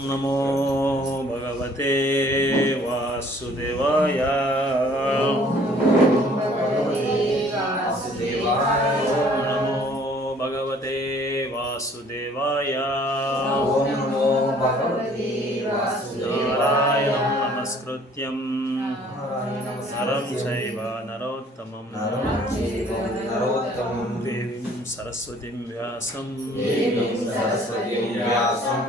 नमो भगवते वासुदेवाय। नमो भगवते वासुदेवाय। नारायणं नमस्कृत्यं नरं चैव नरोत्तमं देवीं सरस्वतीं व्यासं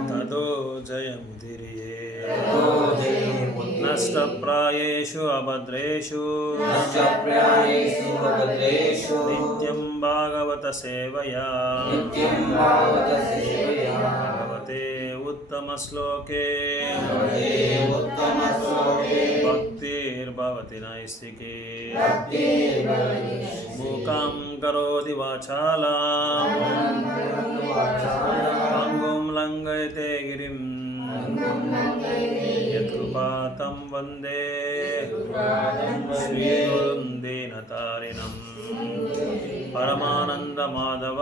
ततो जयमुदीरये। नष्टप्रायेषु अभद्रेषु नित्यं भागवत सेवया भगवते उत्तमश्लोके भक्तिर्भवति नैष्ठिके। मूकं करोति वाचालं पङ्गुं लङ्घयते गिरिं यत्कृपातं वन्दे श्रीगुरुं दीनतारिणं। परमानन्दमाधव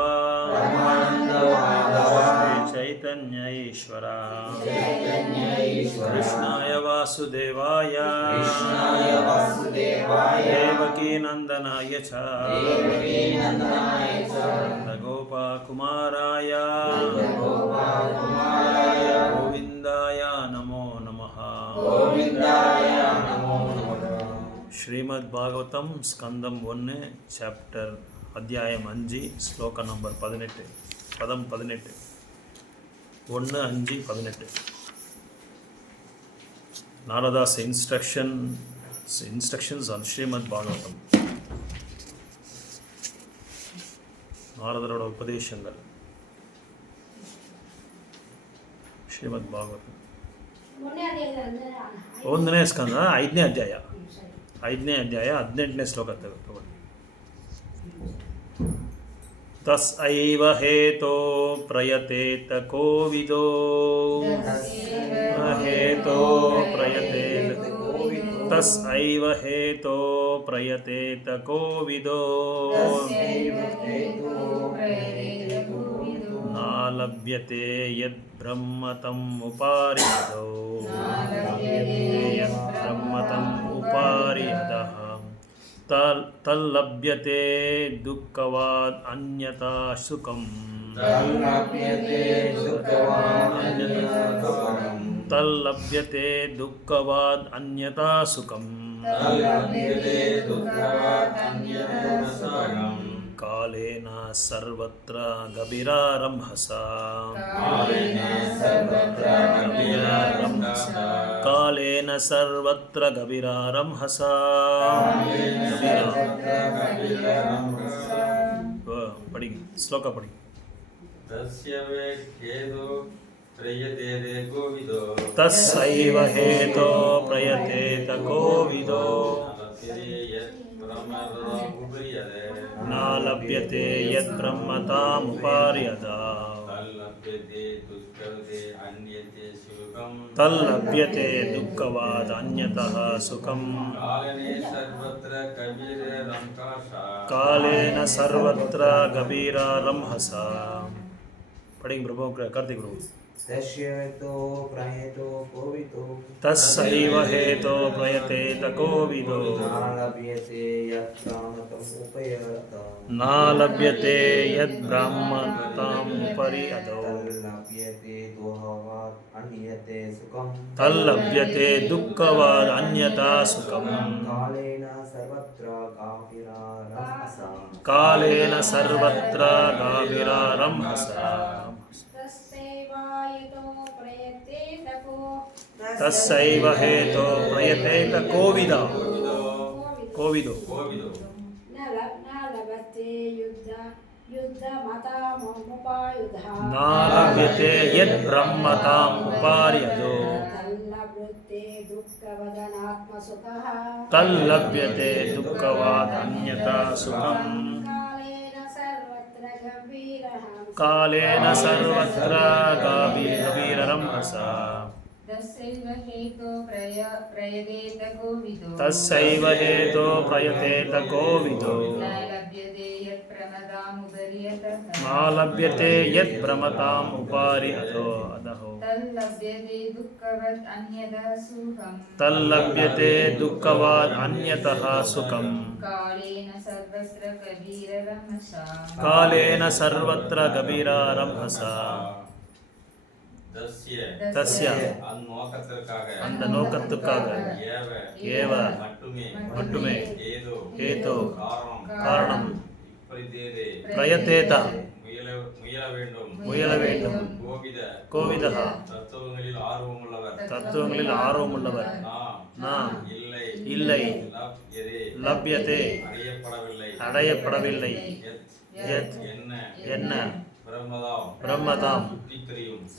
श्रीचैतन्य ईश्वर कृष्णाय वासुदेवाय देवकीनन्दनाय च नन्दगोपकुमाराय गोविन्दाय नमो नमः। श्रीमद्भागवतं स्कंदम 1 चैप्टर अध्याயம் 5 श्लोक नंबर 18 पदम 18 1 5 18 नारदास instructions on श्रीमद्भागवतम नारदरोड उपदेशங்கள் श्रीमद्भागवतम 1ನೇ ಸ್ಕಂದ 5ನೇ ಅಧ್ಯಾಯ 18ನೇ ಶ್ಲೋಕ ತಗೊಳ್ಳಿ. तस्यैव हेतो प्रयतेत कोविदो तस्यैव हेतो प्रयतेत कोविदो न लभ्यते यद्ब्रह्मतम् उपारियदो तल्लभ्यते दुःखवाद् अन्यथा सुखम्। तल्लभ्यते दुःखवाद् अन्यथा सुखम्। कालेन सर्वत्र गभीरारम्भसा कालेन सर्वत्र गभीरारम्भसा। पढ़ी श्लोक पढ़ी। तस्यैव हेतो प्रयतेत कोविदो न लभ्यते यद्ब्रह्मतामुपार्यदा। तल्लभ्यते दुःखवाद् अन्यतः सुखम्। कालेन सर्वत्र गभीरारम्भसा। पढ़ेंगे प्रभु, कार्तिक प्रभु। तस्यैव हेतो प्रयतेत कोविदो न लभ्यते यद्ब्रह्मतामुपार्यदौ। तल्लभ्यते दुःखवाद् अन्यथा सुखम्। कालेन सर्वत्र गभीरारम्भसा। तस्यैव हेतो प्रयतेत कोविदो न लभ्यते यद्ब्रह्मतामुपार्यदो। तल्लभ्यते दुःखवाद् अन्यथा सुखम्। कालेन सर्वत्र गभीरारम्भसा। तस्यैव हेतो प्रयतेत कोविदो न लभ्यते यद्ब्रह्मताम् उपारि अधो। तल्लभ्यते दुःखवाद् अन्यतः सुखम् कालेन सर्वत्र गभीररम्भसा तस्य அந்த நோக்கத்துக்காக ஏவ மட்டுமே ஏதோ காரணம் பிரயத்தேத முயல வேண்டும் கோவிதः தத்துவங்களில் ஆர்வமுள்ளவர் நாம் இல்லை லப்யதே அடையப்படவில்லை என்ன பிரம்மதாம்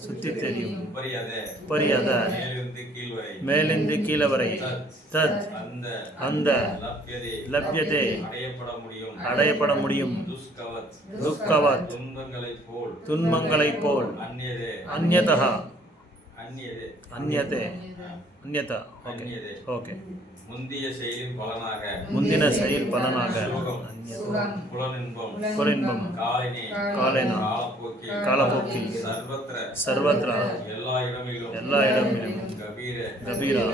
சுத்தி தெரியும் உபரியத மேலிருந்து கீழே வரை தத் அந்த லப்யதே அடையப்பட முடியும் துக்கவத் துன்பங்களைப் போல் அந்யதः ஓகே முந்தின செயல் பலனாக புலனின்பம் காலேன காலப்போக்கில் சர்வத்ரா எல்லா இடங்களிலும் கபீரா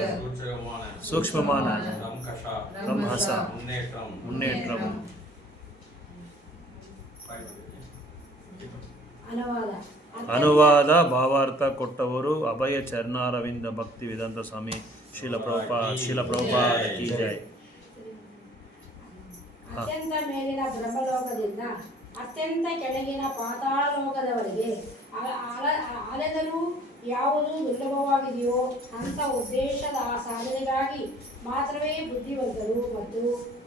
சூக்ஷ்மமான ரம்ஹசா முன்னேற்றம். ಅನುವಾದ ಭಾವಾರ್ಥ ಕೊಟ್ಟವರು ಅಭಯ ಚರಣಾರವಿಂದ ಭಕ್ತಿ ವೇದಾಂತ ಸ್ವಾಮಿ ಶೀಲ ಪ್ರಭುಪಾದ ಕಿ ಜೈ. ಅತ್ಯಂತ ಮೇಲಿನ ಬ್ರಹ್ಮಲೋಕದಿಂದ ಅತ್ಯಂತ ಕೆಳಗಿನ ಪಾತಾಳ ಲೋಕದವರೆಗೆ ಅಲೆದರೂ ಯಾವುದು ದುರ್ಲಭವಾಗಿದೆಯೋ ಅಂಥ ಉದ್ದೇಶದ ಸಾಧನೆಗಾಗಿ ಮಾತ್ರವೇ ಬುದ್ಧಿವಂತರು ಮತ್ತು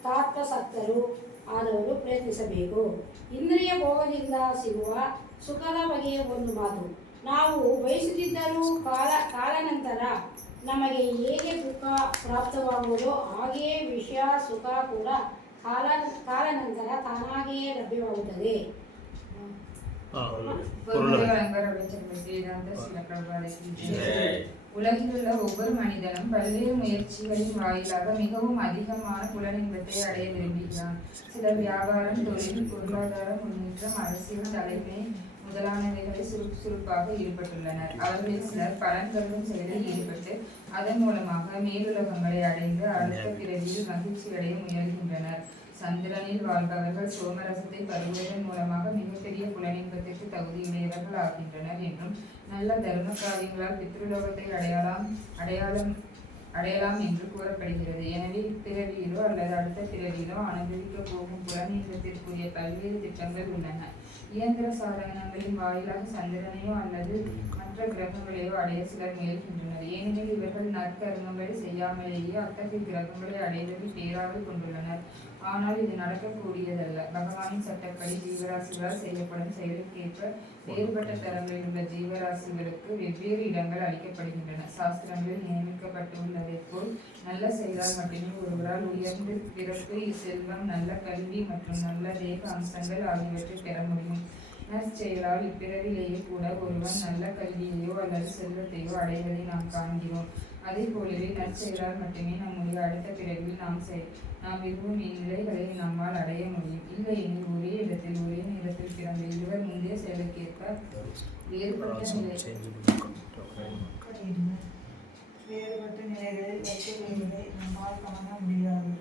ತಾತ್ವಸಕ್ತರು ಆದವರು ಪ್ರಯತ್ನಿಸಬೇಕು. ಇಂದ್ರಿಯ ಭೋಗದಿಂದ ಸಿಗುವ ಸುಖದ ಬಗೆಯ ಒಂದು ಮಾತು. ನಾವು ಬಯಸುತ್ತಿದ್ದರೂ ಕಾಲಾನಂತರ ನಮಗೆ ಹೇಗೆ ದುಃಖ ಪ್ರಾಪ್ತವಾಗುವುದೋ ಹಾಗೆಯೇ ವಿಷಯ ಸುಖ ಕೂಡ ಕಾಲಾನಂತರ ತಾನಾಗಿಯೇ ಲಭ್ಯವಾಗುತ್ತದೆ. உலகில் உள்ள ஒவ்வொரு மனிதனும் பல்வேறு முயற்சிகளின் வாயிலாக மிகவும் அதிகமான புலனின்பத்தை அடைய விரும்புகிறான். சிலர் வியாபாரம், தொழில், பொருளாதார முன்னேற்றம், அரசியல், தலைமை முதலானவைகளில் சுறுசுறுப்பாக ஈடுபட்டுள்ளனர். அவர்களில் சிலர் பலன் கருதும் செயலில் ஈடுபட்டு அதன் மூலமாக மேலுலகங்களை அடைந்து அடுத்த பிறவியில் மகிழ்ச்சி அடைய முயல்கின்றனர். சந்திரனில் வாழ்பவர்கள் சோமரசத்தை பருகுவதன் மூலமாக மிகப்பெரிய புலனின்பத்திற்கு தகுதியுடையவர்கள் ஆகின்றனர் என்றும், நல்ல தர்ம காரியங்களால் பித்ருலோகத்தை அடையலாம் என்று கூறப்படுகிறது. எனவே இப்பிறவியிலோ அல்லது அடுத்த பிறவியிலோ அனுபவிக்க போகும் புலனின்பத்திற்குரிய பல்வேறு திட்டங்கள் உள்ளன. இயந்திர சாதனங்களின் வாயிலாக சந்திரனையோ அல்லது மற்ற கிரகங்களையோ அடைய சிலர் முயல்கின்றனர். ஏனெனில் இவர்கள் நற்கர்மங்களை செய்யாமலேயே அத்தகைய கிரகங்களை அடைவதில் பேராவல் கொண்டுள்ளனர். ஆனால் இது நடக்கக்கூடியதல்ல. பகவானின் சட்டப்படி ஜீவராசிகளால் செய்யப்படும் செயலுக்கேற்ப வேறுபட்ட தரங்களில் உள்ள ஜீவராசிகளுக்கு வெவ்வேறு இடங்கள் அளிக்கப்படுகின்றன. சாஸ்திரங்களில் நியமிக்கப்பட்டுள்ளதைப் போல் நல்ல செயலால் மட்டுமே ஒருவரால் உயர்ந்து பிறப்பு, செல்வம், நல்ல கல்வி மற்றும் நல்ல தேக அம்சங்கள் ஆகியவற்றை பெற முடியும். நற்செயலால் இப்பிறவிலேயே கூட ஒருவன் நல்ல கல்வியையோ அல்லது செல்வத்தையோ அடைவதை நாம் காண்கிறோம். அதே போலவே நற்செயலால் மட்டுமே நம்முடைய அடுத்த பிறவியில் நாம் விரும்பும் இந்நிலைகளை நம்மால் அடைய முடியும். இல்லையெனில் ஒரே இடத்தில் ஒரே நேரத்தில் பிறந்த இருவர் முந்தைய செயலுக்கேற்ப வேறுபட்ட நிலைகளில் வைக்கப்படுவதை நம்மால் காண முடியாது.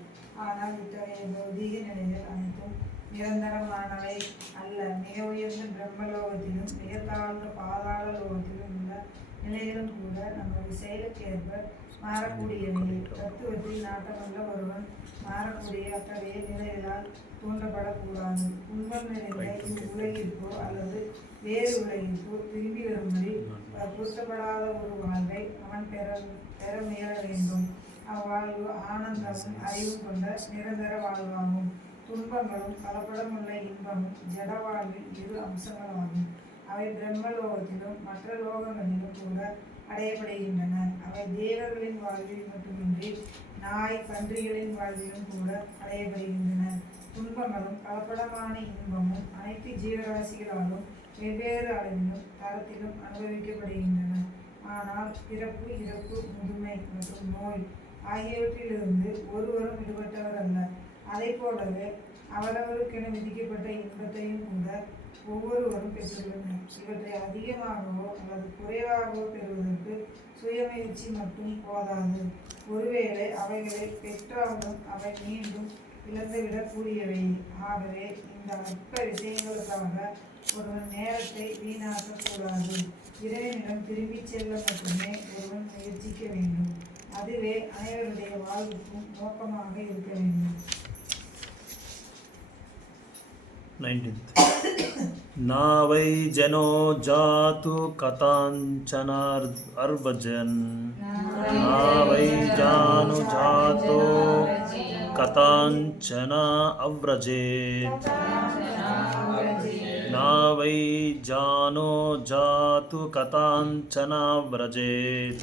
ஆனால் இத்தகைய பௌதீக நிலைகள் அனைத்தும் நிரந்தரமானவை அல்ல. மிக உயர்ந்த பிரம்மலோகத்திலும் மிக தாழ்ந்த பாதாள லோகத்திலும் உள்ள நிலைகளும் கூட நமது செயலுக்கேற்ப மாறக்கூடியவை. தத்துவத்தில் நாட்டமுள்ள ஒருவன் மாறக்கூடிய அத்தகைய நிலைகளால் தூண்டப்படக்கூடாது. துன்பம் நிறைந்த இவ்வுலகிற்கோ அல்லது வேறு உலகிற்கோ திரும்பி வரும்படி பொருத்தப்படாத ஒரு வாழ்வை அவன் பெற முயல வேண்டும். அவ்வாழ்வு ஆனந்தமும் அறிவும் கொண்ட நிரந்தர வாழ்வாகும். துன்பங்களும் கலப்படமுள்ள இன்பமும் ஜட வாழ்வில் இரு அம்சங்களாகும். அவை பிரம்மலோகத்திலும் மற்ற லோகங்களிலும் கூட அடையப்படுகின்றன. அவை தேவர்களின் வாழ்வில் மட்டுமின்றி நாய் பன்றிகளின் வாழ்விலும் கூட அடையப்படுகின்றன. துன்பங்களும் கலப்படமான இன்பமும் அனைத்து ஜீவராசிகளாலும் வெவ்வேறு அளவிலும் தரத்திலும் அனுபவிக்கப்படுகின்றன. ஆனால் பிறப்பு, இறப்பு, முதுமை மற்றும் நோய் ஆகியவற்றிலிருந்து ஒருவரும் விடுபட்டவர் அல்ல. அதை போலவே அவரவருக்கென விதிக்கப்பட்ட இன்பத்தையும் கூட ஒவ்வொருவரும் பெற்றுள்ளனர். இவற்றை அதிகமாகவோ அல்லது குறைவாகவோ பெறுவதற்கு சுயமுயற்சி மட்டும் போதாது. ஒருவேளை அவைகளை பெற்றாலும் அவை மீண்டும் இழந்துவிடக்கூடியவை. ஆகவே இந்த அற்ப விஷயங்களுக்காக ஒருவன் நேரத்தை வீணாக்கக்கூடாது. இறைவனிடம் திரும்பிச் செல்ல மட்டுமே ஒருவன் முயற்சிக்க வேண்டும். அதுவே அனைவருடைய வாழ்வுக்கும் நோக்கமாக இருக்க வேண்டும். 19th. नावै जनो जातु कथाञ्चनार्भजन् नावै जानु जातो कथाञ्चना अव्रजेत् नावै जानो जातु कथाञ्चना व्रजेत्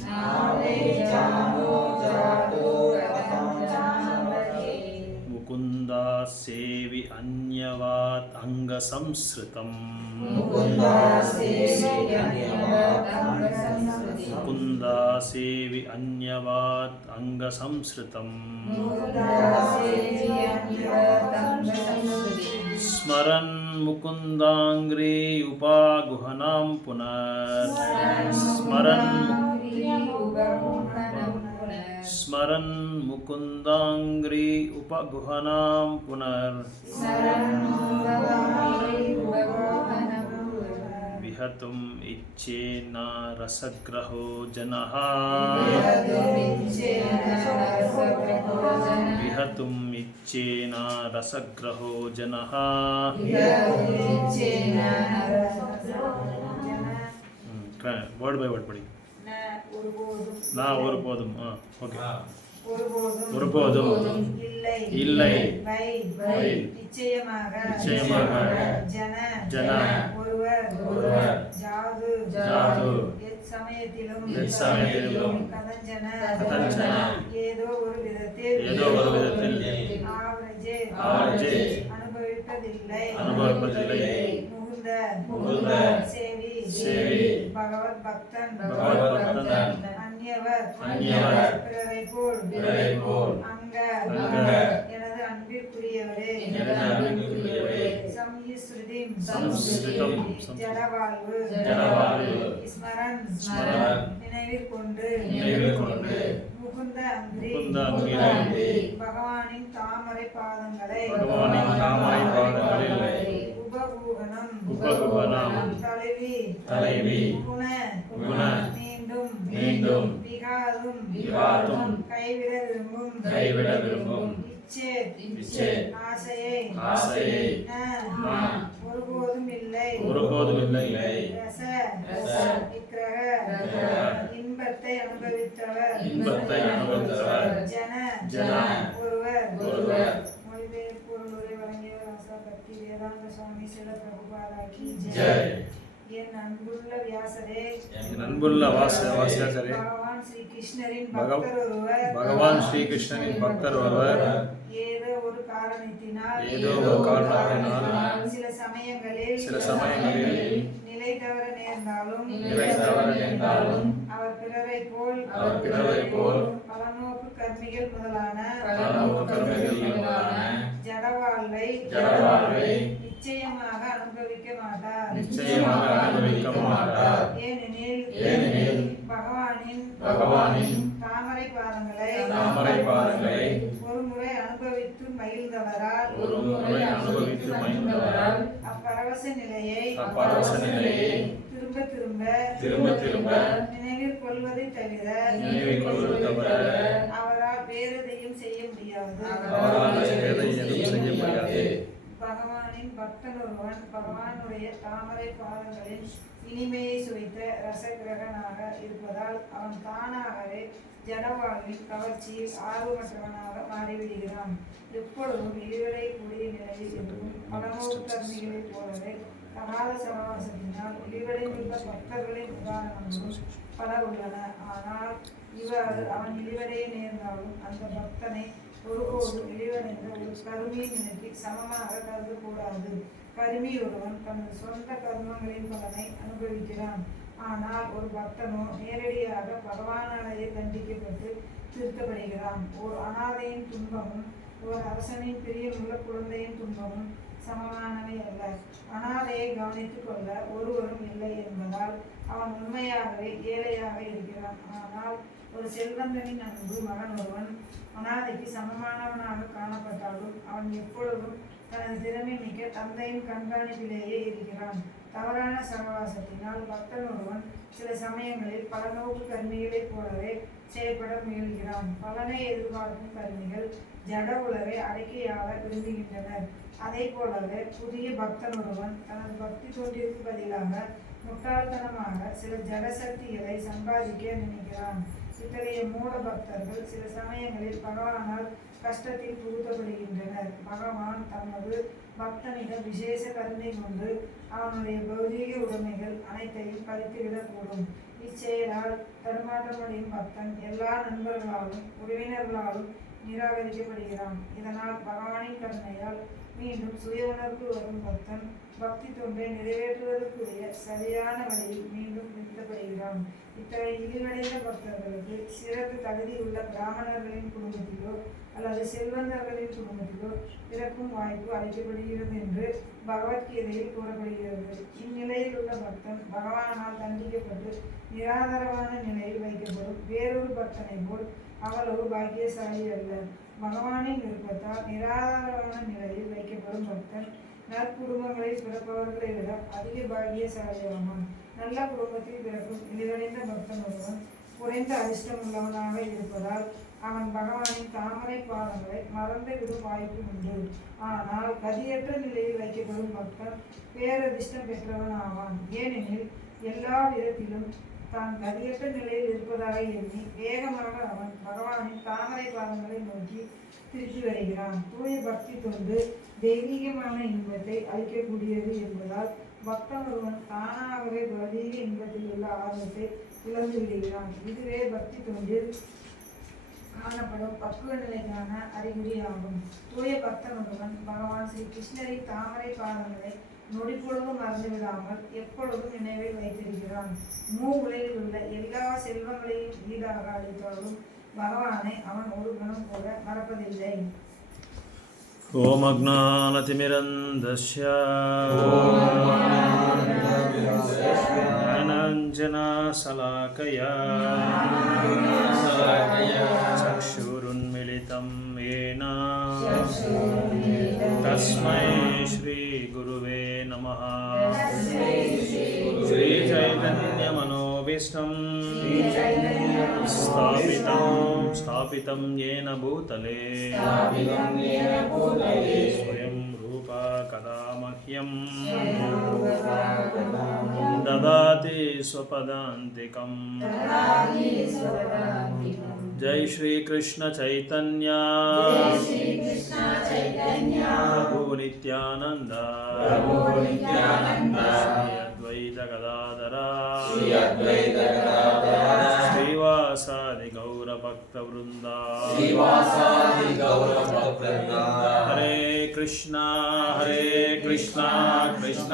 मुकुन्दा सेवि अन्यवात् अंगसंसृतम् मुकुन्दा सेवि अन्यवात् अंगसंसृतम् स्मरन् मुकुन्दाङ्घ्रि उपागुहनां पुनः स्मरन् मुकुन्दाङ्घ्रि उपगुहनां पुनर् विहतुम् इच्छेन रसग्रहो जनः विहतुम् इच्छेन रसग्रहो जनः वर्ड बाय वर्ड पढ़ी ஒருபோதும் ஓகே ஒருபோதும் இல்லை நிச்சயமாக ஜன ஒருவர் ஜாது எச்சமயத்திலும் கதஞ்சன ஏதோ ஒரு விதத்தில் ஆவரேஜ் அனுபவிப்பதில்லை முகுந்த சேவி பகவத் பக்தன் அந்நியவர் பிறரை போல் அங்க எனது அன்பிற்குரியவரே சம்ஸ்ருதிம் ஜடவாழ்வு ஸ்மரன் நினைவிற்கொண்டு முகுந்த அங்கிரி பகவானின் தாமரை பாதங்களை உபகூகனம் தலைவி குண மீண்டும் விகாதும் கைவிட விரும்பும் இச்சேத் ஆசையை ஒருபோதும் இல்லை ரச விக்கிரக இன்பத்தை அனுபவித்தவர் ஜன ஒருவர் மொழிபெயர் பொருளுரை வழங்கியவர் ஆசா பக்தி வேதாந்த சுவாமி சில பிரபுபாதா கி ஜெய். என் அன்புள்ள வியாசரே பகவான் ஸ்ரீ கிருஷ்ணரின் பக்தர் ஒருவர் ஏதோ ஒரு காரணத்தினால் சில சமயங்களில் நிலை தவற நேர்ந்தாலும் அவர் பிறரை போல் பலநோக்கு கர்மிகள் முதலான ஜடவாழ்வை நிச்சயமாக அனுபவிக்க மாட்டார். ஏனெனில் பகவானின் தாமரை பாதங்களை ஒரு முறை அனுபவித்து மகிழ்ந்தவரால் அப்பரவச நிலையை திரும்ப திரும்ப நினைவில் கொள்வதை தவிர அவரால் வேறெதையும் செய்ய முடியாது. பகவானின் பக்தன் ஒருவன் பகவானுடைய தாமரை பாதங்களின் இனிமையை சுவைத்த ரசகிரகனாக இருப்பதால் அவன் தானாகவே ஜடவாழ்வின் கவர்ச்சியில் ஆர்வமற்றவனாக மாறிவிடுகிறான். எப்பொழுதும் இழிவடை கூடிய நிலையில் இருக்கும் பலநோக்கு கர்மிகளைப் போலவே அகால சமவாசத்தினால் இழிவடைந்துள்ள பக்தர்களின் உதாரணங்களும் பல உள்ளன. ஆனால் இவ்வாறு அவன் இழிவடைய நேர்ந்தாலும் அந்த பக்தனை ஒருபோதும் இழிவடைந்த ஒரு கருமியின் நினைத்து சமமாக கருதக்கூடாது. கருமி ஒருவன் தனது சொந்த கர்மங்களின் பலனை அனுபவிக்கிறான். ஆனால் ஒரு பக்தனோ நேரடியாக பகவானாலேயே தண்டிக்கப்பட்டு திருத்தப்படுகிறான். ஓர் அனாதையின் துன்பமும் ஓர் அரசனின் பிரியமுள்ள குழந்தையின் துன்பமும் சமமானவை அல்ல. அனாதையை கவனித்துக் கொள்ள ஒருவரும் இல்லை என்பதால் அவன் உண்மையாகவே ஏழையாக இருக்கிறான். ஆனால் ஒரு செல்வந்தனின் அன்பு மகன் ஒருவன் அனாதைக்கு சமமானவனாக காணப்பட்டாலும் அவன் எப்பொழுதும் தனது திறமை மிக்க தந்தையின் கண்காணிப்பிலேயே இருக்கிறான். தவறான சகவாசத்தினால் பக்தன் ஒருவன் சில சமயங்களில் பலநோக்கு கர்மிகளைப் போலவே செயல்பட முயல்கிறான். பலனை எதிர்பார்க்கும் கர்மிகள் ஜட உலகை அடக்கியாள விரும்புகின்றனர். அதை போலவே புதிய பக்தன் ஒருவன் தனது பக்தி தொண்டிற்கு பதிலாக முட்டாள்தனமாக சில ஜட சக்திகளை சம்பாதிக்க நினைக்கிறான். இத்தகைய மூட பக்தர்கள் சில சமயங்களில் பகவானால் கஷ்டத்தில் புகுத்தப்படுகின்றனர். பகவான் தமது பக்தனிடம் விசேஷ கருணை கொண்டு அவனுடைய பௌதீக உடைமைகள் அனைத்தையும் பறித்துவிடக்கூடும். இச்செயலால் தடுமாற்றமடையும் பக்தன் எல்லா நண்பர்களாலும் உறவினர்களாலும் நிராகரிக்கப்படுகிறான். இதனால் பகவானின் கருணையால் மீண்டும் சுய உணர்வு வரும் பக்தன் பக்தி தொண்டை நிறைவேற்றுவதற்குரிய சரியான வழியில் மீண்டும் நிறுத்தப்படுகிறான். இத்தகைய இழிவடைந்த பக்தர்களுக்கு சிறப்பு தகுதியுள்ள பிராமணர்களின் குடும்பத்திலோ அல்லது செல்வந்தர்களின் குடும்பத்திலோ பிறக்கும் வாய்ப்பு அளிக்கப்படுகிறது என்று பகவத்கீதையில் கூறப்படுகிறது. இந்நிலையில் உள்ள பக்தன் பகவானால் தண்டிக்கப்பட்டு நிராதரவான நிலையில் வைக்கப்படும் வேறொரு பக்தனை போல் அவ்வளவு பாக்கியசாலி அல்ல. பகவானின் விருப்பத்தால் நிராதாரமான நிலையில் வைக்கப்படும் பக்தன் நற்குடும்பங்களில் பிறப்பவர்களை விட அதிக பாக்கியசாலியாவான். நல்ல குடும்பத்தில் பிறக்கும் இழிவடைந்த பக்தன் ஒருவன் குறைந்த அதிர்ஷ்டம் உள்ளவனாக இருப்பதால் அவன் பகவானின் தாமரை பாதங்களை மறந்து விடும் வாய்ப்பு உண்டு. ஆனால் கதியற்ற நிலையில் வைக்கப்படும் பக்தன் பேரதிர்ஷ்டம் பெற்றவன் ஆவான். ஏனெனில் எல்லா விதத்திலும் தான் கதியற்ற நிலையில் இருப்பதாக எண்ணி வேகமாக அவன் பகவானின் தாமரை பாதங்களை நோக்கி திருப்பி வருகிறான். தூய பக்தி தொண்டு தெய்வீகமான இன்பத்தை அளிக்கக்கூடியது என்பதால் பக்தன் ஒருவன் தானாகவே பௌதீக இன்பத்தில் உள்ள ஆர்வத்தை இழந்து விடுகிறான். இதுவே பக்தி தொண்டில் காணப்படும் பக்குவ நிலைக்கான அறிகுறியாகும். தூய பக்தன் ஒருவன் பகவான் ஸ்ரீ கிருஷ்ணரின் தாமரை பாதங்களை நொடிப்பொழுதும் மறந்துவிடாமல் எப்பொழுதும் நினைவில் வைத்திருக்கிறான். உலகில் உள்ள எல்லா செல்வங்களையும் ஈடாக அளித்தாலும் பகவானை அவன் ஒரு கணம் கூட மறப்பதில்லை. ஓம் அஜ்ஞானதிமிரந்தஸ்ய ஞானாஞ்சனசலாகயா சக்ஷுருன்மிலிதம் येन तस्मै श्री गुरुवे नमः. श्री चैतन्यमनोभीष्टं स्थापितं येन भूतले स्वयं रूपा कदा मह्यं ददाति स्वपदान्तिकम्. जय श्री कृष्ण चैतन्य प्रभु नित्यानंद श्री अद्वैत गदाधर श्रीवासादि गौर भक्त वृंदा. हरे कृष्णा कृष्ण कृष्ण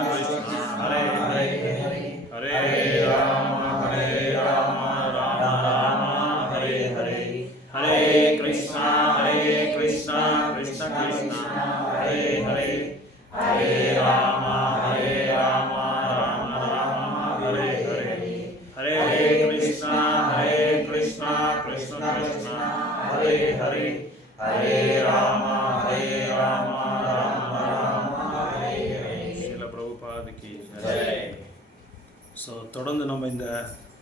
हरे हरे हरे राम राम राम हरे हरे. हरे कृष्णा कृष्ण कृष्ण हरे हरे हरे राम राम राम हरे हरे. हरे कृष्णा कृष्ण कृष्ण हरे हरे हरे राम राम राम हरे हरे. श्रील प्रभुपाद की जय. ஸோ தொடர்ந்து நம்ம இந்த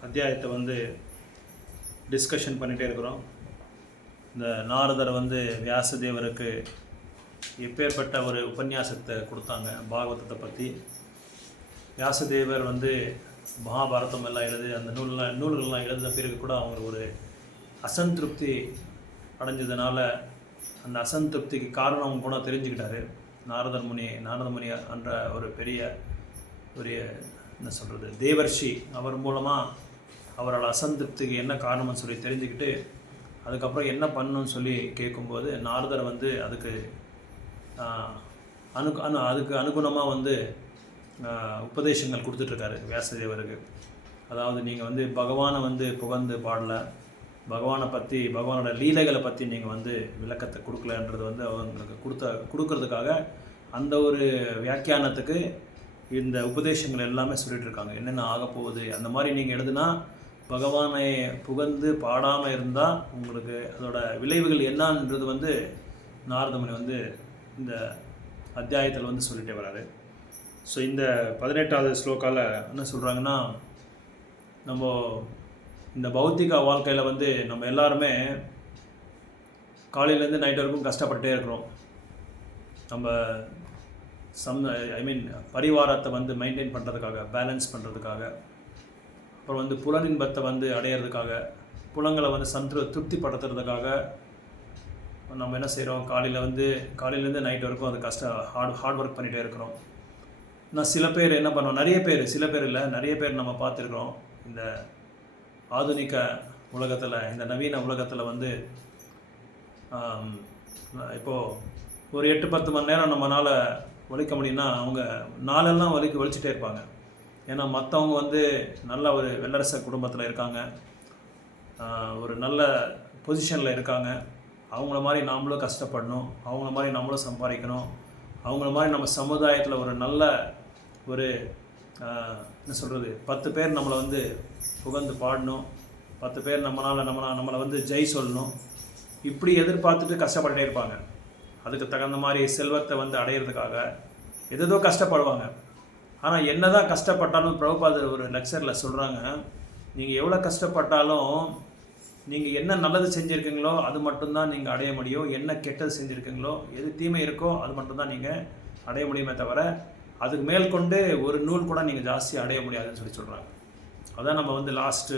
அத்தியாயத்தை வந்து டிஸ்கஷன் பண்ணிகிட்டே இருக்கிறோம். இந்த நாரதர் வந்து வியாசதேவருக்கு எப்பேற்பட்ட ஒரு உபன்யாசத்தை கொடுத்தாங்க பாகவதத்தை பற்றி. வியாசதேவர் வந்து மகாபாரதம் எல்லாம் எழுதி அந்த நூல்கள்லாம் எழுதின பிறகு கூட அவங்க ஒரு அசந்திருப்தி அடைஞ்சதுனால அந்த அசந்திருப்திக்கு காரணம் அவங்க கூட தெரிஞ்சுக்கிட்டாரு. நாரத முனி என்ற ஒரு பெரிய ஒரு என்ன சொல்கிறது தேவர்ஷி, அவர் மூலமாக அவரோட அசந்திருப்திக்கு என்ன காரணம்னு சொல்லி தெரிஞ்சுக்கிட்டு அதுக்கப்புறம் என்ன பண்ணணும்னு சொல்லி கேட்கும்போது நாரதர் வந்து அதுக்கு அனுகுணமாக வந்து உபதேசங்கள் கொடுத்துட்ருக்காரு வியாசதேவருக்கு. அதாவது நீங்கள் வந்து பகவானை வந்து புகழ்ந்து பாடலை, பகவானை பற்றி பகவானோட லீலைகளை பற்றி நீங்கள் வந்து விளக்கத்தை கொடுக்கலன்றது வந்து அவங்களுக்கு கொடுக்கறதுக்காக அந்த ஒரு வியாக்கியானத்துக்கு இந்த உபதேசங்கள் எல்லாமே சொல்லிட்டு இருக்காங்க. என்னென்ன ஆக போகுது அந்த மாதிரி நீங்கள் எழுதுனா பகவானை புகழ்ந்து பாடாமல் இருந்தால் உங்களுக்கு அதோட விளைவுகள் என்னன்றது வந்து நாரதமுனி வந்து இந்த அத்தியாயத்தில் வந்து சொல்லிட்டே வராரு. ஸோ இந்த 18வது ஸ்லோகாவில் என்ன சொல்கிறாங்கன்னா, நம்ம இந்த பௌத்திக வாழ்க்கையில் வந்து நம்ம எல்லாருமே காலையிலேருந்து நைட் வரைக்கும் கஷ்டப்பட்டே இருக்கிறோம். நம்ம பரிவாரத்தை வந்து மெயின்டைன் பண்ணுறதுக்காக, பேலன்ஸ் பண்ணுறதுக்காக, அப்புறம் வந்து புலனின்பத்தை வந்து அடையிறதுக்காக, புலங்களை வந்து திருப்திப்படுத்துறதுக்காக நம்ம என்ன செய்கிறோம், காலையிலேருந்து நைட் வரைக்கும் அது ஹார்ட் ஒர்க் பண்ணிகிட்டே இருக்கிறோம். நான் சில பேர் என்ன பண்ணுவோம், சில பேர் இல்லை நிறைய பேர் நம்ம பார்த்துருக்குறோம். இந்த ஆதுனிக உலகத்தில், இந்த நவீன உலகத்தில் வந்து இப்போது ஒரு 8-10 மணி நேரம் நம்மளால் உழைக்க முடியும்னா அவங்க நாளெல்லாம் ஒழிச்சிட்டே இருப்பாங்க. ஏன்னா மற்றவங்க வந்து நல்ல ஒரு வெள்ளரச குடும்பத்தில் இருக்காங்க, ஒரு நல்ல பொசிஷனில் இருக்காங்க. அவங்கள மாதிரி நாமளும் கஷ்டப்படணும், அவங்கள மாதிரி நம்மளும் சம்பாதிக்கணும், அவங்கள மாதிரி நம்ம சமுதாயத்தில் ஒரு நல்ல ஒரு என்ன சொல்கிறது 10 பேர் நம்மளை வந்து புகழ்ந்து பாடணும், 10 பேர் நம்மளை வந்து ஜெய் சொல்லணும், இப்படி எதிர்பார்த்துட்டு கஷ்டப்பட்டுட்டே இருப்பாங்க. அதுக்கு தகுந்த மாதிரி செல்வத்தை வந்து அடையிறதுக்காக ஏதோ கஷ்டப்படுவாங்க. ஆனால் என்ன தான் கஷ்டப்பட்டாலும் பிரபுபாதர் ஒரு லெக்சரில் சொல்கிறாங்க, நீங்கள் எவ்வளோ கஷ்டப்பட்டாலும் நீங்கள் என்ன நல்லது செஞ்சுருக்கீங்களோ அது மட்டும்தான் நீங்கள் அடைய முடியும், என்ன கெட்டது செஞ்சுருக்கீங்களோ எது தீமை இருக்கோ அது மட்டும்தான் நீங்கள் அடைய முடியுமே தவிர அதுக்கு மேல் கொண்டு ஒரு நூல் கூட நீங்கள் ஜாஸ்தியாக அடைய முடியாதுன்னு சொல்கிறாங்க. அதான் நம்ம வந்து லாஸ்ட்டு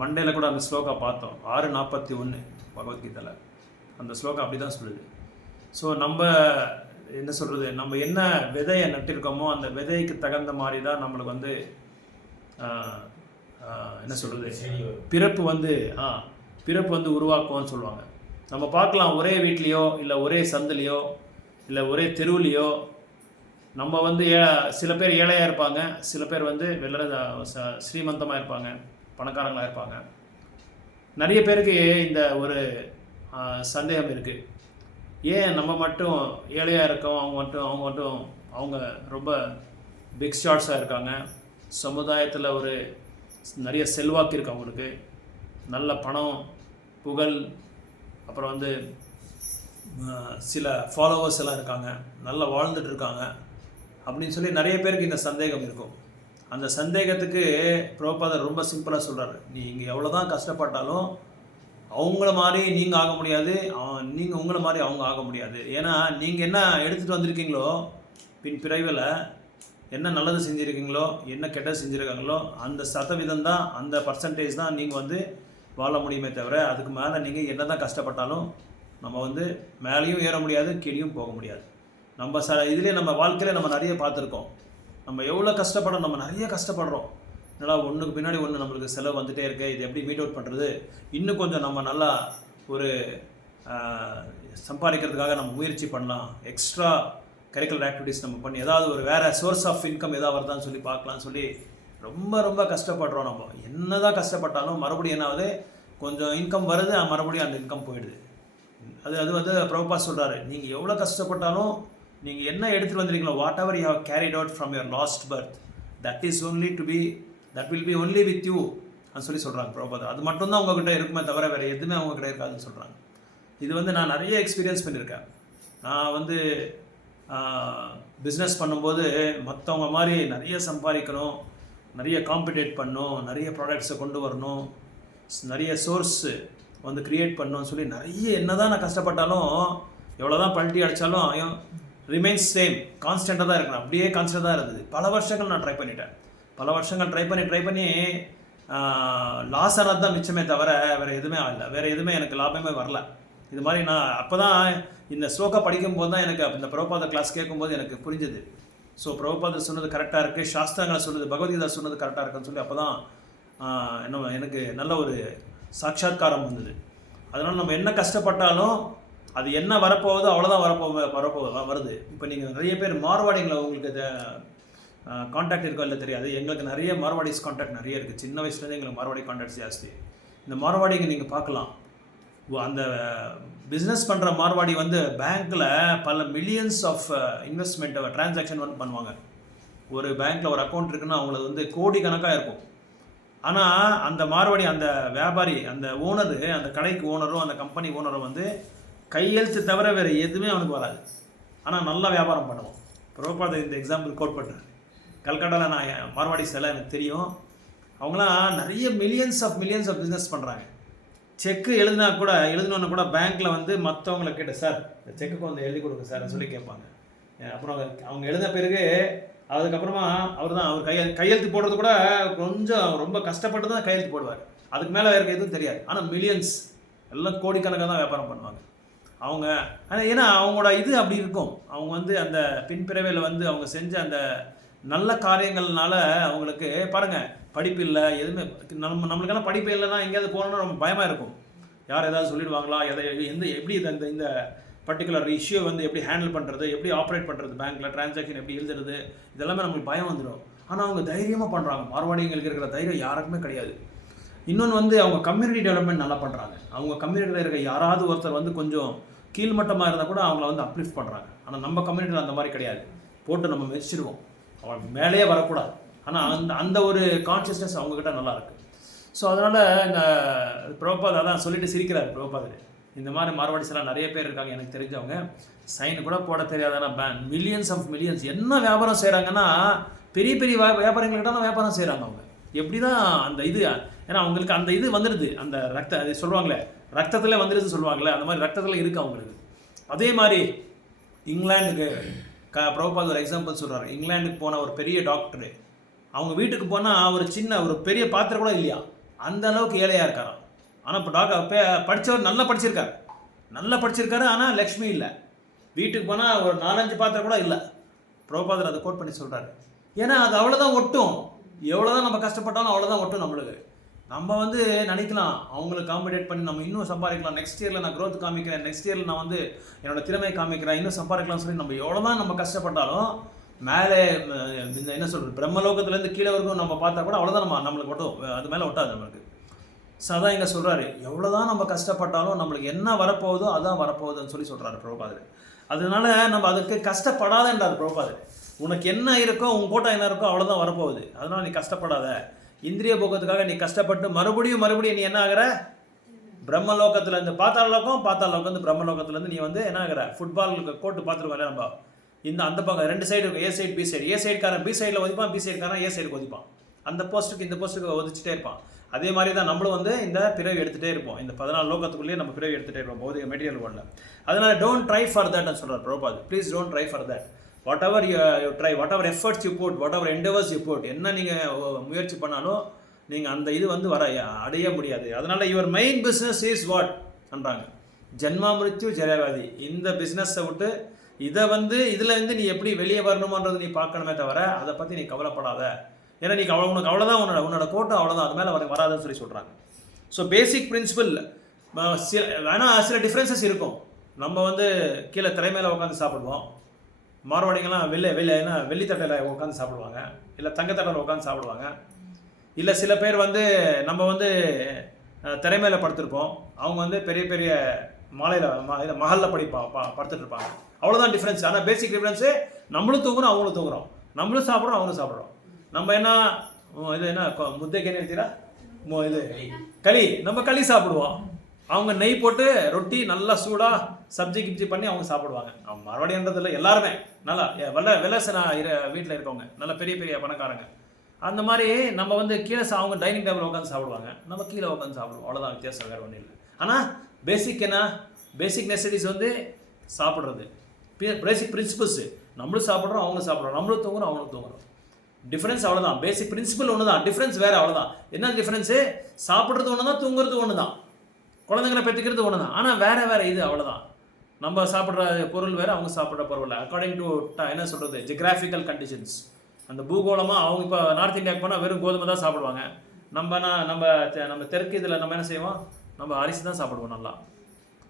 மண்டேல கூட அந்த ஸ்லோகா பார்த்தோம், 6:41 பகவத்கீதையில் அந்த ஸ்லோகா அப்படி தான் சொல்லுது. ஸோ நம்ம என்ன சொல்கிறது, நம்ம என்ன விதையை நட்டிருக்கோமோ அந்த விதைக்கு தகுந்த மாதிரி தான் நம்மளுக்கு வந்து என்ன சொல்கிறது பிறப்பு வந்து உருவாக்குவோன்னு சொல்லுவாங்க. நம்ம பார்க்கலாம், ஒரே வீட்லேயோ இல்லை ஒரே சந்திலையோ இல்லை ஒரே தெருவுலையோ நம்ம வந்து சில பேர் ஏழையாக இருப்பாங்க, சில பேர் வந்து ஸ்ரீமந்தமாக இருப்பாங்க, பணக்காரங்களாக இருப்பாங்க. நிறைய பேருக்கு இந்த ஒரு சந்தேகம் இருக்குது, ஏன் நம்ம மட்டும் ஏழையாக இருக்கோம், அவங்க ரொம்ப பிக் ஷாட்ஸாக இருக்காங்க, சமுதாயத்தில் ஒரு நிறைய செல்வாக்கு இருக்குது, அவங்களுக்கு நல்ல பணம் புகழ், அப்புறம் வந்து சில ஃபாலோவர்ஸ் எல்லாம் இருக்காங்க, நல்லா வாழ்ந்துட்டு இருக்காங்க அப்படின்னு சொல்லி நிறைய பேருக்கு இந்த சந்தேகம் இருக்கும். அந்த சந்தேகத்துக்கு பிரபுபாதர் ரொம்ப சிம்பிளாக சொல்கிறாரு, நீங்கள் எவ்வளோ தான் கஷ்டப்பட்டாலும் அவங்கள மாதிரி நீங்கள் ஆக முடியாது, நீங்கள் உங்களை மாதிரி அவங்க ஆக முடியாது. ஏன்னா நீங்கள் என்ன எடுத்துகிட்டு வந்திருக்கீங்களோ பிறவியில் என்ன நல்லது செஞ்சுருக்கீங்களோ என்ன கெட்டது செஞ்சுருக்காங்களோ அந்த சதவீதம் தான், அந்த பர்சன்டேஜ் தான் நீங்கள் வந்து வாழ முடியுமே தவிர அதுக்கு மேலே நீங்கள் என்ன தான் கஷ்டப்பட்டாலும் நம்ம வந்து மேலேயும் ஏற முடியாது, கீழேயும் போக முடியாது. நம்ம இதுலேயே நம்ம வாழ்க்கையில் நம்ம நிறைய பார்த்துருக்கோம், நம்ம எவ்வளோ கஷ்டப்படுறோம், நம்ம நிறைய கஷ்டப்படுறோம். என்னடா ஒன்றுக்கு பின்னாடி ஒன்று நம்மளுக்கு செலவு வந்துகிட்டே இருக்குது, இது எப்படி மீட் அவுட் பண்ணுறது, இன்னும் கொஞ்சம் நம்ம நல்லா ஒரு சம்பாதிக்கிறதுக்காக நம்ம முயற்சி பண்ணலாம், எக்ஸ்ட்ரா கரிக்குலர் ஆக்டிவிட்டீஸ் நம்ம பண்ணி ஏதாவது ஒரு வேறு சோர்ஸ் ஆஃப் இன்கம் ஏதாவது வருதான்னு சொல்லி பார்க்கலான்னு சொல்லி ரொம்ப கஷ்டப்படுறோம். நம்ம என்ன தான் கஷ்டப்பட்டாலும் மறுபடியும் என்னாவது கொஞ்சம் இன்கம் வருது, மறுபடியும் அந்த இன்கம் போயிடுது. அது வந்து பிரபுபா சொல்கிறாரு, நீங்கள் எவ்வளோ கஷ்டப்பட்டாலும் நீங்கள் என்ன எடுத்துகிட்டு வந்திருக்கீங்களோ whatever you have carried out from your last birth that will be only with you அப்படின்னு சொல்லி சொல்கிறாங்க பிரபுபாதர். அது மட்டும்தான் உங்ககிட்ட இருக்குமே தவிர வேறு எதுவுமே அவங்ககிட்ட இருக்காதுன்னு சொல்கிறாங்க. இது வந்து நான் நிறைய எக்ஸ்பீரியன்ஸ் பண்ணியிருக்கேன். நான் வந்து பிஸ்னஸ் பண்ணும்போது மற்றவங்க மாதிரி நிறைய சம்பாதிக்கணும், நிறைய காம்படிட் பண்ணணும், நிறைய ப்ராடக்ட்ஸை கொண்டு வரணும், நிறைய சோர்ஸ் வந்து க்ரியேட் பண்ணணும்னு சொல்லி நிறைய என்ன தான் நான் கஷ்டப்பட்டாலும் எவ்வளோ தான் பல்ட்டி அடித்தாலும் ரிமைன்ஸ் சேம், கான்ஸ்டண்ட்டாக தான் இருக்கணும், அப்படியே கான்ஸ்டண்ட்டாக தான் இருந்தது. பல வருஷங்கள் நான் ட்ரை பண்ணிட்டேன், பல வருஷங்கள் ட்ரை பண்ணி லாஸ் ஆனது தான் மிச்சமே தவிர வேறு எதுவுமே ஆகலை, வேறு எதுவுமே எனக்கு லாபமே வரல. இது மாதிரி நான் அப்போ தான் இந்த ஸ்லோகா படிக்கும்போது தான் எனக்கு இந்த பிரபுபாத கிளாஸ் கேட்கும்போது எனக்கு புரிஞ்சுது. ஸோ பிரபுபாதர் சொன்னது கரெக்டாக இருக்குது, சாஸ்திரங்களை சொன்னது, பகவத்கீதா சொன்னது கரெக்டாக இருக்குன்னு சொல்லி அப்போ தான் எனக்கு நல்ல ஒரு சாட்சாத்காரம் வந்தது. அதனால் நம்ம என்ன கஷ்டப்பட்டாலும் அது என்ன வரப்போகுதோ அவ்வளோதான் வருது. இப்போ நீங்கள் நிறைய பேர் மார்வாடிங்களை உங்களுக்கு கான்டாக்ட் இருக்கோ இல்லை தெரியாது, எங்களுக்கு நிறைய மார்வாடிஸ் கான்டாக்ட் நிறைய இருக்குது. சின்ன வயசுலேருந்து எங்களுக்கு மார்வாடி கான்டாக்ட்ஸ் ஜாஸ்தி. இந்த மார்வாடிங்க நீங்கள் பார்க்கலாம், அந்த பிஸ்னஸ் பண்ணுற மார்வாடி வந்து பேங்க்கில் பல மில்லியன்ஸ் ஆஃப் இன்வெஸ்ட்மெண்ட் டிரான்சாக்ஷன் வந்து பண்ணுவாங்க. ஒரு பேங்க்கில் ஒரு அக்கௌண்ட் இருக்குன்னா அவங்களுக்கு வந்து கோடிக்கணக்காக இருக்கும். ஆனால் அந்த மார்வாடி, அந்த வியாபாரி, அந்த ஓனரு, அந்த கடைக்கு ஓனரும் அந்த கம்பெனி ஓனரும் வந்து கையெழுத்து தவிர வேறு எதுவுமே அவனுக்கு வராது. ஆனால் நல்லா வியாபாரம் பண்ணுவோம். பிரபுபாத இந்த எக்ஸாம்பிள் கோட் பண்ணுறேன். கல்கட்டாவில் நான் மார்வாடிஸ் எல்லாம் எனக்கு தெரியும். அவங்களாம் நிறைய மில்லியன்ஸ் ஆஃப் பிஸ்னஸ் பண்ணுறாங்க. செக்கு எழுதினோன்னு கூட பேங்க்கில் வந்து மற்றவங்களை கேட்டு, சார் இந்த செக்குக்கு வந்து எழுதி கொடுங்க சார்னு சொல்லி கேட்பாங்க. அப்புறம் அவங்க எழுதின பிறகு அதுக்கப்புறமா அவர் கையெழுத்து போடுறது கூட கொஞ்சம் ரொம்ப கஷ்டப்பட்டு தான் கையெழுத்து போடுவார். அதுக்கு மேலே வேறு எதுவும் தெரியாது. ஆனால் மில்லியன்ஸ் எல்லாம் கோடிக்கணக்காக தான் வியாபாரம் பண்ணுவாங்க அவங்க. ஆனால் ஏன்னா அவங்களோட இது அப்படி இருக்கும். அவங்க வந்து அந்த பின்பிறவையில் வந்து அவங்க செஞ்ச அந்த நல்ல காரியங்கள்னால அவங்களுக்கு பாருங்கள், படிப்பு இல்லை, எதுவுமே நம்மளுக்கெல்லாம் படிப்பு இல்லைன்னா எங்கேயாவது போகணுன்னா ரொம்ப பயமாக இருக்கும். யார் ஏதாவது சொல்லிடுவாங்களா, எப்படி இந்த பர்டிகுலர் இஷ்யூ வந்து எப்படி ஹேண்டில் பண்ணுறது, எப்படி ஆப்ரேட் பண்ணுறது, பேங்க்கில் டிரான்சாக்ஷன் எப்படி எழுதுறது, இதெல்லாமே நம்மளுக்கு பயம் வந்துடும். ஆனால் அவங்க தைரியமாக பண்ணுறாங்க. மார்வாடிங்களுக்கு இருக்கிற தைரியம் யாருக்குமே கிடையாது. இன்னொன்று வந்து அவங்க கம்யூனிட்டி டெவலப்மெண்ட் நல்லா பண்ணுறாங்க. அவங்க கம்யூனிட்டியில் இருக்க யாராவது ஒருத்தர் வந்து கொஞ்சம் கீழ்மட்டமாக இருந்தால் கூட அவங்கள வந்து அப்லிஃப்ட் பண்ணுறாங்க. ஆனால் நம்ம கம்யூனிட்டியில் அந்த மாதிரி கிடையாது. போட்டு நம்ம மெச்சிடுவோம், அவங்க மேலேயே வரக்கூடாது. ஆனால் அந்த ஒரு கான்ஷியஸ்னஸ் அவங்கக்கிட்ட நல்லாயிருக்கு. ஸோ அதனால் இந்த பிரபுபாத் அதான் சொல்லிட்டு சிரிக்கிறார் பிரபுபாதர். இந்த மாதிரி மார்வாடிஸ் எல்லாம் நிறைய பேர் இருக்காங்க எனக்கு தெரிஞ்சவங்க. சைன் கூட போட தெரியாதானா, மில்லியன்ஸ் என்ன வியாபாரம் செய்கிறாங்கன்னா பெரிய பெரிய வியாபாரங்கள்கிட்ட வியாபாரம் செய்கிறாங்க அவங்க. எப்படி தான் அந்த இது, ஏன்னா அவங்களுக்கு அந்த இது வந்துடுது, அந்த அது சொல்லுவாங்களே ரத்தத்தில் வந்துடுதுன்னு சொல்லுவாங்களே, அந்த மாதிரி ரத்தத்தில் இருக்குது அவங்களுக்கு. அதே மாதிரி இங்கிலாந்துக்கு பிரபுபாத் ஒரு எக்ஸாம்பிள் சொல்கிறார். இங்கிலாந்துக்கு போன ஒரு பெரிய டாக்டரு, அவங்க வீட்டுக்கு போனால் ஒரு பெரிய பாத்திரம் கூட இல்லையா, அந்த அளவுக்கு ஏழையாக இருக்காராம். ஆனால் இப்போ டாக்டர் படித்தவர் நல்லா படிச்சிருக்காரு, ஆனால் லக்ஷ்மி இல்லை. வீட்டுக்கு போனால் ஒரு 4-5 பாத்திரம் கூட இல்லை. பிரபுபாதர் அதை கோட் பண்ணி சொல்கிறாரு. ஏன்னா அது அவ்வளோதான் ஒட்டும். எவ்வளோதான் நம்ம கஷ்டப்பட்டாலும் அவ்வளோதான் ஒட்டும் நம்மளுக்கு. நம்ம வந்து நினைக்கலாம் அவங்களுக்கு காம்படேட் பண்ணி நம்ம இன்னும் சம்பாதிக்கலாம், நெக்ஸ்ட் இயரில் நான் க்ரோத் காமிக்கிறேன், நெக்ஸ்ட் இயரில் நான் வந்து என்னோட திறமை காமிக்கிறேன், இன்னும் சம்பாதிக்கலாம்னு சொல்லி நம்ம எவ்வளோதான் நம்ம கஷ்டப்பட்டாலும் மேலே இந்த என்ன சொல்கிறது பிரம்மலோகத்துலேருந்து கீழே வரைக்கும் நம்ம பார்த்தா கூட அவ்வளோதான் நம்மளுக்கு ஒட்டும், அது மேலே ஒட்டாது நம்மளுக்கு. ஸோ அதான் இங்கே சொல்கிறாரு, எவ்வளோதான் நம்ம கஷ்டப்பட்டாலும் நம்மளுக்கு என்ன வரப்போகுதோ அதான் வரப்போகுதுன்னு சொல்லி சொல்கிறாரு பிரபுபாதர். அதனால நம்ம அதுக்கு கஷ்டப்படாதன்றார் பிரபுபாதர். உனக்கு என்ன இருக்கோ, உன் கோட்டா என்ன இருக்கோ அவ்வளோதான் வரப்போகுது. அதனால் நீ கஷ்டப்படாத. இந்திரிய போக்கத்துக்காக நீ கஷ்டப்பட்டு மறுபடியும் நீ என்ன ஆகிற, பிரம்மலோகத்துலேருந்து பாத்தாளோகம் பிரம்மலோகத்துலேருந்து நீ வந்து என்ன ஆகிற, ஃபுட்பால் கோட்டு பார்த்துருக்கோம்ல நம்ம, அந்த பக்கம் 2 சைடு இருக்கும், ஏ சைடு பி சைடு. ஏ சைடுக்காரன் பி சைடில் ஒதிப்பான், பி சைடுக்காரன் ஏ சைடுக்கு ஒதிப்பான். அந்த போஸ்ட்டுக்கு இந்த போஸ்ட்டுக்கு ஒதிச்சுட்டே இருப்பான். அதே மாதிரி தான் நம்மளும் வந்து இந்த பிறவி எடுத்துகிட்டே இருப்போம். இந்த 14 லோகத்துக்குள்ளேயே நம்ம பிறவி எடுத்துகிட்டே இருப்போம் பௌதிக மெட்டீரியல் வேர்ல்டில். அதனால் டோன்ட் ட்ரை ஃபார் தட்னு சொல்கிறார் Prabhupad. Please don't try for that. Whatever you try, whatever efforts you put, whatever endeavours you put, என்ன நீங்கள் முயற்சி பண்ணாலும் நீங்கள் அந்த இது வந்து அடைய முடியாது. அதனால் your main business is what பண்ணுறாங்க, ஜென்மா மிருத்யு ஜெயவாதி. இந்த பிஸ்னஸை விட்டு இதில் வந்து நீ எப்படி வெளியே வரணுமான்றது நீ பார்க்கணுமே தவிர அதை பற்றி நீ கவலைப்படாத. ஏன்னா நீ உனக்கு அவ்வளோதான், உன்னோட கோட்டை அவ்வளோதான், அது மேலே வராதுன்னு சொல்லி சொல்கிறாங்க. ஸோ பேசிக் பிரின்சிபல் வேணால் சில டிஃப்ரென்சஸ் இருக்கும். நம்ம வந்து கீழே திரைமையில் உட்காந்து சாப்பிடுவோம். மார்வாடிங்கெல்லாம் வெள்ளித்தட்டையில் உட்காந்து சாப்பிடுவாங்க, இல்லை தங்கத்தட்டையில் உட்காந்து சாப்பிடுவாங்க. இல்லை சில பேர் வந்து நம்ம வந்து திரைமையில் படுத்திருப்போம், அவங்க வந்து பெரிய பெரிய மஹலில் படுத்துட்டு இருப்பாங்க. அவ்வளோதான் டிஃப்ரென்ஸ். ஆனால் பேசிக் டிஃப்ரென்ஸு நம்மளும் தூங்குறோம், அவங்களும் தூங்குறோம், நம்மளும் சாப்பிட்றோம், அவங்களும் சாப்பிட்றோம். நம்ம என்ன இது என்ன முத்தைக்கு என்ன எடுத்தீரா இது களி, நம்ம களி சாப்பிடுவோம். அவங்க நெய் போட்டு ரொட்டி நல்லா சூடாக சப்ஜி கிப்ஜி பண்ணி அவங்க சாப்பிடுவாங்க. அவங்க மறுபடின்றதில்ல, எல்லாருமே நல்லா வெள்ளசனா வீட்டில் இருக்கவங்க நல்ல பெரிய பெரிய பணக்காரங்க. அந்த மாதிரி நம்ம வந்து கீழே அவங்க டைனிங் டேபிள் உட்காந்து சாப்பிடுவாங்க, நம்ம கீழே உட்காந்து சாப்பிடுவோம். அவ்வளோதான் வித்தியாசம், வேறு ஒன்றும் இல்லை. ஆனால் பேசிக் நெசசிட்டிஸ் வந்து சாப்பிட்றது, பேசிக் பிரின்சிபல்ஸு. நம்மளும் சாப்பிட்றோம், அவங்க சாப்பிட்றோம், நம்மளும் தூங்குறோம், அவங்களும் தூங்குறோம். டிஃப்ரென்ஸ் அவ்வளோதான். பேசிக் பிரின்சிபல் ஒன்று தான், டிஃப்ரென்ஸ் வேறு, அவ்வளோதான். என்ன டிஃப்ரென்ஸு? சாப்பிட்றது ஒன்று தான், தூங்குறது ஒன்று தான், குழந்தைங்களை பெற்றுக்கிறது ஒன்று தான். ஆனால் வேறு இது அவ்வளோதான். நம்ம சாப்பிட்ற பொருள் வேறு, அவங்க சாப்பிட்ற பொருள் இல்லை. அக்கார்டிங் டு என்ன சொல்கிறது ஜியோகிராஃபிக்கல் கண்டிஷன்ஸ். அந்த பூகோளமாக அவங்க இப்போ நார்த் இந்தியாவுக்கு போனால் வெறும் கோதுமை தான் சாப்பிடுவாங்க. நம்ம தெற்கு இதில் நம்ம என்ன செய்வோம், நம்ம அரிசி தான் சாப்பிடுவோம் நல்லா.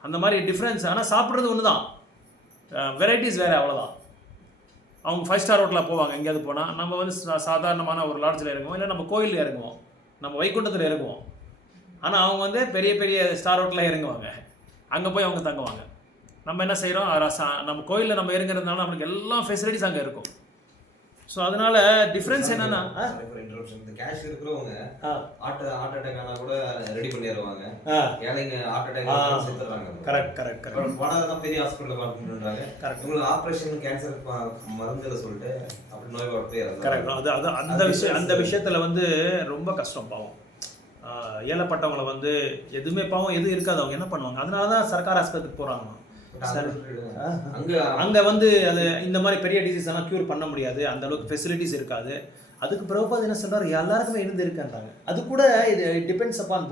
அந்த மாதிரி டிஃப்ரென்ஸ். ஆனால் சாப்பிட்றது ஒன்று தான், வெரைட்டிஸ் வேறு, அவ்வளோதான். அவங்க 5 ஸ்டார் ஹோட்டலில் போவாங்க, எங்கேயாவது போனால். நம்ம வந்து சாதாரணமான ஒரு லாட்ஜில் இறங்குவோம், இல்லை நம்ம கோயிலில் இறங்குவோம், நம்ம வைகுண்டத்தில் இறங்குவோம். ஆனால் அவங்க வந்து பெரிய பெரிய ஸ்டார் ஹோட்டலில் இறங்குவாங்க, அங்கே போய் அவங்க தங்குவாங்க. நம்ம என்ன செய்கிறோம், நம்ம கோயிலில் நம்ம இறங்குறதுனால நம்மளுக்கு எல்லா ஃபெசிலிட்டிஸ் அங்கே இருக்கும். ஸோ அதனால டிஃப்ரென்ஸ் என்னன்னா, இந்த கேஷ் இருக்கிறவங்க ஹார்ட் அட்டாக் ஆனால் கூட ரெடி பண்ணிடுவாங்க, ஏழைங்க ஹார்ட் அட்டாக் செத்துறாங்க. கரெக்ட் பணம் தான் பெரிய ஹாஸ்பிட்டலில் பார்க்கணுன்றாங்க. கரெக்ட். உங்களுக்கு ஆப்ரேஷன் கேன்சர் மருந்துல சொல்லிட்டு அப்படி நோய் போய் கரெக்ட். அது அந்த விஷயத்தில் வந்து ரொம்ப கஷ்டம். பாவம் ஏழைப்பட்டவங்களை வந்து எதுவுமே பாவம் எதுவும் இருக்காது, அவங்க என்ன பண்ணுவாங்க, அதனால தான் சர்க்கார் ஆஸ்பத்திரிக்கு போகிறாங்க. அங்கே வந்து அது இந்த மாதிரி பெரிய டிசீஸ் எல்லாம் க்யூர் பண்ண முடியாது, அந்த அளவுக்கு ஃபெசிலிட்டிஸ் இருக்காது. அதுக்கு பிரபுபாத் என்ன சொல்றாரு, எல்லாருக்குமே இருந்து இருக்குன்றாங்க. அது கூட இது depends upon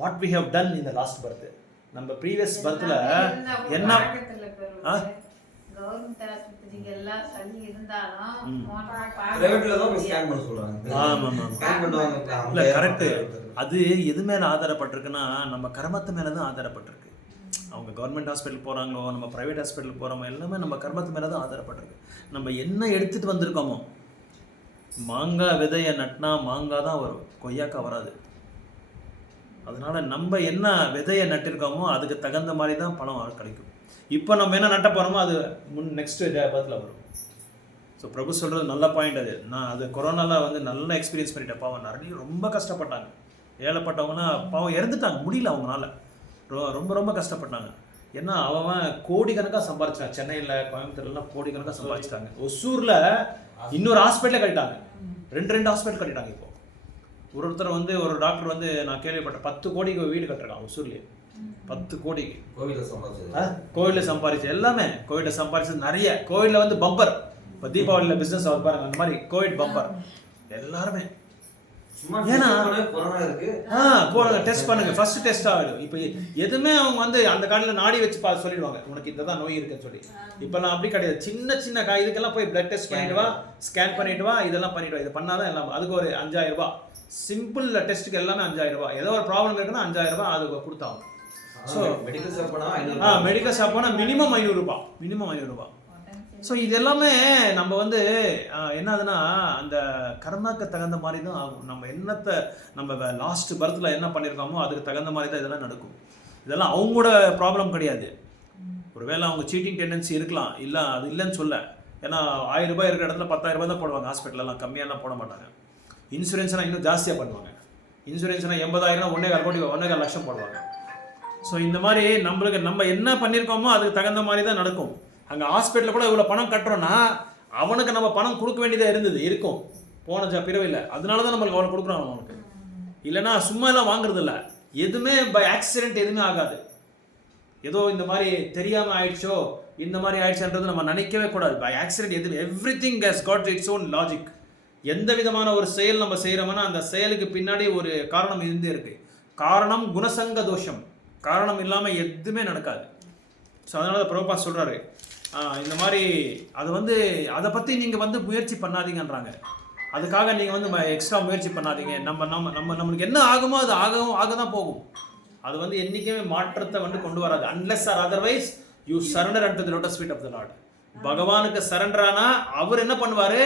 what we have done in the last birth. நம்ம ப்ரீவியஸ் பர்த்தில் என்ன கவர்மெண்ட் ஆஸ்பத்திரிக்கு எல்லாம் சளி இருந்தாலும் பிரைவேட்ல தான் போய் ஸ்கேன் பண்ண சொல்றாங்க. ஆமாம் ஸ்கேன் பண்ணுவாங்க. இல்லை கரெக்டு. அது எது மேலே ஆதாரப்பட்டிருக்குன்னா நம்ம கர்மத்து மேலே தான் ஆதாரப்பட்டிருக்கு. அவங்க கவர்மெண்ட் ஹாஸ்பிட்டல் போகிறாங்களோ நம்ம ப்ரைவேட் ஹாஸ்பிட்டல் போகிறோமோ எல்லாமே நம்ம கர்மத்து மேலே தான் ஆதாரப்பட்டிருக்கு. நம்ம என்ன எடுத்துகிட்டு வந்திருக்கோமோ, மாங்காய் விதையை நட்டினா மாங்காய் தான் வரும், கொய்யாக்காய் வராது. அதனால நம்ம என்ன விதையை நட்டிருக்கோமோ அதுக்கு தகுந்த மாதிரி தான் பணம் கிடைக்கும். இப்போ நம்ம என்ன நட்ட போகிறோமோ அது நெக்ஸ்ட் பர்த்தில் வரும். ஸோ பிரபு சொல்கிறது நல்ல பாயிண்ட். அது நான் அது கொரோனாவில் வந்து நல்லா எக்ஸ்பீரியன்ஸ் பண்ணிட்டேன். பாவம் நிறைய ரொம்ப கஷ்டப்பட்டாங்க, ஏழைப்பட்டவங்கன்னா பாவம் இறந்துட்டாங்க, முடியல அவங்களால, ரொம்ப ரொம்ப கஷ்டப்பட்டாங்க. ஏன்னா அவன் கோடிக்கணக்காக சம்பாதிச்சான். சென்னையில் கோயம்புத்தூர்லாம் கோடிக்கணக்காக சம்பாதிச்சிட்டாங்க. ஒசூரில் இன்னொரு ஹாஸ்பிட்டலே கட்டிட்டாங்க, ரெண்டு ஹாஸ்பிட்டல் கட்டிட்டாங்க. இப்போ ஒருத்தர் வந்து ஒரு டாக்டர் வந்து நான் கேள்விப்பட்டேன் 10 கோடிக்கு வீடு கட்டுறாங்க ஒசூர்லேயே. 10 கோடிக்கு கோவிலில் சம்பாதிச்சு எல்லாமே கோவிலில் சம்பாதிச்சது நிறைய. கோவிலில் வந்து பம்பர், இப்போ தீபாவளியில் பிஸ்னஸ் ஆகுது பாருங்க, அந்த மாதிரி கோவிட் பம்பர் எல்லாருமே. ஏன்னா டெஸ்ட் பண்ணுங்க, ஃபர்ஸ்ட் டெஸ்ட் ஆகிடும். இப்போ எதுவுமே அவங்க வந்து அந்த காலையில் நாடி வச்சு சொல்லிடுவாங்க உனக்கு இந்த தான் நோய் இருக்குன்னு சொல்லி. இப்போல்லாம் அப்படி கிடையாது. சின்ன இதுக்கெல்லாம் போய் பிளட் டெஸ்ட் பண்ணிட்டு வா, ஸ்கேன் பண்ணிட்டு வா, இதெல்லாம் பண்ணிட்டு வா, இது பண்ணாதான் எல்லாம். அதுக்கு ஒரு 5000 ரூபாய் சிம்பிள் டெஸ்ட்டுக்கு எல்லாமே 5000 ரூபாய். ஏதோ ஒரு ப்ராப்ளம் இருக்குன்னா 5000 ரூபாய் அதுக்கு கொடுத்தாங்க. ஸோ மெடிக்கல் ஷாப் போனால் மினிமம் 500 ரூபாய். ஸோ இது எல்லாமே நம்ம வந்து என்னதுன்னா அந்த கர்மாக்கு தகுந்த மாதிரி தான் ஆகும். நம்ம என்னத்தை நம்ம லாஸ்ட் பர்த்தில் என்ன பண்ணியிருக்கோமோ அதுக்கு தகுந்த மாதிரி தான் இதெல்லாம் நடக்கும். இதெல்லாம் அவங்களோட ப்ராப்ளம் கிடையாது. ஒருவேளை அவங்க சீட்டிங் டெண்டன்சி இருக்கலாம், இல்லை அது இல்லைன்னு சொல்ல. ஏன்னா 1000 ரூபாய் இருக்கிற இடத்துல 10,000 ரூபாய் தான் போடுவாங்க. ஹாஸ்பிட்டலெலாம் கம்மியாலாம் போட மாட்டாங்க. இன்சூரன்ஸ்னால் இன்னும் ஜாஸ்தியாக பண்ணுவாங்க. இன்சூரன்ஸ்னால் 80,000 1.25 கோடி 1.25 லட்சம் போடுவாங்க. ஸோ இந்த மாதிரி நம்ம என்ன பண்ணியிருக்கோமோ அதுக்கு தகுந்த மாதிரி தான் நடக்கும். அங்கே ஹாஸ்பிட்டலில் கூட இவ்வளோ பணம் கட்டுறோன்னா அவனுக்கு நம்ம பணம் கொடுக்க வேண்டியதாக இருக்கும் போன பிறவில்லை. அதனால தான் நம்மளுக்கு அவனை கொடுக்குறோம். அவனுக்கு இல்லைன்னா சும்மா எல்லாம் வாங்குறது இல்லை. எதுவுமே பை ஆக்சிடென்ட் எதுவுமே ஆகாது. ஏதோ இந்த மாதிரி தெரியாமல் ஆயிடுச்சோ இந்த மாதிரி ஆயிடுச்சுன்றது நம்ம நினைக்கவே கூடாது. பை ஆக்சிடென்ட் எதுவும் everything has got its own logic. எந்த விதமான ஒரு செயல் நம்ம செய்கிறோம்னா அந்த செயலுக்கு பின்னாடி ஒரு காரணம் இருந்தே இருக்குது. காரணம் குணசங்க தோஷம். காரணம் இல்லாமல் எதுவுமே நடக்காது. ஸோ அதனால தான் பிரபுபாத் சொல்கிறாரு இந்த மாதிரி அது வந்து அதை பற்றி நீங்கள் வந்து முயற்சி பண்ணாதீங்கன்றாங்க. அதுக்காக நீங்கள் வந்து எக்ஸ்ட்ரா முயற்சி பண்ணாதீங்க. நம்மளுக்கு என்ன ஆகுமோ அது ஆக தான் போகும். அது வந்து என்றைக்குமே மாற்றத்தை வந்து கொண்டு வராது. Unless or otherwise you surrender and to the lotus feet of the lord. பகவானுக்கு சரண்டர் ஆனால் அவர் என்ன பண்ணுவார்,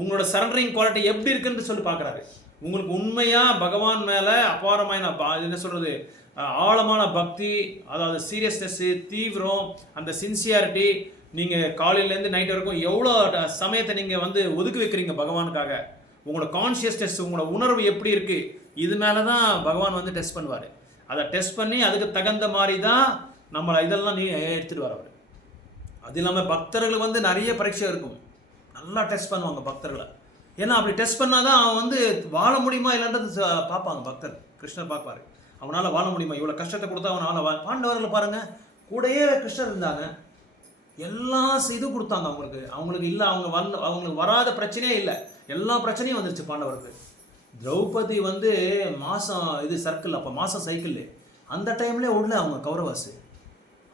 உங்களோட சரண்டரிங் குவாலிட்டி எப்படி இருக்குன்னு சொல்லி பார்க்குறாரு. உங்களுக்கு உண்மையாக பகவான் மேலே அபாரமான என்ன சொல்கிறது ஆழமான பக்தி, அதாவது சீரியஸ்னஸ்ஸு, தீவிரம், அந்த சின்சியாரிட்டி, நீங்கள் காலையிலேருந்து நைட் வரைக்கும் எவ்வளோ சமயத்தை நீங்கள் வந்து ஒதுக்கி வைக்கிறீங்க பகவானுக்காக, உங்களோட கான்ஷியஸ்னஸ் உங்களோட உணர்வு எப்படி இருக்குது, இது மேலே தான் பகவான் வந்து டெஸ்ட் பண்ணுவார். அதை டெஸ்ட் பண்ணி அதுக்கு தகுந்த மாதிரி தான் நம்மளை இதெல்லாம் எடுத்துகிட்டு வரவர். அது இல்லாமல் பக்தர்களுக்கு வந்து நிறைய பரீட்சை இருக்கும். நல்லா டெஸ்ட் பண்ணுவாங்க பக்தர்களை. ஏன்னா அப்படி டெஸ்ட் பண்ணால் தான் அவன் வந்து வாழ முடியுமா இல்லைன்றது பார்ப்பாங்க. பக்தர் கிருஷ்ணர் பார்ப்பார், அவனால் வாழ முடியுமா, இவ்வளோ கஷ்டத்தை கொடுத்தா அவனால் பாண்டவர்களை பாருங்கள், கூடயே கிருஷ்ணர் இருந்தாங்க, எல்லா இதுவும் கொடுத்தாங்க அவங்களுக்கு இல்லை அவங்களுக்கு வராத பிரச்சனையே இல்லை, எல்லா பிரச்சனையும் வந்துருச்சு பாண்டவருக்கு. திரௌபதி வந்து மாதம் சர்க்கிள், அப்போ மாதம் சைக்கிள், அந்த டைம்லேயே உள்ள அவங்க கௌரவாசு,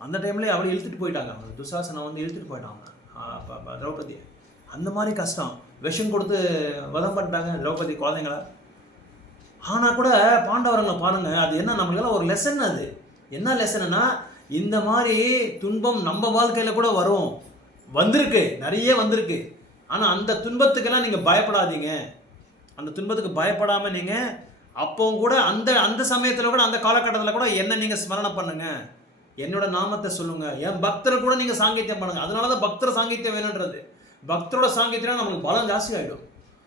அந்த டைம்லேயே அவளை இழுத்துட்டு போயிட்டாங்க. அவங்க துசாசனை வந்து இழுத்துட்டு போயிட்டாங்க திரௌபதியை. அந்த மாதிரி கஷ்டம், விஷம் கொடுத்து வதம் பண்ணிட்டாங்க திரௌபதி குழந்தைங்களை. ஆனால் கூட பாண்டவர்களை பாருங்கள், அது என்ன நம்மளுக்கெல்லாம் ஒரு லெசன். அது என்ன லெசன்னா, இந்த மாதிரி துன்பம் நம்ம வாழ்க்கையில் கூட வரும், வந்திருக்கு, நிறைய வந்திருக்கு. ஆனால் அந்த துன்பத்துக்கெல்லாம் நீங்கள் பயப்படாதீங்க. அந்த துன்பத்துக்கு பயப்படாமல் நீங்கள் அப்பவும் கூட அந்த அந்த சமயத்தில் கூட அந்த காலகட்டத்தில் கூட என்ன நீங்கள் ஸ்மரணை பண்ணுங்க, என்னோட நாமத்தை சொல்லுங்க, என் பக்தரை கூட நீங்கள் சாங்கித்யம் பண்ணுங்க. அதனால தான் பக்தர் சாங்கித்யம் வேணுன்றது. பக்தரோட சாங்கித்யம் நம்மளுக்கு பலம் ஜாஸ்தி ஆகிடும்.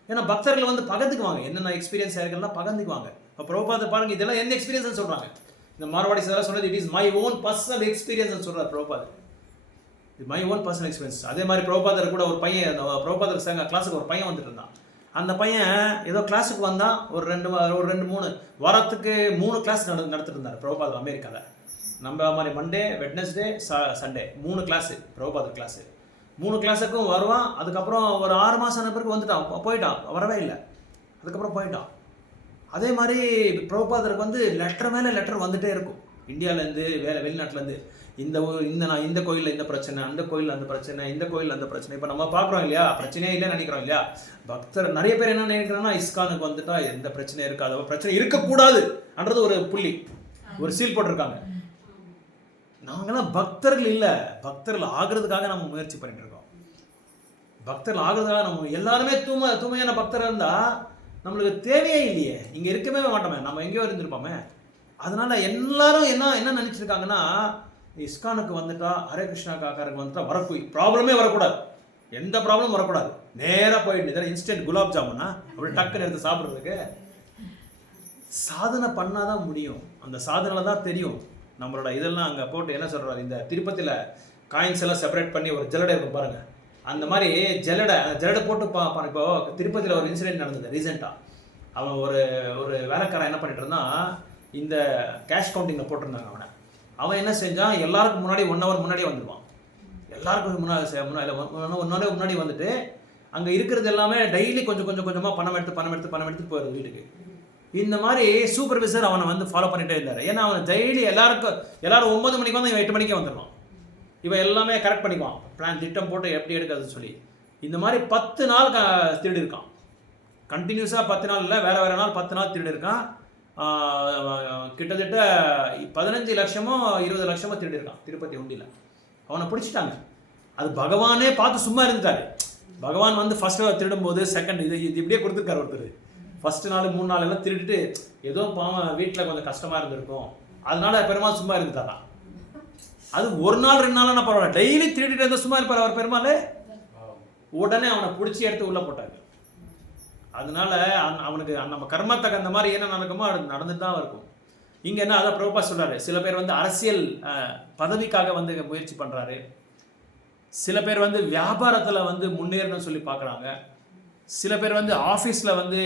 ஏன்னா பக்தர்கள் வந்து பகந்துக்குவாங்க, என்னென்ன எக்ஸ்பீரியன்ஸ் ஆயிருக்குன்னா பகந்துக்குவாங்க. இப்போ பிரபுபாத பாருங்க, இதெல்லாம் என்ன எக்ஸ்பீரியன்ஸ் சொல்கிறாங்க. இந்த மார்வாடி சார் சொன்னது it is my own personal experience சொல்கிறார் பிரபுபாத். இது மை ஓன் பர்சனல் எக்ஸ்பீரியன்ஸ். அதே மாதிரி பிரபுபாதர் கூட ஒரு பையன், பிரபுபாதர் சங்க கிளாஸுக்கு ஒரு பையன் வந்துட்டு இருந்தான். அந்த பையன் ஏதோ கிளாஸுக்கு வந்தான், ஒரு ரெண்டு 3 வாரத்துக்கு 3 கிளாஸ் நடத்திட்டு இருந்தார் பிரபுபாதர் அமெரிக்காவில். நம்ம மாதிரி மண்டே, வெட்னஸ்டே, சண்டே 3 கிளாஸு பிரபுபாதர் கிளாஸு. 3 கிளாஸுக்கும் வருவான். அதுக்கப்புறம் ஒரு 6 மாதம் ஆன பிறகு வந்துட்டான், போயிட்டான், வரவே இல்லை. அதுக்கப்புறம் போயிட்டான். அதே மாதிரி பிரபுபாதருக்கு வந்து லெட்டர் மேலே லெட்டர் வந்துகிட்டே இருக்கும், இந்தியாவிலேருந்து வெளிநாட்டிலேருந்து. இந்த கோயிலில் இந்த பிரச்சனை, அந்த கோயிலில் அந்த பிரச்சனை, இந்த கோயிலில் அந்த பிரச்சனை. இப்போ நம்ம பார்க்குறோம் இல்லையா, பிரச்சனையே இல்லைன்னு நினைக்கிறோம் இல்லையா. பக்தர் நிறைய பேர் என்ன நினைக்கிறாங்கன்னா, இஸ்கானுக்கு வந்துட்டா எந்த பிரச்சனையும் இருக்காது, பிரச்சனை இருக்கக்கூடாது அன்றது ஒரு புள்ளி, ஒரு சீல் போட்டிருக்காங்க. நாங்களாம் பக்தர்கள் இல்லை, பக்தர்கள் ஆகிறதுக்காக நம்ம முயற்சி பண்ணிட்டு இருக்கோம். பக்தர்கள் ஆகிறதுக்காக நம்ம எல்லாருமே தூய்மையான பக்தராக இருந்தால் நம்மளுக்கு தேவையே இல்லையே, இங்கே இருக்கவே மாட்டோமே, நம்ம எங்கேயோ இருந்திருப்போமே. அதனால எல்லாரும் என்ன நினச்சிருக்காங்கன்னா, இஸ்கானுக்கு வந்துட்டா, ஹரே கிருஷ்ணா காக்காருக்கு வந்துட்டா ப்ராப்ளமே வரக்கூடாது, எந்த ப்ராப்ளமும் வரக்கூடாது, நேராக போயிட்டு இதெல்லாம் இன்ஸ்டன்ட் குலாப் ஜாமுன்னா அப்படி டக்குன்னு எடுத்து சாப்பிட்றதுக்கு சாதனை பண்ணாதான் முடியும். அந்த சாதனை தான் தெரியும். நம்மளோட இதெல்லாம் அங்கே போட்டு என்ன சொல்கிறாரு, இந்த திருப்பதியில் காயின்ஸ் எல்லாம் செப்பரேட் பண்ணி ஒரு ஜல்லடை இருக்கும் பாருங்கள், அந்த மாதிரி ஜல்லடை போட்டு இப்போ திருப்பதியில் ஒரு இன்சிடென்ட் நடந்தது ரீசெண்டாக. அவன் ஒரு வேலைக்காரன் என்ன பண்ணிட்டு இருந்தான், இந்த கேஷ் கவுண்டிங்கில் போட்டிருந்தாங்க. அவன் என்ன செஞ்சான், எல்லாருக்கும் முன்னாடி 1 hour முன்னாடியே வந்துடுவான். எல்லாருக்கும் முன்னாடி வந்துட்டு அங்கே இருக்கிறது எல்லாமே டெய்லி கொஞ்சமாக பணம் எடுத்து போயிடுது வீட்டுக்கு. இந்த மாதிரி சூப்பர்வைசர் அவனை வந்து ஃபாலோ பண்ணிகிட்டே இருந்தார். ஏன்னா அவனை டெய்லி எல்லாரும் 9 மணிக்கு வந்து இவன் 8 மணிக்கே வந்துடுவான். இவன் எல்லாமே கரெக்ட் பண்ணிக்குவான், பிளான் திட்டம் போட்டு எப்படி எடுக்கிறதுன்னு சொல்லி. இந்த மாதிரி 10 நாள் திருடி இருக்கான். கண்டினியூஸாக 10 நாள் இல்லை, வேறு நாள் 10 நாள் திருடி இருக்கான். கிட்டத்தட்ட 15 லட்சமோ 20 லட்சமோ திருடி இருக்கான் திருப்பதி உண்டியில். அவனை பிடிச்சிட்டாங்க. அது பகவானே பார்த்து சும்மா இருந்துட்டாரு. பகவான் வந்து ஃபர்ஸ்ட் திருடும்போது செகண்ட் இது இப்படியே கொடுத்துருக்காரு. ஒருத்தர் ஃபர்ஸ்ட் நாள் 3 நாள் எல்லாம் திருடிட்டு ஏதோ பாவம் வீட்டில் கொஞ்சம் கஷ்டமாக இருந்திருக்கும், அதனால பெருமாள் சும்மா இருந்துட்டாரான். அது 1 நாள் 2 நாள்னா பரவாயில்ல, டெய்லி திருடிட்டு இருந்தால் சும்மா இருப்பார் அவர் பெருமாள். உடனே அவனை பிடிச்சி எடுத்து உள்ளே போட்டாங்க. அதனால அவனுக்கு நம்ம கர்மத்துக்கு அந்த மாதிரி என்ன நடக்குமோ அது நடந்துட்டு தான் இருக்கும். இங்கே என்ன அதான் பிரபுபா சொல்கிறாரு, சில பேர் வந்து அரசியல் பதவிக்காக வந்து முயற்சி பண்ணுறாரு, சில பேர் வந்து வியாபாரத்தில் வந்து முன்னேறணும்னு சொல்லி பார்க்குறாங்க, சில பேர் வந்து ஆஃபீஸில் வந்து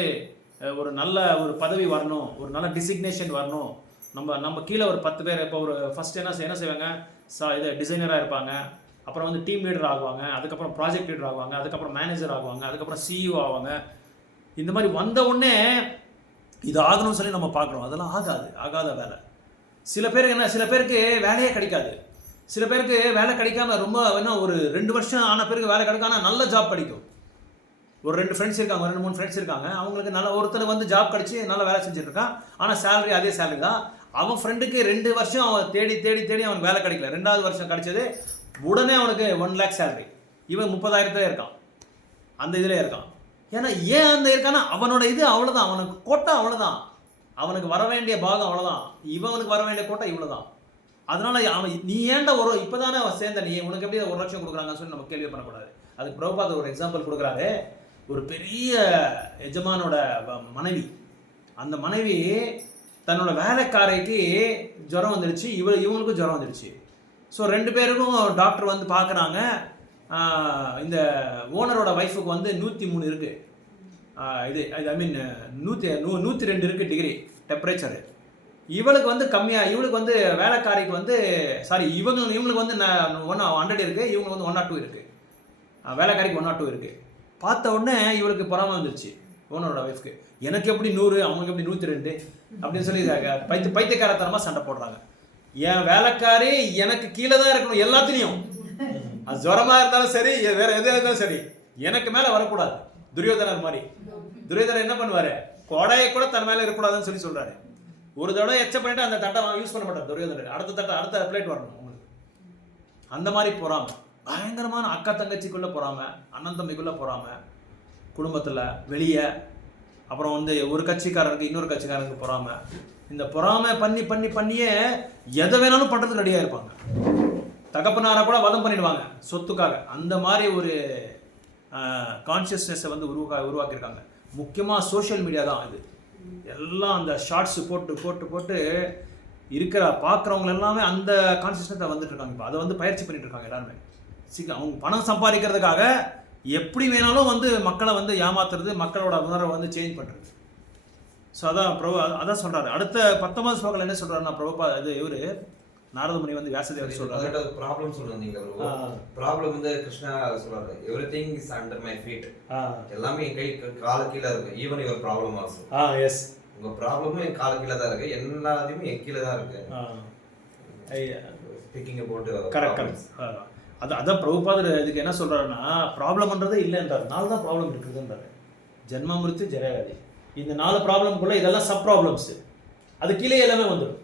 ஒரு நல்ல ஒரு பதவி வரணும், ஒரு நல்ல டிசிக்னேஷன் வரணும். நம்ம கீழே ஒரு 10 பேர் இப்போ ஒரு ஃபஸ்ட் என்ன செய்வாங்க, இது டிசைனராக இருப்பாங்க, அப்புறம் வந்து டீம் லீடர் ஆகுவாங்க, அதுக்கப்புறம் ப்ராஜெக்ட் லீடர் ஆகுவாங்க, அதுக்கப்புறம் மேனேஜர் ஆகுவாங்க, அதுக்கப்புறம் சிஇஓ ஆவாங்க. இந்த மாதிரி வந்த உடனே இது ஆகணும்னு சொல்லி நம்ம பார்க்குறோம். அதெல்லாம் ஆகாத வேலை. சில பேருக்கு வேலையே கிடைக்காது. சில பேருக்கு வேலை கிடைக்காம ரொம்ப என்ன ஒரு 2 வருஷம் ஆன பிறகு வேலை கிடைக்காம நல்ல ஜாப் கிடைக்கும். ஒரு 2 ஃப்ரெண்ட்ஸ் இருக்காங்க, 2-3 ஃப்ரெண்ட்ஸ் இருக்காங்க, அவங்களுக்கு நல்ல ஒருத்தர் வந்து ஜாப் கிடச்சி நல்ல வேலை செஞ்சுட்டு இருக்கான். ஆனால் சேலரி அதே சேலரி தான். அவன் ஃப்ரெண்டுக்கு 2 வருஷம் அவன் தேடி அவனுக்கு வேலை கிடைக்கல. 2வது வருஷம் கிடைச்சது உடனே அவனுக்கு 1 lakh சேலரி. இவன் 30,000 இருக்கான், அந்த இதில் இருக்கான். ஏன்னா ஏன் அந்த இருக்கான்னா அவனோட இது அவ்வளோதான், அவனுக்கு கோட்டை அவ்வளோதான், அவனுக்கு வர வேண்டிய பாகம் அவ்வளோதான், இவனுக்கு வர வேண்டிய கோட்டை இவ்வளோதான். அதனால அவன் நீ ஏன்டா இப்போ தானே சேர்ந்த நீ உனக்கு எப்படி 1 லட்சம் கொடுக்குறாங்கன்னு சொல்லி நம்ம கேள்வி பண்ணக்கூடாது. அதுக்கு பிரபுபாத் ஒரு எக்ஸாம்பிள் கொடுக்குறாரு. ஒரு பெரிய எஜமானோட மனைவி, அந்த மனைவி தன்னோட வேலைக்காரைக்கு ஜுரம் வந்துடுச்சு, இவங்களுக்கும் ஜுரம் வந்துடுச்சு. ஸோ 2 பேருக்கும் டாக்டர் வந்து பார்க்குறாங்க. இந்த ஓனரோட ஒய்ஃபுக்கு வந்து 103 இருக்குது, இது ஐ மீன் 102 இருக்குது டிகிரி டெம்பரேச்சரு. இவளுக்கு வந்து கம்மியாக, இவளுக்கு வந்து வேலைக்காரிக்கு வந்து இவங்களுக்கு வந்து 100 இருக்குது, இவங்களுக்கு வந்து 102 இருக்குது, வேலைக்காரிக்கு 102 இருக்குது. பார்த்த உடனே இவளுக்கு பொறாமை வந்துருச்சு ஓனரோட ஒய்ஃப்க்கு. எனக்கு எப்படி 100, அவங்களுக்கு எப்படி 102 அப்படின்னு சொல்லி பைத்தியக்காரத்தனமாக சண்டை போடுறாங்க. என் வேலைக்காரி எனக்கு கீழே தான் இருக்கணும் எல்லாத்துலேயும், அது ஜுரமாக இருந்தாலும் சரி வேற எதாக இருந்தாலும் சரி, எனக்கு மேலே வரக்கூடாது. துரியோதனர் மாதிரி. துரியோதனர் என்ன பண்ணுவார், கொடையை கூட தன் மேலே இருக்கக்கூடாதுன்னு சொல்லி சொல்கிறாரு. ஒரு தடவை எச்ச பண்ணிட்டு அந்த தட்டை யூஸ் பண்ண மாட்டார் துரியோதனர். அடுத்த பிளேட் வரணும் உங்களுக்கு. அந்த மாதிரி போகிறாங்க. பயங்கரமான அக்கா தங்கச்சிக்குள்ளே போகிறாம, அண்ணன் தம்பிக்குள்ளே போகிறாம, குடும்பத்தில் வெளியே அப்புறம் வந்து ஒரு கட்சிக்காரருக்கு இன்னொரு கட்சிக்காரருக்கு பொறாமை. இந்த பொறாமை பண்ணியே எதை வேணாலும் பண்ணுறதுக்கு ரெடியாக இருப்பாங்க. தகப்பனாரை கூட வதம் பண்ணிடுவாங்க சொத்துக்காக. அந்த மாதிரி ஒரு கான்ஷியஸ்னஸை வந்து உருவாக்கியிருக்காங்க. முக்கியமாக சோஷியல் மீடியா தான் இது. எல்லாம் அந்த ஷார்ட்ஸு போட்டு இருக்கிற பார்க்குறவங்க எல்லாமே அந்த கான்ஷியஸ்னஸை வந்துட்டு இருக்காங்க. இப்போ அதை வந்து பயிற்சி பண்ணிட்டு இருக்காங்க எல்லாருமே. அவங்க பணம் சம்பாதிக்கிறதுக்காக எப்படி வேணாலும் வந்து மக்களை வந்து ஏமாத்துறது, மக்களோட உணர்வை வந்து சேஞ்ச் பண்ணுறது. ஸோ அதான் சொல்கிறாரு. அடுத்த 19 ஸ்லோகத்தில் என்ன சொல்கிறாருன்னா, பிரபுபா இது இவர் நாரதமுனி வந்து வியாசதேவர் சொல்கிறாரு. ப்ராப்ளம் சொல்லுங்க. ப்ராப்ளம் வந்து கிருஷ்ணா சொல்றாரு, everything is under my feet. எல்லாமே என் கை கால கீழே இருக்கு. Even your problem also. Yes, உங்க ப்ராப்ளமும் என் கால கீழே தான் இருக்கு. எல்லாத்தையுமே என் கீழே தான் இருக்கு. ஸ்பீக்கிங் போட்டு கரெக்ட். அதான் பிரபுபாதர் இதுக்கு என்ன சொல்கிறாருன்னா, ப்ராப்ளம்ன்றதே இல்லைன்றார். 4 தான் ப்ராப்ளம் இருக்குதுன்றாரு. ஜென்ம மிருத்யு ஜெரவியாதி. இந்த 4 ப்ராப்ளம்குள்ளே இதெல்லாம் சப் ப்ராப்ளம்ஸு. அது கீழே எல்லாமே வந்துடும்.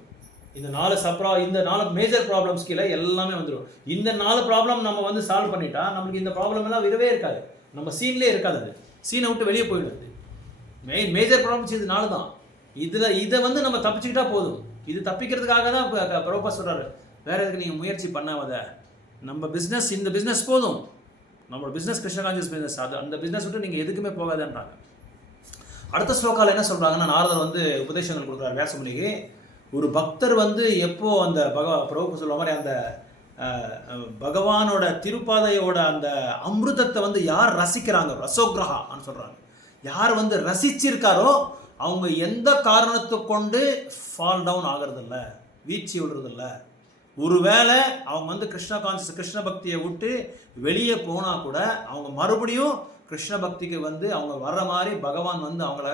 இந்த 4 மேஜர் ப்ராப்ளம்ஸ் கீழே எல்லாமே வந்துடும். இந்த 4 ப்ராப்ளம் நம்ம வந்து சால்வ் பண்ணிட்டா நமக்கு இந்த ப்ராப்ளம் எல்லாம் வரவே இருக்காது. நம்ம சீன்லேயே இருக்காது. அது சீனை விட்டு வெளியே போயிடுது. மேஜர் ப்ராப்ளம்ஸ் இது 4 தான். இதை வந்து நம்ம தப்பிச்சுக்கிட்டா போதும். இது தப்பிக்கிறதுக்காக தான் பிரபுபா சொல்கிறாரு, வேற எதுக்கு நீங்கள் முயற்சி பண்ணாத. நம்ம பிஸ்னஸ், இந்த பிஸ்னஸ் போதும். நம்மளோட பிஸ்னஸ் கிருஷ்ண கான்ஷியஸ் பிஸ்னஸ். அந்த பிஸ்னஸ் விட்டு நீங்கள் எதுக்குமே போகாதுன்றாங்க. அடுத்த ஸ்லோகாவில் என்ன சொல்கிறாங்கன்னா, நாரதர் வந்து உபதேசங்கள் கொடுக்குறாரு வியாசமுனிக்கு. ஒரு பக்தர் வந்து எப்போ அந்த பிரபு சொல்லுவ மாதிரி அந்த பகவானோட திருப்பாதையோட அந்த அமிர்தத்தை வந்து யார் ரசிக்கிறாங்க, ரசோக்ரஹான்னு சொல்கிறாங்க, யார் வந்து ரசிச்சிருக்காரோ அவங்க எந்த காரணத்தை கொண்டு ஃபால் டவுன் ஆகிறதில்ல, வீழ்ச்சி விடுறதில்ல. ஒருவேளை அவங்க வந்து கிருஷ்ண பக்தியை விட்டு வெளியே போனால் கூட அவங்க மறுபடியும் கிருஷ்ண பக்திக்கு வந்து அவங்க வர்ற மாதிரி பகவான் வந்து அவங்கள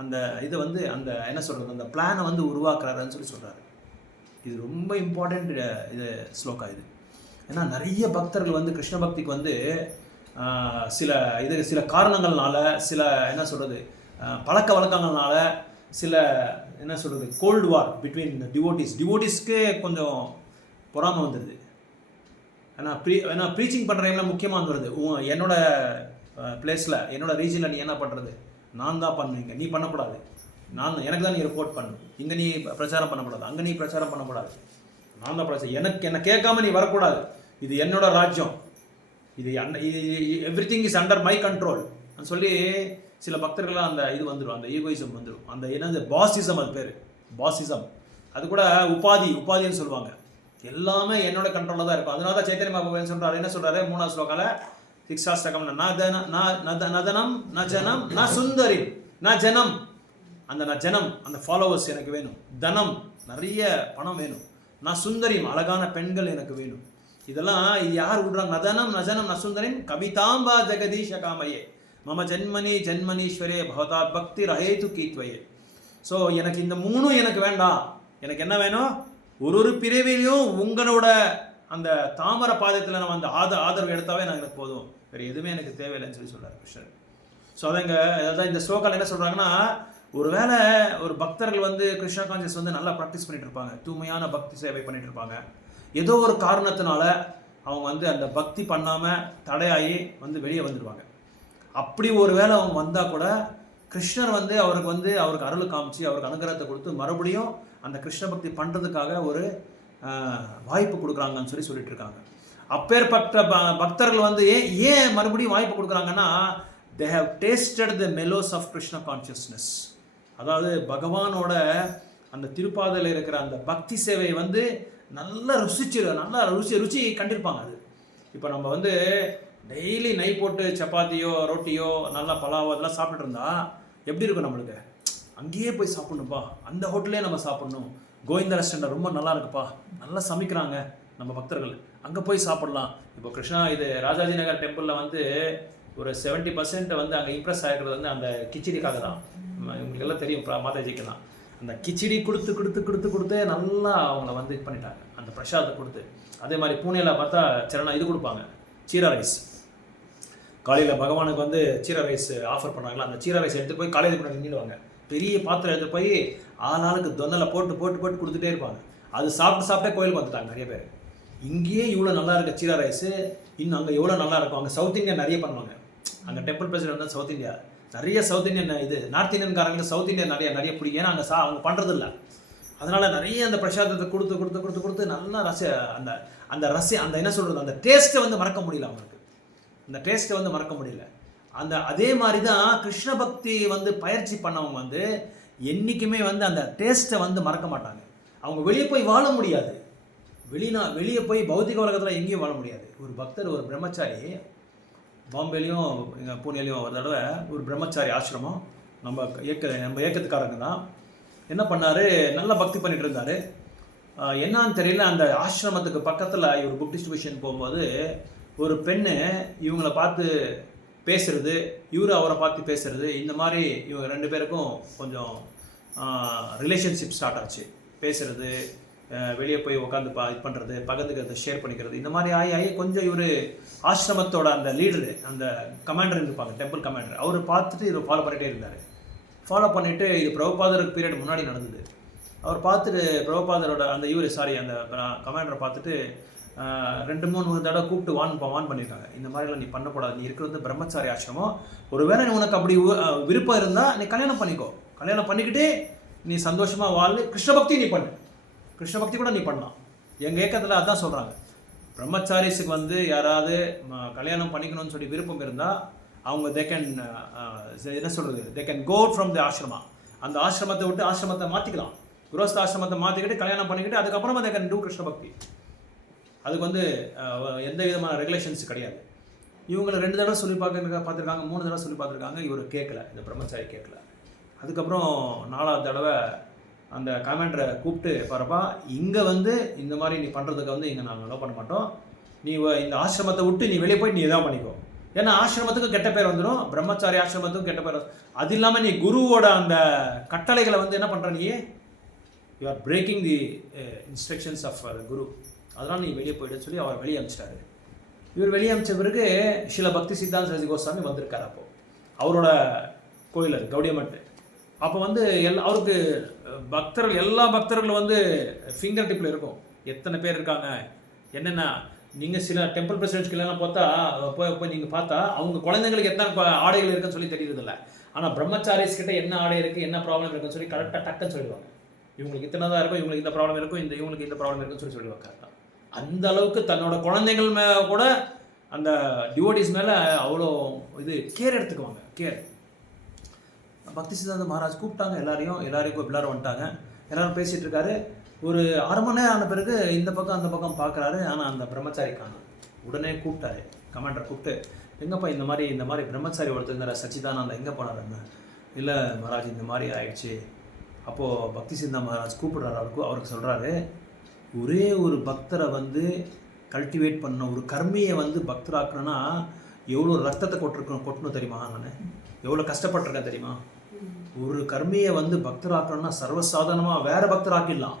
அந்த இதை வந்து அந்த என்ன சொல்கிறது, அந்த பிளானை வந்து உருவாக்குறாருன்னு சொல்கிறாரு. இது ரொம்ப இம்பார்ட்டண்ட் இது ஸ்லோகா இது. ஏன்னா நிறைய பக்தர்கள் வந்து கிருஷ்ண பக்திக்கு வந்து சில காரணங்கள்னால, சில என்ன சொல்கிறது பழக்க வழக்கங்கள்னால, சில என்ன சொல்கிறது கோல்டு வார் பிட்வீன் டிவோட்டிஸ்க்கு கொஞ்சம் பொறாமை வந்துடுது. ஏன்னா ப்ரீச்சிங் பண்ணுற டைமில் முக்கியமாக வந்துடுது. என்னோட பிளேஸில் என்னோட ரீஜனில் நீ என்ன பண்ணுறது, நான் தான் பண்ணுவீங்க, நீ பண்ணக்கூடாது, எனக்கு தான் நீ ரிப்போர்ட் பண்ணு, இங்கே நீ பிரச்சாரம் பண்ணக்கூடாது, அங்கே நீ பிரச்சாரம் பண்ணக்கூடாது, நான் தான் பிரச்சாரம், என்னை கேட்காம நீ வரக்கூடாது, இது என்னோட ராஜ்யம், இது everything is under my control சொல்லி சில பக்தர்களாக அந்த இது வந்துடும், அந்த ஈகோயிசம் வந்துடும். அந்த என்னது பாசிசம், அது பேர் பாசிசம். அது கூட உபாதின்னு சொல்லுவாங்க. எல்லாமே என்னோட கண்ட்ரோலில் தான் இருக்கும். அதனால தான் சைத்தன்ய மகாபுரம் சொல்கிறாரு, என்ன சொல்கிறாரு 3வது ஸ்லோகால 6th நதனம் ந ஜனம் ந சுந்தரி ந ஜனம். அந்த ஜனம், அந்த ஃபாலோவர்ஸ் எனக்கு வேணும். தனம், நிறைய பணம் வேணும். நான் சுந்தரியும், அழகான பெண்கள் எனக்கு வேணும். இதெல்லாம் இது யார் விடுறாங்க? நதனம் நஜனம் ந சுந்தரின் கவிதாம்பா ஜெகதீஷ காமையே மம ஜன்மனீஸ்வரே பகவதாத் பக்தி ரஹேது கீத்வயே. ஸோ எனக்கு இந்த 3 எனக்கு வேண்டாம். எனக்கு என்ன வேணும்? ஒரு பிறவிலையும் உங்களோட அந்த தாமர பாதத்தில் நம்ம அந்த ஆதரவு எடுத்தாவே எனக்கு போதும், வேறு எதுவுமே எனக்கு தேவையில்லைன்னு சொல்கிறார் கிருஷ்ணர். ஸோ அதான் இந்த ஸ்லோகால் என்ன சொல்கிறாங்கன்னா, ஒருவேளை ஒரு பக்தர்கள் வந்து கிருஷ்ண கான்சியஸ் வந்து நல்லா ப்ராக்டிஸ் பண்ணிட்டு இருப்பாங்க, தூய்மையான பக்தி சேவை பண்ணிட்டு இருப்பாங்க. ஏதோ ஒரு காரணத்தினால அவங்க வந்து அந்த பக்தி பண்ணாமல் தடையாகி வந்து வெளியே வந்துடுவாங்க. அப்படி ஒரு வேளை அவங்க வந்தால் கூட கிருஷ்ணர் வந்து அவருக்கு அருள் காமிச்சு அவருக்கு அனுகிரகத்தை கொடுத்து மறுபடியும் அந்த கிருஷ்ண பக்தி பண்ணுறதுக்காக ஒரு வாய்ப்பு கொடுக்குறாங்கன்னு சொல்லிட்டு இருக்காங்க. அப்பேற்பட்ட பக்தர்கள் வந்து ஏன் மறுபடியும் வாய்ப்பு கொடுக்குறாங்கன்னா, they have tasted the mellows of Krishna consciousness. அதாவது பகவானோட அந்த திருப்பாதையில் இருக்கிற அந்த பக்தி சேவை வந்து நல்லா ருச்சி கண்டிருப்பாங்க. அது இப்போ நம்ம வந்து டெய்லி நெய் போட்டு சப்பாத்தியோ ரொட்டியோ நல்லா பலாவோ அதெல்லாம் சாப்பிட்டுட்டு இருந்தா எப்படி இருக்கும் நம்மளுக்கு? அங்கேயே போய் சாப்பிட்ணுப்பா, அந்த ஹோட்டலே நம்ம சாப்பிட்ணும், கோவிந்தா ரெஸ்டாரண்ட் ரொம்ப நல்லா இருக்குப்பா, நல்லா சமைக்கிறாங்க நம்ம பக்தர்கள், அங்கே போய் சாப்பிட்லாம். இப்போ இது ராஜாஜி நகர் டெம்பிளில் வந்து ஒரு 70% வந்து அங்கே இம்ப்ரெஸ் ஆகிருக்கிறது வந்து அந்த கிச்சடிக்காக தான். இவங்களுக்கு எல்லாம் தெரியும் மாதாஜிக்கெல்லாம். அந்த கிச்சடி கொடுத்து நல்லா அவங்கள வந்து இது பண்ணிட்டாங்க, அந்த பிரசாதத்தை கொடுத்து. அதே மாதிரி பூனேல பார்த்தா இது கொடுப்பாங்க, சீரா ரைஸ். காலையில் பகவானுக்கு வந்து சீரா ரைஸ் ஆஃபர் பண்ணுறாங்களா, அந்த சீரா ரைஸ் எடுத்துகிட்டு போய் காலையில் கூட நின்றுடுவாங்க. பெரிய பாத்திரம் எடுத்துகிட்டு போய் ஆளாளுக்கு தொன்னலை போட்டு கொடுத்துட்டே இருப்பாங்க. அது சாப்பிட்டே கோயிலுக்கு வந்துட்டாங்க நிறைய பேர். இங்கேயே இவ்வளோ நல்லா இருக்க சீரா ரைஸு இன்னும் அங்கே எவ்வளோ நல்லா இருக்கும். அங்கே சவுத் இந்தியா நிறைய பண்ணுவாங்க. அங்கே டெம்பிள் பிரசிடென்ட் தான் சவுத் இந்தியா. நிறைய சவுத் இந்தியன் இது நார்த் இந்தியன்காரங்களுக்கு சவுத் இந்தியன் நிறைய பிடிக்கும். ஏன்னா அங்கே அவங்க பண்ணுறது இல்லை. அதனால் நிறைய அந்த பிரசாதத்தை கொடுத்து நல்லா அந்த என்ன சொல்கிறது, அந்த டேஸ்ட்டை வந்து மறக்க முடியல அவங்களுக்கு. அந்த டேஸ்ட்டை வந்து மறக்க முடியல. அதே மாதிரி தான் கிருஷ்ண பக்தி வந்து பயிற்சி பண்ணவங்க வந்து என்றைக்குமே வந்து அந்த டேஸ்ட்டை வந்து மறக்க மாட்டாங்க. அவங்க வெளியே போய் வாழ முடியாது. வெளியே போய் பௌத்திக உலகத்தில் எங்கேயும் வாழ முடியாது. ஒரு பக்தர், ஒரு பிரம்மச்சாரி, பாம்பேலையும் எங்கள் பூனேலையும் ஒரு தடவை ஒரு பிரம்மச்சாரி ஆசிரமம், நம்ம இயக்கத்துக்காரங்க தான், என்ன பண்ணார், நல்லா பக்தி பண்ணிட்டு இருந்தார். என்னான்னு தெரியல, அந்த ஆசிரமத்துக்கு பக்கத்தில் இவர் புக் டிஸ்ட்ரிபியூஷன் போகும்போது ஒரு பெண்ணு இவங்களை பார்த்து பேசுறது, இவர் அவரை பார்த்து பேசுறது, இந்த மாதிரி இவங்க 2 பேருக்கும் கொஞ்சம் ரிலேஷன்ஷிப் ஸ்டார்ட் ஆச்சு. பேசுறது, வெளியே போய் உட்காந்து இது பண்ணுறது, பக்கத்துக்கு ஷேர் பண்ணிக்கிறது, இந்த மாதிரி ஆகி கொஞ்சம் இவர் ஆசிரமத்தோட அந்த லீடரு, அந்த கமாண்டர் இருப்பாங்க, டெம்பிள் கமாண்டர், அவர் பார்த்துட்டு இதை ஃபாலோ பண்ணிகிட்டே இருந்தார். ஃபாலோ பண்ணிவிட்டு இது பிரபுபாதருக்கு பீரியட் முன்னாடி நடந்தது. அவர் பார்த்துட்டு பிரபுபாதரோட அந்த அந்த கமாண்டரை பார்த்துட்டு 2-3 தடவை கூப்பிட்டு வான் பண்ணியிருக்காங்க. இந்த மாதிரிலாம் நீ பண்ணக்கூடாது, நீ இருக்கிறது பிரம்மச்சாரி ஆசிரமம், ஒருவேளை உனக்கு அப்படி விருப்பம் இருந்தால் நீ கல்யாணம் பண்ணிக்கோ, கல்யாணம் பண்ணிக்கிட்டு நீ சந்தோஷமாக வாழ், கிருஷ்ண பக்தி நீ பண்ணு, கிருஷ்ண பக்தி கூட நீ பண்ணலாம். எங்கள் ஏக்கத்தில் அதான் சொல்கிறாங்க. பிரம்மச்சாரிஸுக்கு வந்து யாராவது கல்யாணம் பண்ணிக்கணும்னு சொல்லி விருப்பம் இருந்தால் அவங்க they can go from the Ashrama. அந்த ஆசிரமத்தை விட்டு ஆசிரமத்தை மாற்றிக்கலாம், குரோஸ்த ஆசிரமத்தை மாற்றிக்கிட்டு கல்யாணம் பண்ணிக்கிட்டு அதுக்கப்புறமா தே கேன் டூ கிருஷ்ண பக்தி. அதுக்கு வந்து எந்த விதமான ரெகுலேஷன்ஸ் கிடையாது. இவங்களை 2 தடவை சொல்லி பார்த்துருக்காங்க, 3 தடவை சொல்லி பார்த்துருக்காங்க. இவர் கேட்கல, இந்த பிரம்மச்சாரி கேட்கல. அதுக்கப்புறம் 4ஆவது தடவை அந்த கமாண்டரை கூப்பிட்டு, பாருப்பா இங்கே வந்து இந்த மாதிரி நீ பண்ணுறதுக்கு வந்து இங்கே நாங்கள் அலோவ் பண்ண மாட்டோம், நீ இந்த ஆசிரமத்தை விட்டு நீ வெளியே போய் நீ இதாக பண்ணிக்கோ. ஏன்னா ஆசிரமத்துக்கு கெட்ட பேர் வந்துடும், பிரம்மச்சாரி ஆசிரமத்துக்கும் கெட்ட பேர். அது இல்லாமல் நீ குருவோட அந்த கட்டளைகளை வந்து என்ன பண்ணுற, நீ you are breaking the instructions of guru, அதனால் நீ வெளியே போய்டுன்னு சொல்லி அவர் வெளியே அனுப்பிச்சிட்டாரு. இவர் வெளியே அனுப்பிச்ச பிறகு ஸ்ரீல பக்தி சித்தாந்த சரஸ்வதி கோஸ்வாமி வந்திருக்கார். அப்போது அவரோட கோயில் அது கௌடியமட்டு. அப்போ வந்து அவருக்கு எல்லா பக்தர்களும் வந்து ஃபிங்கர் டிப்பில் இருக்கும், எத்தனை பேர் இருக்காங்க என்னென்ன. நீங்கள் சில டெம்பிள் பிரசிடென்ட்ஸ்லாம் பார்த்தா போய் நீங்கள் பார்த்தா அவங்க குழந்தைங்களுக்கு எத்தனை ஆடைகள் இருக்குன்னு சொல்லி தெரியறதில்ல. ஆனால் பிரம்மச்சாரிஸ் கிட்ட என்ன ஆடை இருக்குது, என்ன ப்ராப்ளம் இருக்குன்னு சொல்லி கரெக்டாக டக்குன்னு சொல்லிடுவாங்க. இவங்களுக்கு இத்தனை தான் இருக்கும், இவங்களுக்கு இந்த ப்ராப்ளம் இருக்கும், இவங்களுக்கு இந்த ப்ராப்ளம் இருக்குன்னு சொல்லிடுவாங்க கரெக்டாக. அந்த அளவுக்கு தன்னோட குழந்தைகள் மேலே கூட அந்த டிவோட்டிஸ் மேலே அவ்வளோ இது கேர் எடுத்துக்குவாங்க, கேர். பக்தி சித்தாந்த மகாராஜ் கூப்பிட்டாங்க எல்லாரும் வந்துட்டாங்க. எல்லாரும் பேசிகிட்டு இருக்காரு. ஒரு 1/2 மணி நேரம் ஆன பிறகு இந்த பக்கம் அந்த பக்கம் பார்க்குறாரு. ஆனால் அந்த பிரம்மச்சாரி காணோம். உடனே கூப்பிட்டாரு, கமாண்டர் கூப்பிட்டு, எங்கப்பா இந்த மாதிரி பிரம்மச்சாரி ஒருத்தர் இருந்தார் சச்சிதானந்தா, எங்கே போனாருன்னு. இல்லை மகாராஜ் இந்த மாதிரி ஆயிடுச்சு. அப்போது பக்தி சித்தாந்த மகாராஜ் கூப்பிடுறாரு. அவருக்கு சொல்கிறாரு, ஒரே ஒரு பக்தரை வந்து கல்டிவேட் பண்ண, ஒரு கர்மியை வந்து பக்தராக்கணும்னா எவ்வளோ ரத்தத்தை கொட்டணும் தெரியுமா, நான் எவ்வளோ கஷ்டப்பட்டிருக்கேன் தெரியுமா. ஒரு கர்மியை வந்து பக்தராக்கணும்னா சர்வசாதாரணமாக வேறு பக்தராக்கிடலாம்,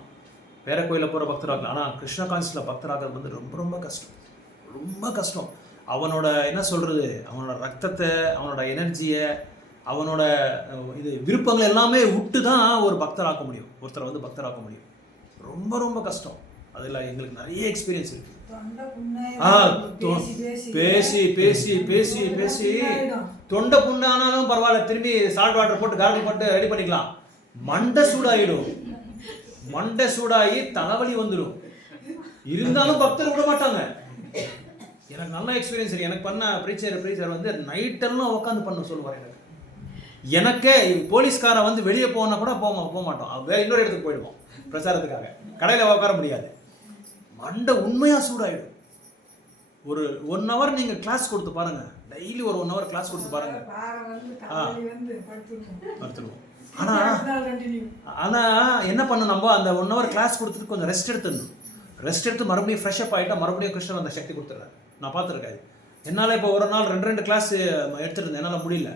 வேறு கோயிலில் போகிற பக்தராக்கலாம். ஆனால் கிருஷ்ண கான்சியில் பக்தராக்கிறது வந்து ரொம்ப ரொம்ப கஷ்டம், ரொம்ப கஷ்டம். அவனோட என்ன சொல்கிறது, அவனோட ரத்தத்தை, அவனோட எனர்ஜியை, அவனோட விருப்பங்கள் எல்லாமே விட்டு தான் ஒரு பக்தராக்க முடியும், ஒருத்தரை வந்து பக்தராக்க முடியும். ரொம்ப ரொம்ப கஷ்டம். அதில் எங்களுக்கு நிறைய எக்ஸ்பீரியன்ஸ் இருக்குது. பேசி பேசி பேசி பேசி தொண்டை புண்ணானாலும் பரவாயில்ல, திரும்பி சால்ட் வாட்டர் போட்டு கார்டன் போட்டு ரெடி பண்ணிக்கலாம். மண்டை சூடாகி தலைவலி வந்துடும். இருந்தாலும் பக்தர் விட மாட்டாங்க. எனக்கு நல்ல எக்ஸ்பீரியன்ஸ் இருக்கு. எனக்கு பண்ண ப்ரீச்சர் வந்து நைட்டெல்லாம் உட்காந்து பண்ண சொல்லுவார். எனக்கே போலீஸ்காரை வந்து வெளியே போனா கூட போக மாட்டோம், வேற இன்னொரு இடத்துக்கு போயிடுவோம் பிரச்சாரத்துக்காக. கடையில் உட்கார முடியாது, மண்டை உண்மையாக சூடாயிடும். ஒரு 1 hour நீங்கள் கிளாஸ் கொடுத்து பாருங்கள், டெய்லி ஒரு 1 hour கிளாஸ் கொடுத்து பாருங்கள், படுத்துருவோம். ஆனால் என்ன பண்ணணும், நம்ம அந்த 1 hour கிளாஸ் கொடுத்துட்டு கொஞ்சம் ரெஸ்ட் எடுத்து மறுபடியும் ஃப்ரெஷ்அப் ஆகிட்டா மறுபடியும் கிருஷ்ணன் அந்த சக்தி கொடுத்துட்றாரு. நான் பார்த்துருக்காரு. என்னால் இப்போ ஒரு நாள் 2 கிளாஸ் எடுத்துகிட்டு இருந்தேன், என்னால் முடியல.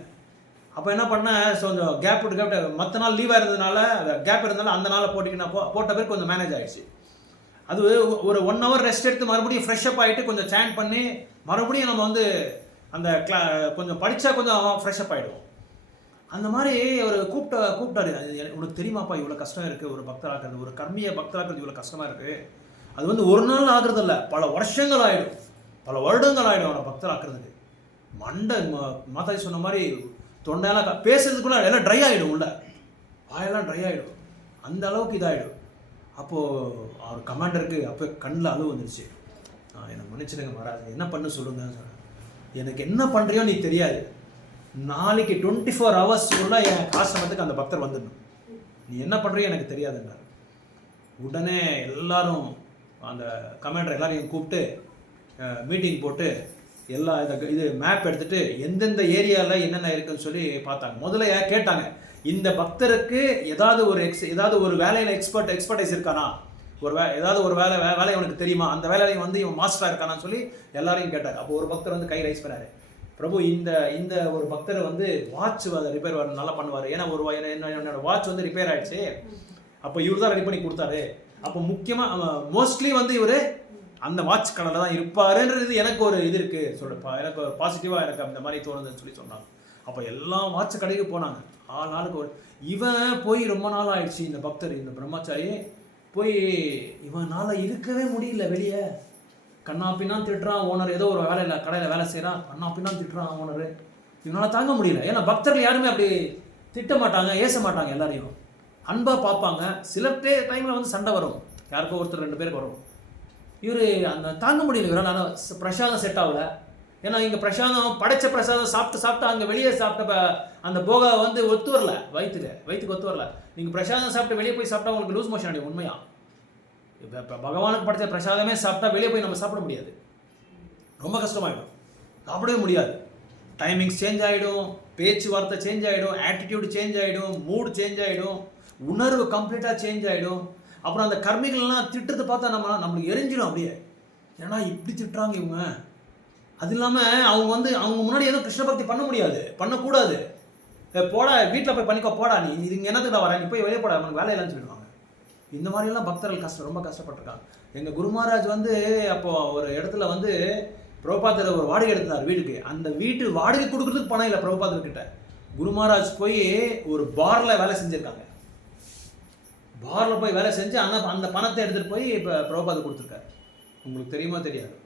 அப்போ என்ன பண்ணேன், கொஞ்சம் கேப் விட்டு மற்ற நாள் லீவாக இருந்ததுனால கேப் இருந்தாலும் அந்த நாளை போட்ட பேர் கொஞ்சம் மேனேஜ் ஆகிடுச்சு. அது ஒரு 1 hour ரெஸ்ட் எடுத்து மறுபடியும் ஃப்ரெஷ்அப் ஆகிட்டு கொஞ்சம் சேண்ட் பண்ணி மறுபடியும் நம்ம வந்து அந்த கொஞ்சம் படித்தா கொஞ்சம் ஃப்ரெஷ்அப் ஆகிடுவோம். அந்த மாதிரி அவர் கூப்பிட்டாரு. உனக்கு தெரியுமாப்பா இவ்வளோ கஷ்டம் இருக்குது ஒரு பக்தராக்குறது, ஒரு கர்மியை பக்தராக்குறது இவ்வளோ கஷ்டமாக இருக்குது. அது வந்து ஒரு நாள் ஆகுறது இல்லை, பல வருஷங்கள் ஆகிடும், பல வருடங்கள் ஆகிடும் அவனை பக்தராக்குறதுக்கு. மாதாஜி சொன்ன மாதிரி தொண்டையெல்லாம் பேசுறதுக்குள்ள எல்லாம் ட்ரை ஆகிடும், உள்ள வாயெல்லாம் ட்ரை ஆகிடும், அந்த அளவுக்கு இதாகிடும். அப்போது அவர் கமாண்டருக்கு அப்போ கண்ணில் அழுவு வந்துருச்சு. என்னை மன்னிச்சிடுங்க மகாராஜ், என்ன பண்ண சொல்லுங்க. எனக்கு என்ன பண்ணுறியோ நீ தெரியாது, நாளைக்கு 24 hours உள்ள என் ஆசிரமத்துக்கு அந்த பக்தர் வந்துடணும், நீ என்ன பண்ணுறியோ எனக்கு தெரியாதுங்க. உடனே எல்லாரும் அந்த கமாண்டர் எல்லாரையும் கூப்பிட்டு மீட்டிங் போட்டு எல்லா இது மேப் எடுத்துகிட்டு எந்தெந்த ஏரியாவில் என்னென்ன இருக்குதுன்னு சொல்லி பார்த்தாங்க. முதல்ல கேட்டாங்க, இந்த பக்தருக்கு ஏதாவது ஒரு வேலையில் எக்ஸ்பர்டைஸ் இருக்கானா, ஏதாவது ஒரு வேலை அவனுக்கு தெரியுமா, அந்த வேலையை வந்து இவன் மாஸ்டராக இருக்கானான்னு சொல்லி எல்லாரையும் கேட்டார். அப்போ ஒரு பக்தர் வந்து கை ரைஸ் பண்ணார், பிரபு இந்த ஒரு பக்தரை வந்து வாட்ச் ரிப்பேர் நல்லா பண்ணுவார், ஏன்னா என்னோட வாட்ச் வந்து ரிப்பேர் ஆகிடுச்சு, அப்போ இவர் தான் ரெடி பண்ணி கொடுத்தாரு, அப்போ முக்கியமாக மோஸ்ட்லி வந்து இவர் அந்த வாட்ச் கடையில் தான் இருப்பாருன்றது எனக்கு ஒரு இது இருக்குது சொல்லுப்பா, எனக்கு பாசிட்டிவாக எனக்கு அந்த மாதிரி தோணுதுன்னு சொல்லி சொன்னாங்க. அப்போ எல்லாம் வாட்ச் கடைக்கு போனாங்க, 4 நாளுக்கு இவன் போய் ரொம்ப நாள் ஆயிடுச்சு, இந்த பக்தர் இந்த பிரம்மச்சாரி போய் இவனால் இருக்கவே முடியல, வெளியே கண்ணாப்பின்னா திட்டுறான் ஓனர், ஏதோ ஒரு வேலையில் கடையில் வேலை செய்கிறான், கண்ணாப்பின்னா திட்டுறான் ஓனர், இவனால் தாங்க முடியல. ஏன்னா பக்தர்கள் யாருமே அப்படி திட்ட மாட்டாங்க, ஏச மாட்டாங்க, எல்லாரையும் அன்பாக பார்ப்பாங்க. சில டைமில் வந்து சண்டை வரும், யாருக்கோ ஒருத்தர் 2 பேருக்கு வரும். இவர் அந்த தாங்க முடியல, இவரால் பிரசாதம் செட் ஆகல. ஏன்னா இங்கே பிரசாதம் படைச்ச பிரசாதம் சாப்பிட்டு அங்கே வெளியே சாப்பிட்ட அந்த போகை வந்து ஒத்து வரல, வயிற்றுக்கு ஒத்து வரல. நீங்கள் பிரசாதம் சாப்பிட்டு வெளியே போய் சாப்பிட்டா உங்களுக்கு லூஸ் மோஷன் ஆகிடும். உண்மையாக இப்போ பகவானுக்கு படைச்ச பிரசாதமே சாப்பிட்டா வெளியே போய் நம்ம சாப்பிட முடியாது, ரொம்ப கஷ்டமாயிடும், சாப்பிடவே முடியாது. டைமிங்ஸ் சேஞ்ச் ஆகிடும், பேச்சுவார்த்தை சேஞ்ச் ஆகிடும், ஆட்டிடியூடு சேஞ்ச் ஆகிடும், மூடு சேஞ்ச் ஆகிடும், உணர்வு கம்ப்ளீட்டாக சேஞ்ச் ஆகிடும். அப்புறம் அந்த கர்மிகள்லாம் திட்டத்தை பார்த்தா நம்மளுக்கு எரிஞ்சிடும் அப்படியே, ஏன்னா இப்படி திட்டுறாங்க இவங்க. அது இல்லாமல் அவங்க முன்னாடி எதுவும் கிருஷ்ண பக்தி பண்ண முடியாது, பண்ணக்கூடாது. போடா வீட்டில் போய் பண்ணிக்கோ, போடா நீ இது என்னத்துக்கு வர, நீ போய் வெளியே போடா, அவனுக்கு வேலை இல்லைன்னு சொல்லிடுவாங்க. இந்த மாதிரிலாம் பக்தர்கள் ரொம்ப கஷ்டப்பட்டிருக்காங்க. எங்கள் குரு மகாராஜ் வந்து அப்போது ஒரு இடத்துல வந்து பிரபுபாதர் ஒரு வாடகை எடுத்தார் வீட்டுக்கு, அந்த வீட்டு வாடகை கொடுக்குறதுக்கு பணம் இல்லை பிரபுபாதர்கிட்ட. குரு மகாராஜ் போய் ஒரு பாரில் வேலை செஞ்சுருக்காங்க, பாரில் போய் வேலை செஞ்சு அந்த பணத்தை எடுத்துகிட்டு போய் இப்போ பிரபுபாதர் கொடுத்துருக்காரு. உங்களுக்கு தெரியுமா தெரியாது,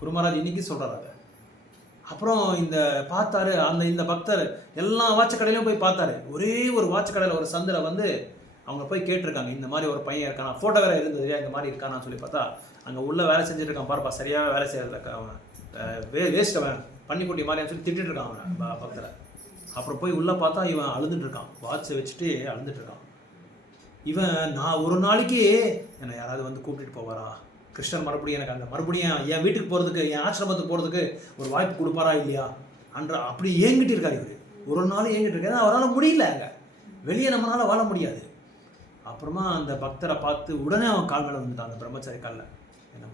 குரு மகாராஜ் இன்னைக்கு சொல்கிறாரு. அப்புறம் பார்த்தாரு இந்த பக்தர் எல்லா வாட்ச கடையிலையும் போய் பார்த்தாரு. ஒரே ஒரு வாட்ச கடையில் ஒரு சந்தில் வந்து அவங்க போய் கேட்டிருக்காங்க, இந்த மாதிரி ஒரு பையன் இருக்கானா, ஃபோட்டோ வேறு இருந்தது, இந்த மாதிரி இருக்கானான்னு சொல்லி பார்த்தா அங்கே உள்ளே வேலை செஞ்சுட்டு இருக்கான், பாருப்பா சரியாக வேலை செய்யறதுக்கு அவன் வேஸ்ட், அவன் பண்ணிக்குட்டி மாதிரியான்னு சொல்லி திட்டிட்டு இருக்கான் அவன் பக்தரை. அப்புறம் போய் உள்ளே பார்த்தா இவன் அழுதுட்டு இருக்கான், வாட்சை வச்சுட்டு அழுதுட்டு இருக்கான். இவன் நான் ஒரு நாளைக்கு என்னை யாராவது வந்து கூப்பிட்டுட்டு போவாரா, கிருஷ்ணன் மறுபடியும் என் வீட்டுக்கு போகிறதுக்கு, என் ஆசிரமத்துக்கு போகிறதுக்கு ஒரு வாய்ப்பு கொடுப்பாரா இல்லையா அப்படி ஏங்கிட்டு இருக்காரு இவர். ஒரு நாள் ஏங்கிட்டு இருக்காரு, ஏன்னா அவரால் முடியல, அங்கே வெளியே நம்மளால் வாழ முடியாது. அப்புறமா அந்த பக்தரை பார்த்து உடனே அவன் கால் மேலே வந்துட்டான், அந்த பிரம்மச்சாரி காலில், என்னை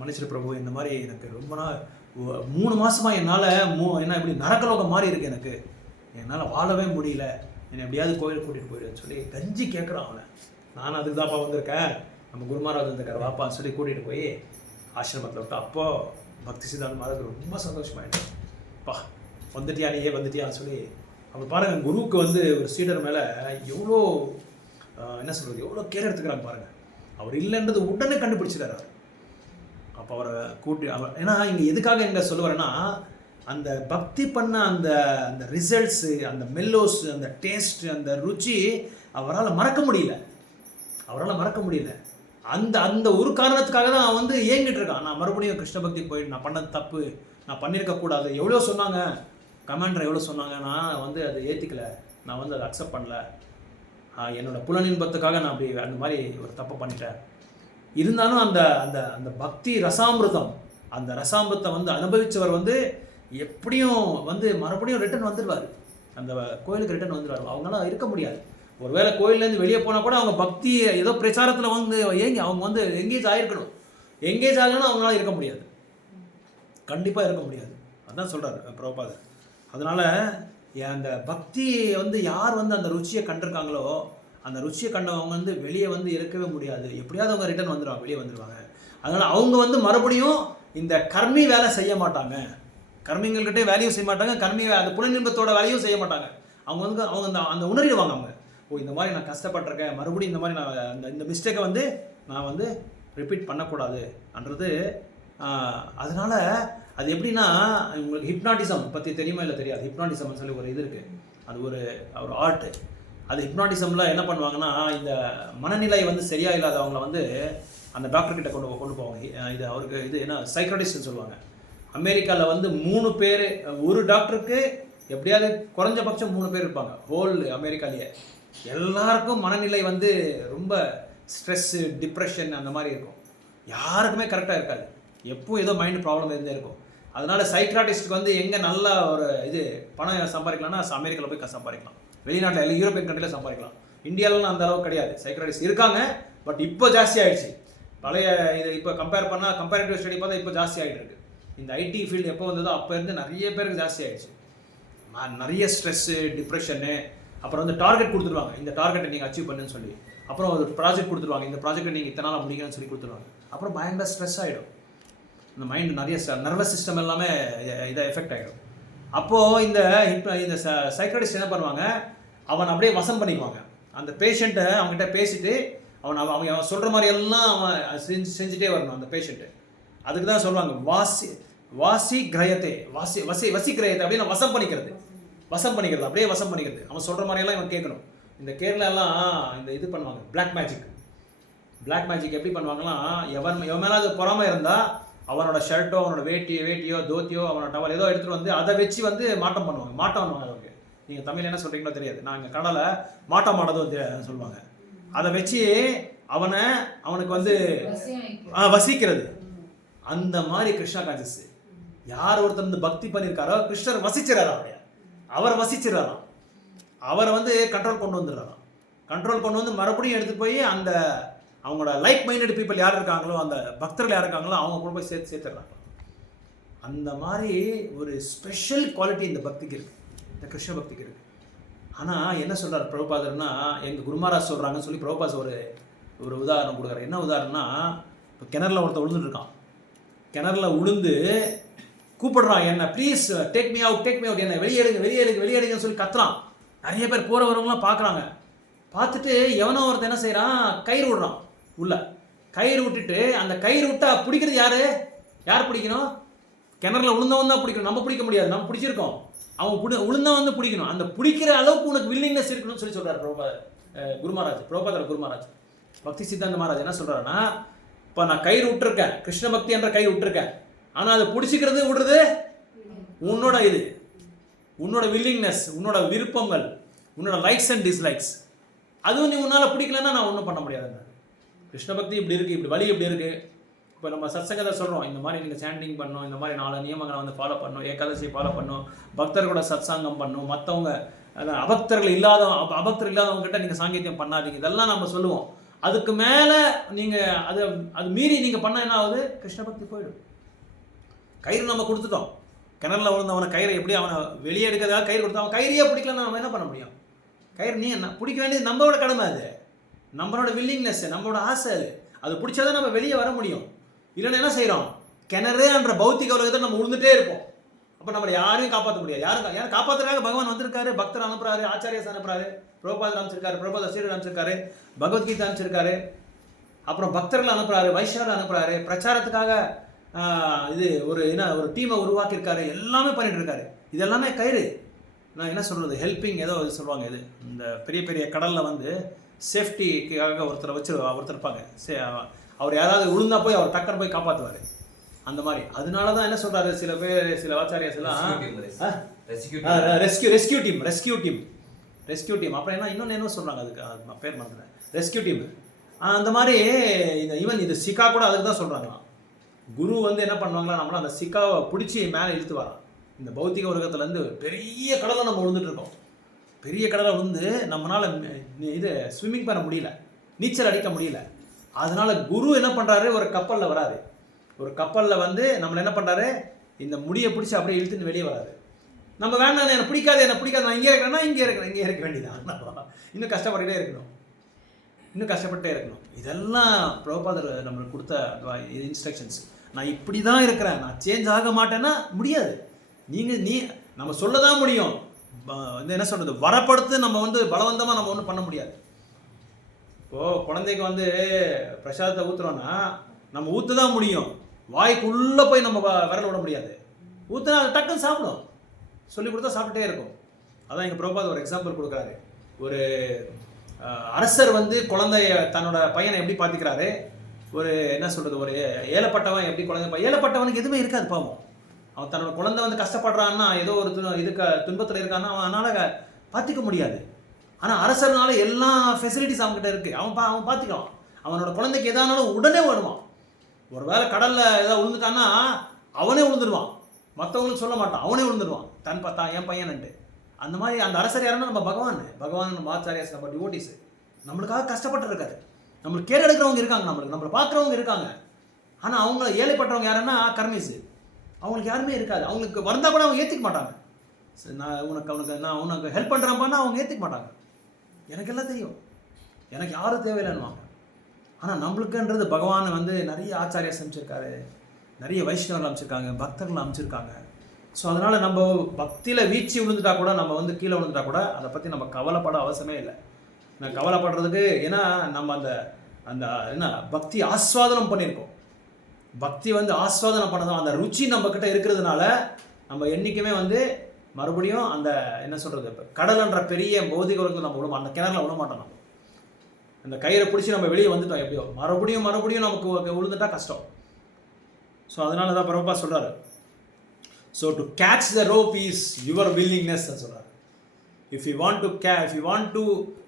மன்னிச்சிரு பிரபு, இந்த மாதிரி எனக்கு ரொம்ப நாள் 3 மாதமாக என்னால் என்ன இப்படி நரக்கலோகம் மாதிரி இருக்குது, எனக்கு என்னால் வாழவே முடியல, என்னை எப்படியாவது கோயில் கூட்டிகிட்டு போயிடுன்னு சொல்லி கஞ்சி கேட்குறான் அவனை. நான் அதுக்கு தான்ப்பா வந்திருக்கேன், நம்ம குரு மகாராஜ் வந்திருக்காரு, வாப்பான்னு சொல்லி கூட்டிகிட்டு போய் ஆசிரமத்தில் விட்டு. அப்போது பக்தி சித்தாந்த மகாராஜ் ரொம்ப சந்தோஷமாயிடும், பா வந்துட்டியான்னு சொல்லி. அப்போ பாருங்கள், குருவுக்கு வந்து ஒரு சீடர் மேலே எவ்வளோ என்ன சொல்கிறது, எவ்வளோ கேர் எடுத்துக்கிறாங்க பாருங்கள். அவர் இல்லைன்றது உடனே கண்டுபிடிச்சிடாரு அவர். அப்போ அவரை ஏன்னா இங்கே எதுக்காக எங்கே சொல்லுவாருன்னா, அந்த பக்தி பண்ண அந்த ரிசல்ட்ஸு, அந்த மெல்லோஸ், அந்த டேஸ்ட், அந்த ருச்சி அவரால் மறக்க முடியல. அந்த ஒரு காரணத்துக்காக தான் அவன் வந்து ஏங்கிட்டு இருக்கான். நான் மறுபடியும் கிருஷ்ண பக்தி போயிட்டு நான் பண்ணது தப்பு, நான் பண்ணியிருக்கக்கூடாது, எவ்வளோ சொன்னாங்க கமாண்டர், எவ்வளோ சொன்னாங்க, நான் வந்து அதை ஏற்றிக்கல, நான் வந்து அதை அக்செப்ட் பண்ணல, என்னோடய புலனின்பத்துக்காக நான் அப்படி அந்த மாதிரி ஒரு தப்பு பண்ணிட்டேன். இருந்தாலும் அந்த அந்த அந்த பக்தி ரசாமிருதம், அந்த ரசாமிருதம் வந்து அனுபவித்தவர் வந்து எப்படியும் வந்து மறுபடியும் ரிட்டர்ன் வந்துடுவார், அந்த கோயிலுக்கு ரிட்டர்ன் வந்துடுவார். அவங்களால இருக்க முடியாது. ஒருவேளை கோயிலேருந்து வெளியே போனால் கூட அவங்க பக்தி ஏதோ பிரச்சாரத்தில் வந்து அவங்க வந்து எங்கேஜ் ஆகிருக்கணும். எங்கேஜ் ஆகணும்னா அவங்களால இருக்க முடியாது, கண்டிப்பாக இருக்க முடியாது. அதான் சொல்கிறார் பிரபுபாதர். அதனால் அந்த பக்தியை வந்து யார் வந்து அந்த ருச்சியை கண்டிருக்காங்களோ, அந்த ருச்சியை கண்டவங்க வந்து வெளியே வந்து இருக்கவே முடியாது. எப்படியாவது அவங்க ரிட்டர்ன் வந்துடுவாங்க, வெளியே வந்துடுவாங்க. அதனால் அவங்க வந்து மறுபடியும் இந்த கர்மி வேலை செய்ய மாட்டாங்க, கர்மிங்கள்கிட்டே வேலையும் செய்ய மாட்டாங்க, அந்த புலனின்பத்தோட வேலையும் செய்ய மாட்டாங்க. அவங்க அந்த உணரிடுவாங்க. அவங்க இந்த மாதிரி நான் கஷ்டப்பட்டிருக்கேன், மறுபடியும் இந்த மாதிரி நான் இந்த மிஸ்டேக்கை வந்து நான் வந்து ரிப்பீட் பண்ணக்கூடாதுன்றது அதனால அது எப்படின்னா, உங்களுக்கு ஹிப்னாட்டிசம் பற்றி தெரியுமா இல்லை தெரியாது. ஹிப்னாட்டிசம்னு சொல்லி ஒரு இது இருக்குது, அது ஒரு ஆர்ட்டு. அது ஹிப்னாட்டிசமில் என்ன பண்ணுவாங்கன்னா, இந்த மனநிலை வந்து சரியா இல்லாதவங்களை வந்து அந்த டாக்டர்கிட்ட கொண்டு போவாங்க. இது அவருக்கு இது என்ன சைக்காட்டிஸ்ட்னு சொல்லுவாங்க. அமெரிக்காவில் வந்து 3 பேர், ஒரு டாக்டருக்கு எப்படியாவது குறைஞ்சபட்சம் 3 பேர் இருப்பாங்க ஹோல் அமெரிக்காலேயே. எல்லாருக்கும் மனநிலை வந்து ரொம்ப ஸ்ட்ரெஸ்ஸு, டிப்ரெஷன் அந்த மாதிரி இருக்கும். யாருக்குமே கரெக்டாக இருக்காது, எப்போ ஏதோ மைண்ட் ப்ராப்ளம் இருந்தே இருக்கும். அதனால சைக்காட்டிஸ்ட்டுக்கு வந்து எங்கே நல்ல ஒரு இது பணம் சம்பாதிக்கலாம்னா அமெரிக்காவில் போய் சம்பாதிக்கலாம், வெளிநாட்டில் இல்லை யூரோப்பியன் கண்ட்ரியில் சம்பாதிக்கலாம். இந்தியாவிலாம் அந்த அளவுக்கு கிடையாது. சைக்காட்டிஸ்ட் இருக்காங்க, பட் இப்போ ஜாஸ்தி ஆகிடுச்சு. பழைய இது இப்போ கம்பேர் பண்ணால், கம்பேரிட்டிவ் ஸ்டடி பார்த்தா இப்போ ஜாஸ்தி ஆகிட்டு இருக்கு. இந்த ஐடி ஃபீல்டு எப்போ வந்ததோ அப்போ இருந்து நிறைய பேருக்கு ஜாஸ்தி ஆகிடுச்சு. நிறைய ஸ்ட்ரெஸ்ஸு, டிப்ரெஷனு. அப்புறம் வந்து டார்கெட் கொடுத்துருவாங்க, இந்த டார்கெட்டை நீங்கள் அச்சீவ் பண்ணுன்னு சொல்லி. அப்புறம் ஒரு ப்ராஜெக்ட் கொடுத்துருவாங்க, இந்த ப்ராஜெக்ட்டை நீங்கள் இத்தனை நாளாக முடிக்கணும்னு சொல்லி கொடுத்துருவாங்க. அப்புறம் பயங்கர ஸ்ட்ரெஸ் ஆகிடும். இந்த மைண்டு நிறைய நர்வஸ் சிஸ்டம் எல்லாமே இதை எஃபெக்ட் ஆகிடும். அப்போது இந்த சைக்காட்டிஸ்ட் என்ன பண்ணுவாங்க, அவன் அப்படியே வசம் பண்ணிக்குவாங்க. அந்த பேஷண்ட்டை அவங்ககிட்ட பேசிட்டு அவன் சொல்கிற மாதிரி எல்லாம் அவன் செஞ்சுட்டே வரணும் அந்த பேஷண்ட்டு. அதுக்கு தான் சொல்லுவாங்க வாசி கிரயத்தை, வசி கிரயத்தை அப்படின்னு வசம் பண்ணிக்கிறது, அப்படியே வசம் பண்ணிக்கிறது. அவன் சொல்கிற மாதிரியெல்லாம் இவன் கேட்கணும். இந்த கேரளாலாம் இந்த இது பண்ணுவாங்க, பிளாக் மேஜிக் எப்படி பண்ணுவாங்கன்னா, எவன் மேலே பொறாமை இருந்தால் அவனோட ஷர்ட்டோ, அவனோட வேட்டியோ, தோத்தியோ, அவனோட டவல் ஏதோ எடுத்துகிட்டு வந்து அதை வச்சு வந்து மாட்டம் பண்ணுவாங்க. அவருக்கு நீங்கள் தமிழ் என்ன சொல்கிறீங்களோ தெரியாது, நாங்கள் கடலை மாட்டம் ஆடுறதும் சொல்லுவாங்க. அதை வச்சு அவனுக்கு வந்து வசிக்கிறது. அந்த மாதிரி கிருஷ்ணா கான்சியஸ். யார் ஒருத்தர் வந்து பக்தி பண்ணியிருக்காரோ கிருஷ்ணர் வசிச்சிடறாரு, அவரை வந்து கண்ட்ரோல் கொண்டு வந்து மறுபடியும் எடுத்துகிட்டு போய் அந்த அவங்களோட லைக் மைண்டட் பீப்புள் யார் இருக்காங்களோ, அந்த பக்தர்கள் யார் இருக்காங்களோ அவங்க கூட போய் சேர்த்துடுறாங்க. அந்த மாதிரி ஒரு ஸ்பெஷல் குவாலிட்டி இந்த பக்திக்கு இருக்குது, இந்த கிருஷ்ண பக்திக்கு இருக்குது. ஆனால் என்ன சொல்கிறார் பிரபுபாதர்னா, எங்கள் குருமராஜ் சொல்கிறாங்கன்னு சொல்லி பிரபுபாஸ் ஒரு உதாரணம் கொடுக்குறாரு. என்ன உதாரணம்னா, இப்போ கிணறுல ஒருத்தர் விழுந்துட்டுருக்கான், கிணறுல விழுந்து கூப்பிடுறான், என்ன ப்ளீஸ் டேக் மீ அவுட், என்ன வெளியேடுங்கன்னு சொல்லி கத்துறான். நிறைய பேர் போகிற வரவங்களாம் பார்க்குறாங்க. பார்த்துட்டு எவனோ ஒருத்தர் என்ன செய்கிறான், கயிறு விடுறான். உள்ள கயிறு விட்டுட்டு, அந்த கயிறு விட்டா பிடிக்கிறது யார் பிடிக்கணும்? கிணறுல விழுந்தவன் தான் பிடிக்கணும், நம்ம பிடிக்க முடியாது. நம்ம பிடிச்சிருக்கோம், அவன் விழுந்தவன் வந்து பிடிக்கணும். அந்த பிடிக்கிற அளவுக்கு உனக்கு வில்லிங்னஸ் இருக்கணும்னு சொல்லி சொல்கிறார் பிரபுபாதர் குருமராஜ். பக்தி சித்தாந்த மகாராஜ் என்ன சொல்கிறாருன்னா, இப்போ நான் கயிறு விட்டுருக்கேன், கிருஷ்ண பக்தி என்ற கயிறு விட்டுருக்கேன், ஆனால் அதை பிடிச்சிக்கிறது விடுறது உன்னோட வில்லிங்னஸ், உன்னோட விருப்பங்கள், உன்னோட லைக்ஸ் அண்ட் டிஸ்லைக்ஸ். அதுவும் நீ உன்னால் பிடிக்கலன்னா நான் ஒன்றும் பண்ண முடியாதுங்க. கிருஷ்ண பக்தி இப்படி இருக்குது, இப்படி வழி இப்படி இருக்குது. இப்போ நம்ம சத்சங்கத்தை சொல்கிறோம், இந்த மாதிரி நீங்கள் சாண்டிங் பண்ணணும், இந்த மாதிரி 4 நியமங்களை வந்து ஃபாலோ பண்ணணும், ஏகாதசி ஃபாலோ பண்ணணும், பக்தர்களோட சத்சாங்கம் பண்ணணும், மற்றவங்க அபக்தர்கள் இல்லாதவங்க கிட்ட நீங்கள் சாங்கித்யம் பண்ணாதீங்க, இதெல்லாம் நம்ம சொல்லுவோம். அதுக்கு மேலே நீங்கள் அது மீறி நீங்கள் பண்ண என்ன ஆகுது, கிருஷ்ண பக்தி போயிடும். கயிறு நம்ம கொடுத்துட்டோம், கிணறுல விழுந்தவனை கயிறை எப்படி அவனை வெளியே எடுக்கிறதாக கயிறு கொடுத்தா அவன் கயிறையே பிடிக்கலன்னா அவன் என்ன பண்ண முடியும்? கயிறு நீ என்ன பிடிக்க வேண்டியது நம்மளோட கடமை, அது நம்மளோட வில்லிங்னஸ், நம்மளோட ஆசை. அது பிடிச்சாதான் நம்ம வெளியே வர முடியும். இல்லைன்னா என்ன செய்கிறோம், கிணறுன்ற பௌத்திக உலகத்தை நம்ம உழுந்துட்டே இருப்போம். அப்போ நம்மளை யாரையும் காப்பாற்ற முடியாது. யாரும் காப்பாற்றுறதுக்காக பகவான் வந்திருக்காரு, பக்தர் அனுப்புறாரு, ஆச்சாரியாஸ் அனுப்புறாரு, பிரபுபாதர் அமைச்சிருக்காரு, பிரபுபாதர் ஸ்ரீரர் அமைச்சிருக்காரு, பகவத்கீதை அமைச்சிருக்காரு, அப்புறம் பக்தர்கள் அனுப்புறாரு, வைஷ்ணவர் அனுப்புறாரு, பிரச்சாரத்துக்காக ஒரு டீமை உருவாக்கியிருக்காரு, எல்லாமே பண்ணிட்டு இருக்காரு. இது எல்லாமே கயிறு. நான் என்ன சொல்கிறது, ஹெல்பிங் ஏதோ சொல்லுவாங்க. இது இந்த பெரிய பெரிய கடலில் வந்து சேஃப்டிக்காக ஒருத்தர் இருப்பாங்க. அவர் யாராவது விழுந்தா போய் அவர் டக்குன்னு போய் காப்பாற்றுவார், அந்த மாதிரி. அதனால தான் என்ன சொல்கிறாரு, சில ஆச்சாரியாஸ் எல்லாம் ரெஸ்கியூ டீம். அப்புறம் இன்னொன்று சொல்கிறாங்க, அதுக்கு பேர் மறந்துட்டேன், ரெஸ்கியூ டீம். அந்த மாதிரி ஈவன் இது சிக்கா கூட அதுக்கு தான் சொல்கிறாங்களாம். குரு வந்து என்ன பண்ணுவாங்களா, நம்மள அந்த சிக்காவை பிடிச்சி மேலே இழுத்து வரோம். இந்த பௌத்திக உலகத்துலேருந்து பெரிய கடலை நம்ம விழுந்துட்டு இருக்கோம். பெரிய கடலை விழுந்து நம்மளால் ஸ்விம்மிங் பண்ண முடியல, நீச்சல் அடிக்க முடியல. அதனால குரு என்ன பண்ணுறாரு, ஒரு கப்பலில் வராது. ஒரு கப்பலில் வந்து நம்மளை என்ன பண்ணுறாரு, இந்த முடியை பிடிச்சி அப்படியே இழுத்துன்னு வெளியே வராது. நம்ம வேணாம், எனக்கு பிடிக்காது, நான் இங்கே இருக்கிறேன்னா இங்கே இருக்க வேண்டியதான். இன்னும் கஷ்டப்பட்டுட்டே இருக்கணும். இதெல்லாம் பிரபுபாதர் நம்மளுக்கு கொடுத்த இன்ஸ்ட்ரக்ஷன்ஸ். நான் இப்படி தான் இருக்கிறேன், நான் சேஞ்ச் ஆக மாட்டேன்னா முடியாது. நம்ம சொல்ல தான் முடியும். என்ன சொல்கிறது, வரப்படுத்து நம்ம வந்து பலவந்தமாக நம்ம ஒன்றும் பண்ண முடியாது. இப்போது குழந்தைக்கு வந்து பிரசாதத்தை ஊற்றுறோன்னா நம்ம ஊற்ற தான் முடியும். வாய்க்குள்ளே போய் நம்ம விரல் விட முடியாது. ஊற்றினா அது டக்குன்னு சாப்பிடும். சொல்லி கொடுத்தா சாப்பிட்டுட்டே இருக்கும். அதான் எங்கள் பிரபாத் ஒரு எக்ஸாம்பிள் கொடுக்குறாரு. ஒரு அரசர் வந்து குழந்தைய தன்னோட பையனை எப்படி பார்த்துக்கிறாரு, ஒரு என்ன சொல்கிறது, ஒரு ஏழப்பட்டவன் எப்படி குழந்தை, ஏழப்பட்டவனுக்கு எதுவுமே இருக்காது பாவம். அவன் தன்னோட குழந்தை வந்து கஷ்டப்படுறான்னா, ஏதோ ஒரு துன்பத்தில் இருக்கான்னா அவனால் பார்த்துக்க முடியாது. ஆனால் அரசர்னால எல்லா ஃபெசிலிட்டிஸ் அவங்ககிட்ட இருக்குது. அவன் பார்த்துக்கலாம். அவனோட குழந்தைக்கு எதானாலும் உடனே வருவான். ஒரு வேளை கடலில் ஏதாவது விழுந்துட்டான்னா அவனே விழுந்துடுவான். மற்றவங்களுக்கு சொல்ல மாட்டான், அவனே விழுந்துடுவான். தான் என் பையன்ட்டு. அந்த மாதிரி அந்த அரசர் யாருன்னா நம்ம பகவான் நம்ம ஆச்சாரியாஸ், நம்ம டிவோட்டிஸ். நம்மளுக்காக கஷ்டப்பட்டு இருக்காரு. நம்மளுக்கு கேர் எடுக்கிறவங்க இருக்காங்க, நம்மளை பார்க்குறவங்க இருக்காங்க. ஆனால் அவங்க ஏழைப்பட்டவங்க யாருன்னா கர்மீஸு. அவங்களுக்கு யாருமே இருக்காது. அவங்களுக்கு வந்தால் கூட அவங்க ஏற்றுக்க மாட்டாங்க. நான் உனக்கு ஹெல்ப் பண்ணுறேன்ப்பான்னா அவங்க ஏற்றுக்க மாட்டாங்க. எனக்கு எல்லாம் தெரியும், எனக்கு யாரும் தேவையில்லைன்னுவாங்க. ஆனால் நம்மளுக்குன்றது பகவான் வந்து நிறைய ஆச்சாரியாஸ் அமைச்சிருக்காரு, நிறைய வைஷ்ணவர்கள் அமைச்சிருக்காங்க, பக்தர்கள் அமைச்சிருக்காங்க. ஸோ அதனால் நம்ம பக்தியில் வீழ்ச்சி விழுந்துட்டா கூட, நம்ம வந்து கீழே விழுந்துட்டா கூட அதை பற்றி நம்ம கவலைப்பட அவசியமே இல்லை. நான் கவலைப்படுறதுக்கு ஏன்னா நம்ம அந்த என்ன பக்தி ஆஸ்வாதனம் பண்ணியிருக்கோம். பக்தி வந்து ஆஸ்வாதனம் பண்ணதும் அந்த ருச்சி நம்மக்கிட்ட இருக்கிறதுனால நம்ம என்றைக்குமே வந்து மறுபடியும் அந்த என்ன சொல்கிறது, இப்போ கடல்ன்ற பெரிய பௌதிக உலகத்தில் நம்ம அந்த கிணறுல விட மாட்டோம். நம்ம அந்த கயிறை பிடிச்சி நம்ம வெளியே வந்துட்டோம். எப்படியோ மறுபடியும் நமக்கு விழுந்துட்டா கஷ்டம். ஸோ அதனால தான் பிரபா சொல்கிறாரு, so to catch the rope is your willingness சொல்கிறார். If you want to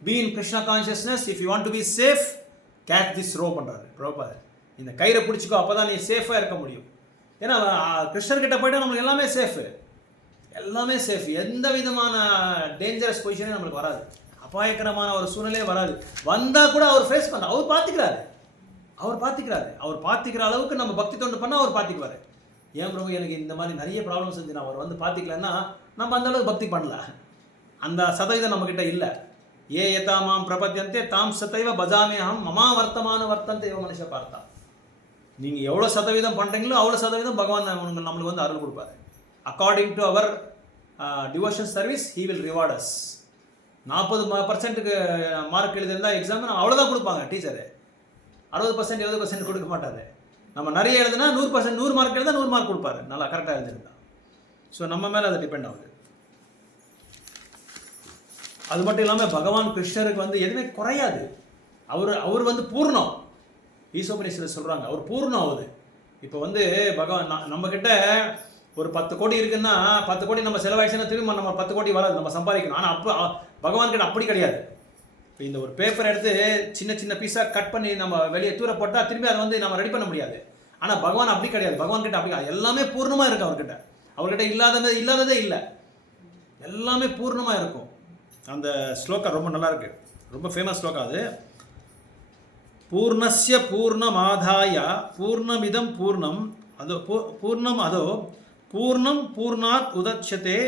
be in Krishna consciousness, if you want to be safe, catch this rope பண்றாரு பிரபுபாதர். இந்த கயிறை பிடிச்சிக்கோ, அப்பதான் நீ சேஃபா இருக்க முடியும். ஏன்னா கிருஷ்ணர்கிட்ட போயிட்டா நம்மளுக்கு எல்லாமே சேஃப். எந்த விதமான டேஞ்சரஸ் பொசிஷனே நம்மளுக்கு வராது. அபாயகரமான ஒரு சூழ்நிலையே வராது. வந்தா கூட அவர் ஃபேஸ் பண்ண அவர் பார்த்துக்கிறாரு. அவர் பார்த்துக்கிற அளவுக்கு நம்ம பக்தி தொண்டு பண்ணால் அவர் பார்த்துக்குவாரு. ஏன் பிரபு எனக்கு இந்த மாதிரி நிறைய ப்ராப்ளம்ஸ் இருந்து நான் அவர் வந்து பார்த்துக்கலன்னா நம்ம அந்த அளவுக்கு பக்தி பண்ணல. அந்த சதவீதம் நம்மக்கிட்ட இல்லை. ஏ யதா மாம் பிரபத்தியந்தே தாம் சதைவ பஜாமியகம் மமா வர்த்தமான வர்த்தந்தே இவ மனுஷ பார்த்தா. நீங்கள் எவ்வளோ சதவீதம் பண்ணுறீங்களோ அவ்வளோ சதவீதம் பகவான் நம்மளுக்கு வந்து அருள் கொடுப்பாரு. According to our devotion service he will reward us. 40% mark எழுதியிருந்தால் எக்ஸாம் அவ்வளோதான் கொடுப்பாங்க டீச்சரு. 60% 70% கொடுக்க மாட்டாரு. நம்ம நிறைய எழுதுனா 100% 100 மார்க் எழுதா 100 மார்க் கொடுப்பாரு, நல்லா கரெக்டாக எழுதிருந்தா. ஸோ நம்ம மேலே அது டிபெண்ட் ஆகுது. அது மட்டும் இல்லாமல் பகவான் கிருஷ்ணருக்கு வந்து எதுவுமே குறையாது. அவர் வந்து பூர்ணம். ஈசோபனிஷத்தில் சொல்கிறாங்க அவர் பூர்ணம். ஆகுது இப்போ வந்து பகவான் நம்மக்கிட்ட ஒரு 10 கோடி இருக்குன்னா 10 கோடி நம்ம செலவாயிடுச்சுன்னா திரும்ப நம்ம 10 கோடி வராது, நம்ம சம்பாதிக்கணும். ஆனால் அப்போ பகவான்கிட்ட அப்படி கிடையாது. இப்போ இந்த ஒரு பேப்பர் எடுத்து சின்ன பீஸாக கட் பண்ணி நம்ம வெளியே தூர போட்டால் திரும்பி அதை வந்து நம்ம ரெடி பண்ண முடியாது. ஆனால் பகவான் அப்படி கிடையாது. பகவான்கிட்ட அப்படி எல்லாமே பூர்ணமாக இருக்குது. அவர்கிட்ட இல்லாததே இல்லை, எல்லாமே பூர்ணமாக இருக்கும். அந்த ஸ்லோகா ரொம்ப நல்லா இருக்கு, ரொம்ப ஃபேமஸ் ஸ்லோகா அது. பூர்ணஸ்ய பூர்ணமாதாய பூர்ணமிதம் பூர்ணம் அதோ பூர்ணம் அதோ பூர்ணம் பூர்ணாத் உதட்சதே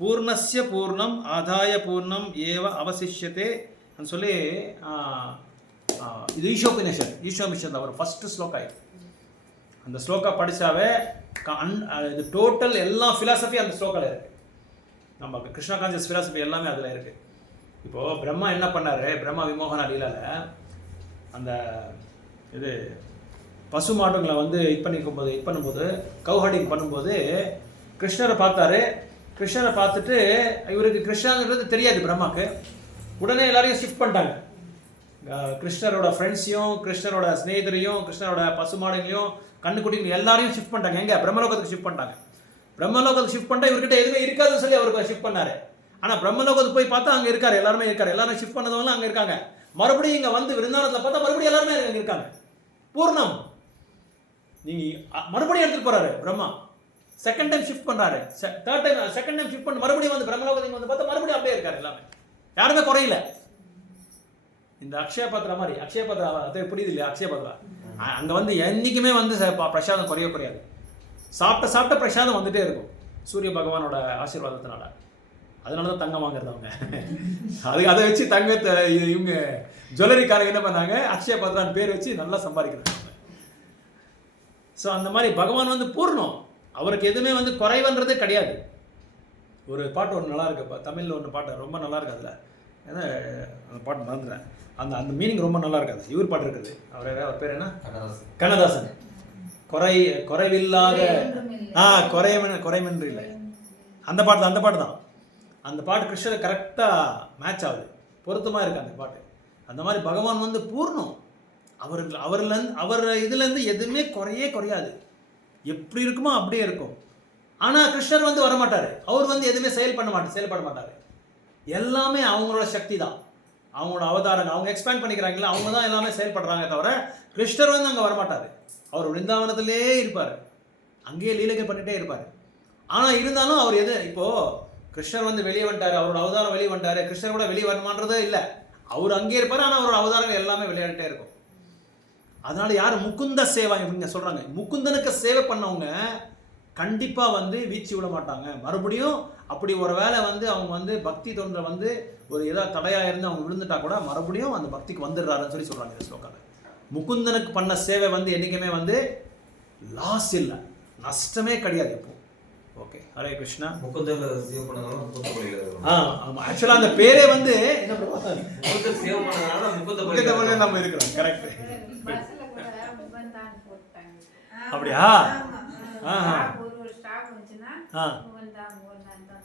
பூர்ணஸ்ய பூர்ணம் ஆதாய பூர்ணம் ஏவ அவசிஷ்யதே சொல்லி இது ஈஷோபனிஷத் அவர் ஃபர்ஸ்ட் ஸ்லோகா. அந்த ஸ்லோகா படித்தாவே இது டோட்டல் எல்லா ஃபிலாசபி அந்த ஸ்லோகாவில் இருக்குது. நம்ம கிருஷ்ணா கான்சியஸ் ஃபிலாசபி எல்லாமே அதில் இருக்குது. இப்போது பிரம்மா என்ன பண்ணார், பிரம்மா விமோகன லீலாவில் அந்த இது பசு மாடுங்களை வந்து இது பண்ணும்போது கௌஹடிங் பண்ணும்போது கிருஷ்ணரை பார்த்தாரு. கிருஷ்ணரை பார்த்துட்டு இவருக்கு கிருஷ்ணாங்கிறது தெரியாது பிரம்மாவுக்கு. உடனே எல்லாரையும் ஷிஃப்ட் பண்ணிட்டாங்க. கிருஷ்ணரோட ஃப்ரெண்ட்ஸையும் கிருஷ்ணரோட ஸ்நேகிதரையும் கிருஷ்ணரோட பசு மாடுங்களையும் கண்ணுக்குட்டிங்க எல்லாரையும் ஷிஃப்ட் பண்ணிட்டாங்க. எங்கே பிரம்மலோகத்துக்கு ஷிஃப்ட் பண்ணிட்டாங்க. பிரம்மலோகத்துக்கு ஷிஃப்ட் பண்ணிட்டா இவர்கிட்ட எதுவுமே இருக்காதுன்னு சொல்லி அவருக்கு ஷிஃப்ட் பண்ணாரு. ஆனால் பிரம்மலோகத்துக்கு போய் பார்த்தா அங்கே இருக்காரு, எல்லாருமே ஷிஃப்ட் பண்ணதவங்களும் அங்கே இருக்காங்க. மறுபடியும் இங்கே வந்து விருந்தானத்தில் பார்த்தா மறுபடியும் எல்லாருமே அங்கே இருக்காங்க. பூர்ணம். நீங்கள் மறுபடியும் எடுத்துகிட்டு போகிறாரு பிரம்மா. செகண்ட் டைம் ஷிஃப்ட் பண்ணுறாரு. செகண்ட் டைம் ஷிஃப்ட் பண்ணி மறுபடியும் வந்து பிரம்மலோகத்துக்கு வந்து பார்த்தா மறுபடியும் அப்படியே இருக்காரு. எல்லாமே யாருமே குறையில. இந்த அக்ஷய பாத்திரா மாதிரி அக்ஷய பாத்திரா புரியுது இல்லையா? அக்ஷய பாத்திரா அங்கே வந்து என்றைக்குமே வந்து பிரசாதம் குறையாது. சாப்பிட்ட பிரசாதம் வந்துட்டே இருக்கும் சூரிய பகவானோட ஆசீர்வாதத்தினால. அதனால தான் தங்கம் வாங்குறது அவங்க. அதை வச்சு தங்கத்தை இவங்க ஜுவல்லரிக்காரங்க என்ன பண்ணாங்க, அக்ஷய பாத்திரான்னு பேர் வச்சு நல்லா சம்பாதிக்கிறாங்க. ஸோ அந்த மாதிரி பகவான் வந்து பூர்ணம். அவருக்கு எதுவுமே வந்து குறைவுன்றதே கிடையாது. ஒரு பாட்டு ஒன்று நல்லா இருக்கு, தமிழில் ஒன்று பாட்டு ரொம்ப நல்லா இருக்கு. அதில் ஏன்னா அந்த பாட்டு மறந்துடுறேன். அந்த மீனிங் ரொம்ப நல்லா இருக்காது. இவர் பாட்டு இருக்குது, அவர் பேர் என்ன, கண்ணதாசன். குறைவில்லாத குறைமின்றி இல்லை. அந்த பாட்டு தான். அந்த பாட்டு கிருஷ்ணர் கரெக்டாக மேட்ச் ஆகுது, பொருத்தமாக இருக்குது அந்த பாட்டு. அந்த மாதிரி பகவான் வந்து பூர்ணம். அவர் இதுலேருந்து எதுவுமே குறையாது. எப்படி இருக்குமோ அப்படியே இருக்கும். ஆனால் கிருஷ்ணர் வந்து வரமாட்டார். அவர் வந்து எதுவுமே செயல்பட மாட்டார். எல்லாமே அவங்களோட சக்தி தான், அவங்களோட அவதாரங்கள். அவங்க எக்ஸ்பேண்ட் பண்ணிக்கிறாங்களா, அவங்க தான் எல்லாமே செயல்படுறாங்க தவிர கிருஷ்ணர் வந்து அங்கே வரமாட்டார். அவர் விருந்தாவனத்திலே இருப்பார், அங்கேயே லீலைகள் பண்ணிகிட்டே இருப்பார். ஆனால் இருந்தாலும் அவர் இப்போது கிருஷ்ணர் வந்து வெளியே வந்துட்டார், அவரோட அவதாரம் வெளியே வந்துட்டார், கிருஷ்ணர் கூட வெளியே வரமான்றதே இல்லை. அவர் அங்கே இருப்பார், ஆனால் அவரோட அவதாரங்கள் எல்லாமே விளையாடிட்டே இருக்கும். அதனால யார் முகுந்த சேவை அப்படின்னு சொல்கிறாங்க, முகுந்தனுக்கு சேவை பண்ணவங்க கண்டிப்பாக வந்து வீழ்ச்சி விட மாட்டாங்க. மறுபடியும் அப்படி ஒரு வேளை வந்து அவங்க வந்து பக்தி தொண்டை வந்து ஒரு ஏதாவது தடையாக இருந்து அவங்க விழுந்துட்டா கூட மறுபடியும் அந்த பக்திக்கு வந்துடுறாருன்னு சொல்லி சொல்கிறாங்க இந்த ஸ்லோகாவில். முகுந்தனுக்கு பண்ண சேவை வந்து என்றைக்குமே வந்து லாஸ் இல்லை, நஷ்டமே கிடையாது எப்போ. ஓகே, ஹரே கிருஷ்ணா. முகுந்தர் சேவ் பண்ணதால முகுந்த கோயிலில் ஆமாம், ஆக்சுவலாக அந்த பேரே வந்து என்ன முகுந்தர் சேவ் பண்ணதால முகுந்த கோயிலில் நம்ம இருக்கிறோம். கரெக்ட். பஸ்ல கூட முகந்தான் போட்டாங்க. அப்படியா? ஒரு ஸ்டாப் வந்துச்சுன்னா முகந்தான் தான்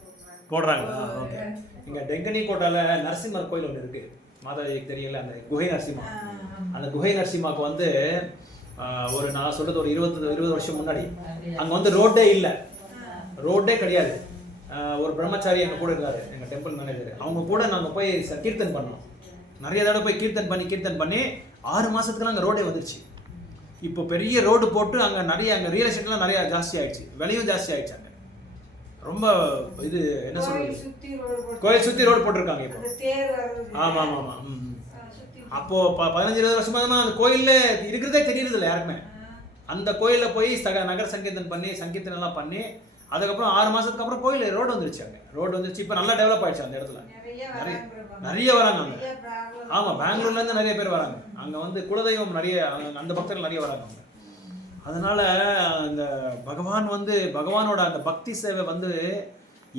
போடுறாங்க. ஓகே. இங்கே டெங்கனி கோட்டாவில் நரசிம்மர் கோயில் ஒன்று இருக்குது, மாதாஜிக்கு தெரியல, அந்த குகை நரசிம்மா. அந்த குகை நரசிம்மாவுக்கு வந்து ஒரு நான் சொல்கிறது ஒரு 20 வருஷம் முன்னாடி அங்கே வந்து ரோட்டே கிடையாது. ஒரு பிரம்மச்சாரி எங்கள் கூட இருக்காரு, எங்கள் டெம்பிள் மேனேஜர். அவங்க கூட நாங்கள் போய் கீர்த்தன் பண்ணோம். நிறைய தடவை போய் கீர்த்தன் பண்ணி 6 மாதத்துக்குலாம் அங்கே ரோடே வந்துருச்சு. இப்போ பெரிய ரோடு போட்டு அங்கே ரியல் எஸ்டேட்லாம் நிறையா ஜாஸ்தி ஆகிடுச்சு, விலையும் ஜாஸ்தி ஆகிடுச்சு. அங்கே ரொம்ப இது என்ன சொல்கிறது, கோயில் சுற்றி ரோடு போட்டிருக்காங்க இப்போ. ஆமாம். அப்போது 15-20 வருஷமாக தான் அந்த கோயிலில் இருக்கிறதே தெரியறது இல்லை யாருக்குமே. அந்த கோயிலில் போய் நகர சங்கீர்த்தனம் எல்லாம் பண்ணி அதுக்கப்புறம் 6 மாதத்துக்கு அப்புறம் கோயில் ரோடு வந்துருச்சு. அங்கே ரோடு வந்துருச்சு, இப்போ நல்லா டெவலப் ஆகிடுச்சு அந்த இடத்துல. நிறைய வராங்க அங்கே. ஆமாம், பெங்களூர்லேருந்து நிறைய பேர் வராங்க அங்கே. வந்து குலதெய்வம் நிறைய, அந்த பக்தர்கள் நிறைய வராங்க அங்கே. அதனால் அந்த பகவானோட அந்த பக்தி சேவை வந்து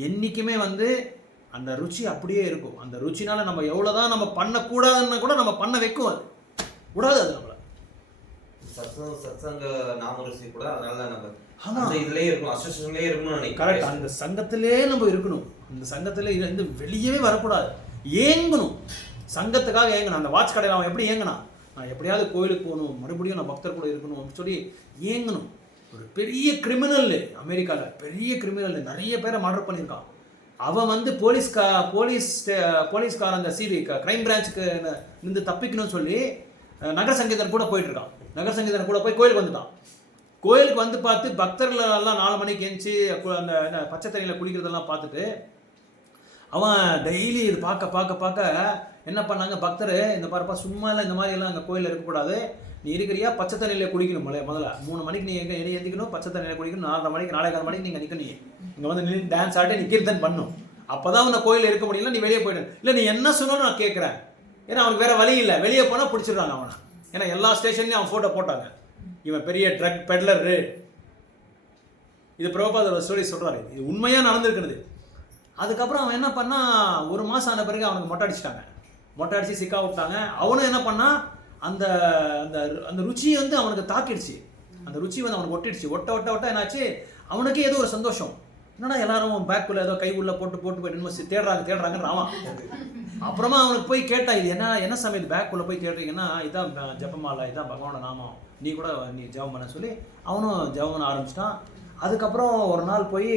என்றைக்குமே வந்து அந்த ருச்சி அப்படியே இருக்கும். அந்த ருச்சினால நம்ம எவ்வளோதான் நம்ம பண்ணக்கூடாதுன்னு கூட நம்ம பண்ண வைக்கும். அது விடாது, அது நம்மளை. சத்சங்க நாமருசி கூட அதனால நம்ம இதுலயே இருக்கணும், அசோசியேஷன்லயே இருக்கணும்னு நினைக்கிறேன். கரெக்ட், அந்த சங்கத்திலே நம்ம இருக்கணும். அந்த சங்கத்திலே இருந்து வெளியவே வரக்கூடாது, ஏங்கணும், சங்கத்துக்காக ஏங்கணும். அந்த வாட்ச் கடையில் அவன் எப்படி ஏங்கினான், நான் எப்படியாவது கோயிலுக்கு போகணும், மறுபடியும் நான் பக்தர் கூட இருக்கணும் அப்படின்னு சொல்லி ஏங்கணும். ஒரு பெரிய கிரிமினல் அமெரிக்காவில், பெரிய கிரிமினல், நிறைய பேரை மர்டர் பண்ணியிருக்கான். அவன் வந்து போலீஸ்காரன் அந்த கிரைம் பிரான்ச்சுக்கு இருந்து தப்பிக்கணும்னு சொல்லி நகர சங்கீதன் கூட போயிட்டுருக்கான். நகர சங்கீதன் கூட போய் கோயிலுக்கு வந்துட்டான். கோயிலுக்கு வந்து பார்த்து பக்தர்களெல்லாம் 4 மணிக்கு எழுந்துச்சி அந்த பச்சை தண்ணியில் குளிக்கிறதெல்லாம் பார்த்துட்டு அவன் டெய்லி இது பார்க்க என்ன பண்ணாங்க, பக்தர் இந்த பாருப்பா சும்மா இல்லை, இந்த மாதிரியெல்லாம் அங்கே கோயிலில் இருக்கக்கூடாது, நீ இருக்கிறியா பச்சை தண்ணியில் குளிக்கணும். முதல்ல 3 மணிக்கு நீ எங்கே எழுந்திக்கணும், பச்சை தண்ணியில் குளிக்கணும். 4:30 மணிக்கு 4:15 மணிக்கு நீங்கள் நிற்கணும், இங்கே வந்து நீ டான்ஸ் ஆடி நீ கீர்த்தன் பண்ணும். அப்போ தான் உன்னை கோயிலில் இருக்க முடியல, நீ வெளியே போயிடு. இல்லை நீ என்ன சொன்னாலும் நான் கேட்குறேன். ஏன்னா அவனுக்கு வேறு வழி இல்லை, வெளியே போனால் பிடிச்சிடுறாங்க அவனை. ஏன்னா எல்லா ஸ்டேஷன்லையும் அவன் ஃபோட்டோ போட்டாங்க, இவன் பெரிய ட்ரக் பெட்லரு. இது பிரபுபாதர் ஒரு ஸ்டோரி சொல்கிறாரு, இது உண்மையாக நடந்திருக்கிறது. அதுக்கப்புறம் அவன் என்ன பண்ணால் 1 மாதம் ஆன பிறகு அவனுக்கு மொட்டை அடித்து சிக்கா விட்டாங்க. அவனும் என்ன பண்ணால் அந்த அந்த அந்த ருச்சியை வந்து அவனுக்கு தாக்கிடுச்சு. அந்த ருச்சி வந்து அவனுக்கு ஒட்ட என்னாச்சு, அவனுக்கே ஏதோ ஒரு சந்தோஷம். என்னடா எல்லாரும் பேக்குள்ளே ஏதோ கை உள்ள போட்டு போய் தேடுறாங்கன்னு அவன். அப்புறமா அவனுக்கு போய் கேட்டா, இது என்ன சமயம் பேக்குள்ளே போய் தேடுறீங்கன்னா, இதான் ஜபமாலை, இதான் பகவானோட நாமம், நீ ஜபம் பண்ண சொல்லி அவனும் ஜபம் பண்ண ஆரம்பிச்சிட்டான். அதுக்கப்புறம் ஒரு நாள் போய்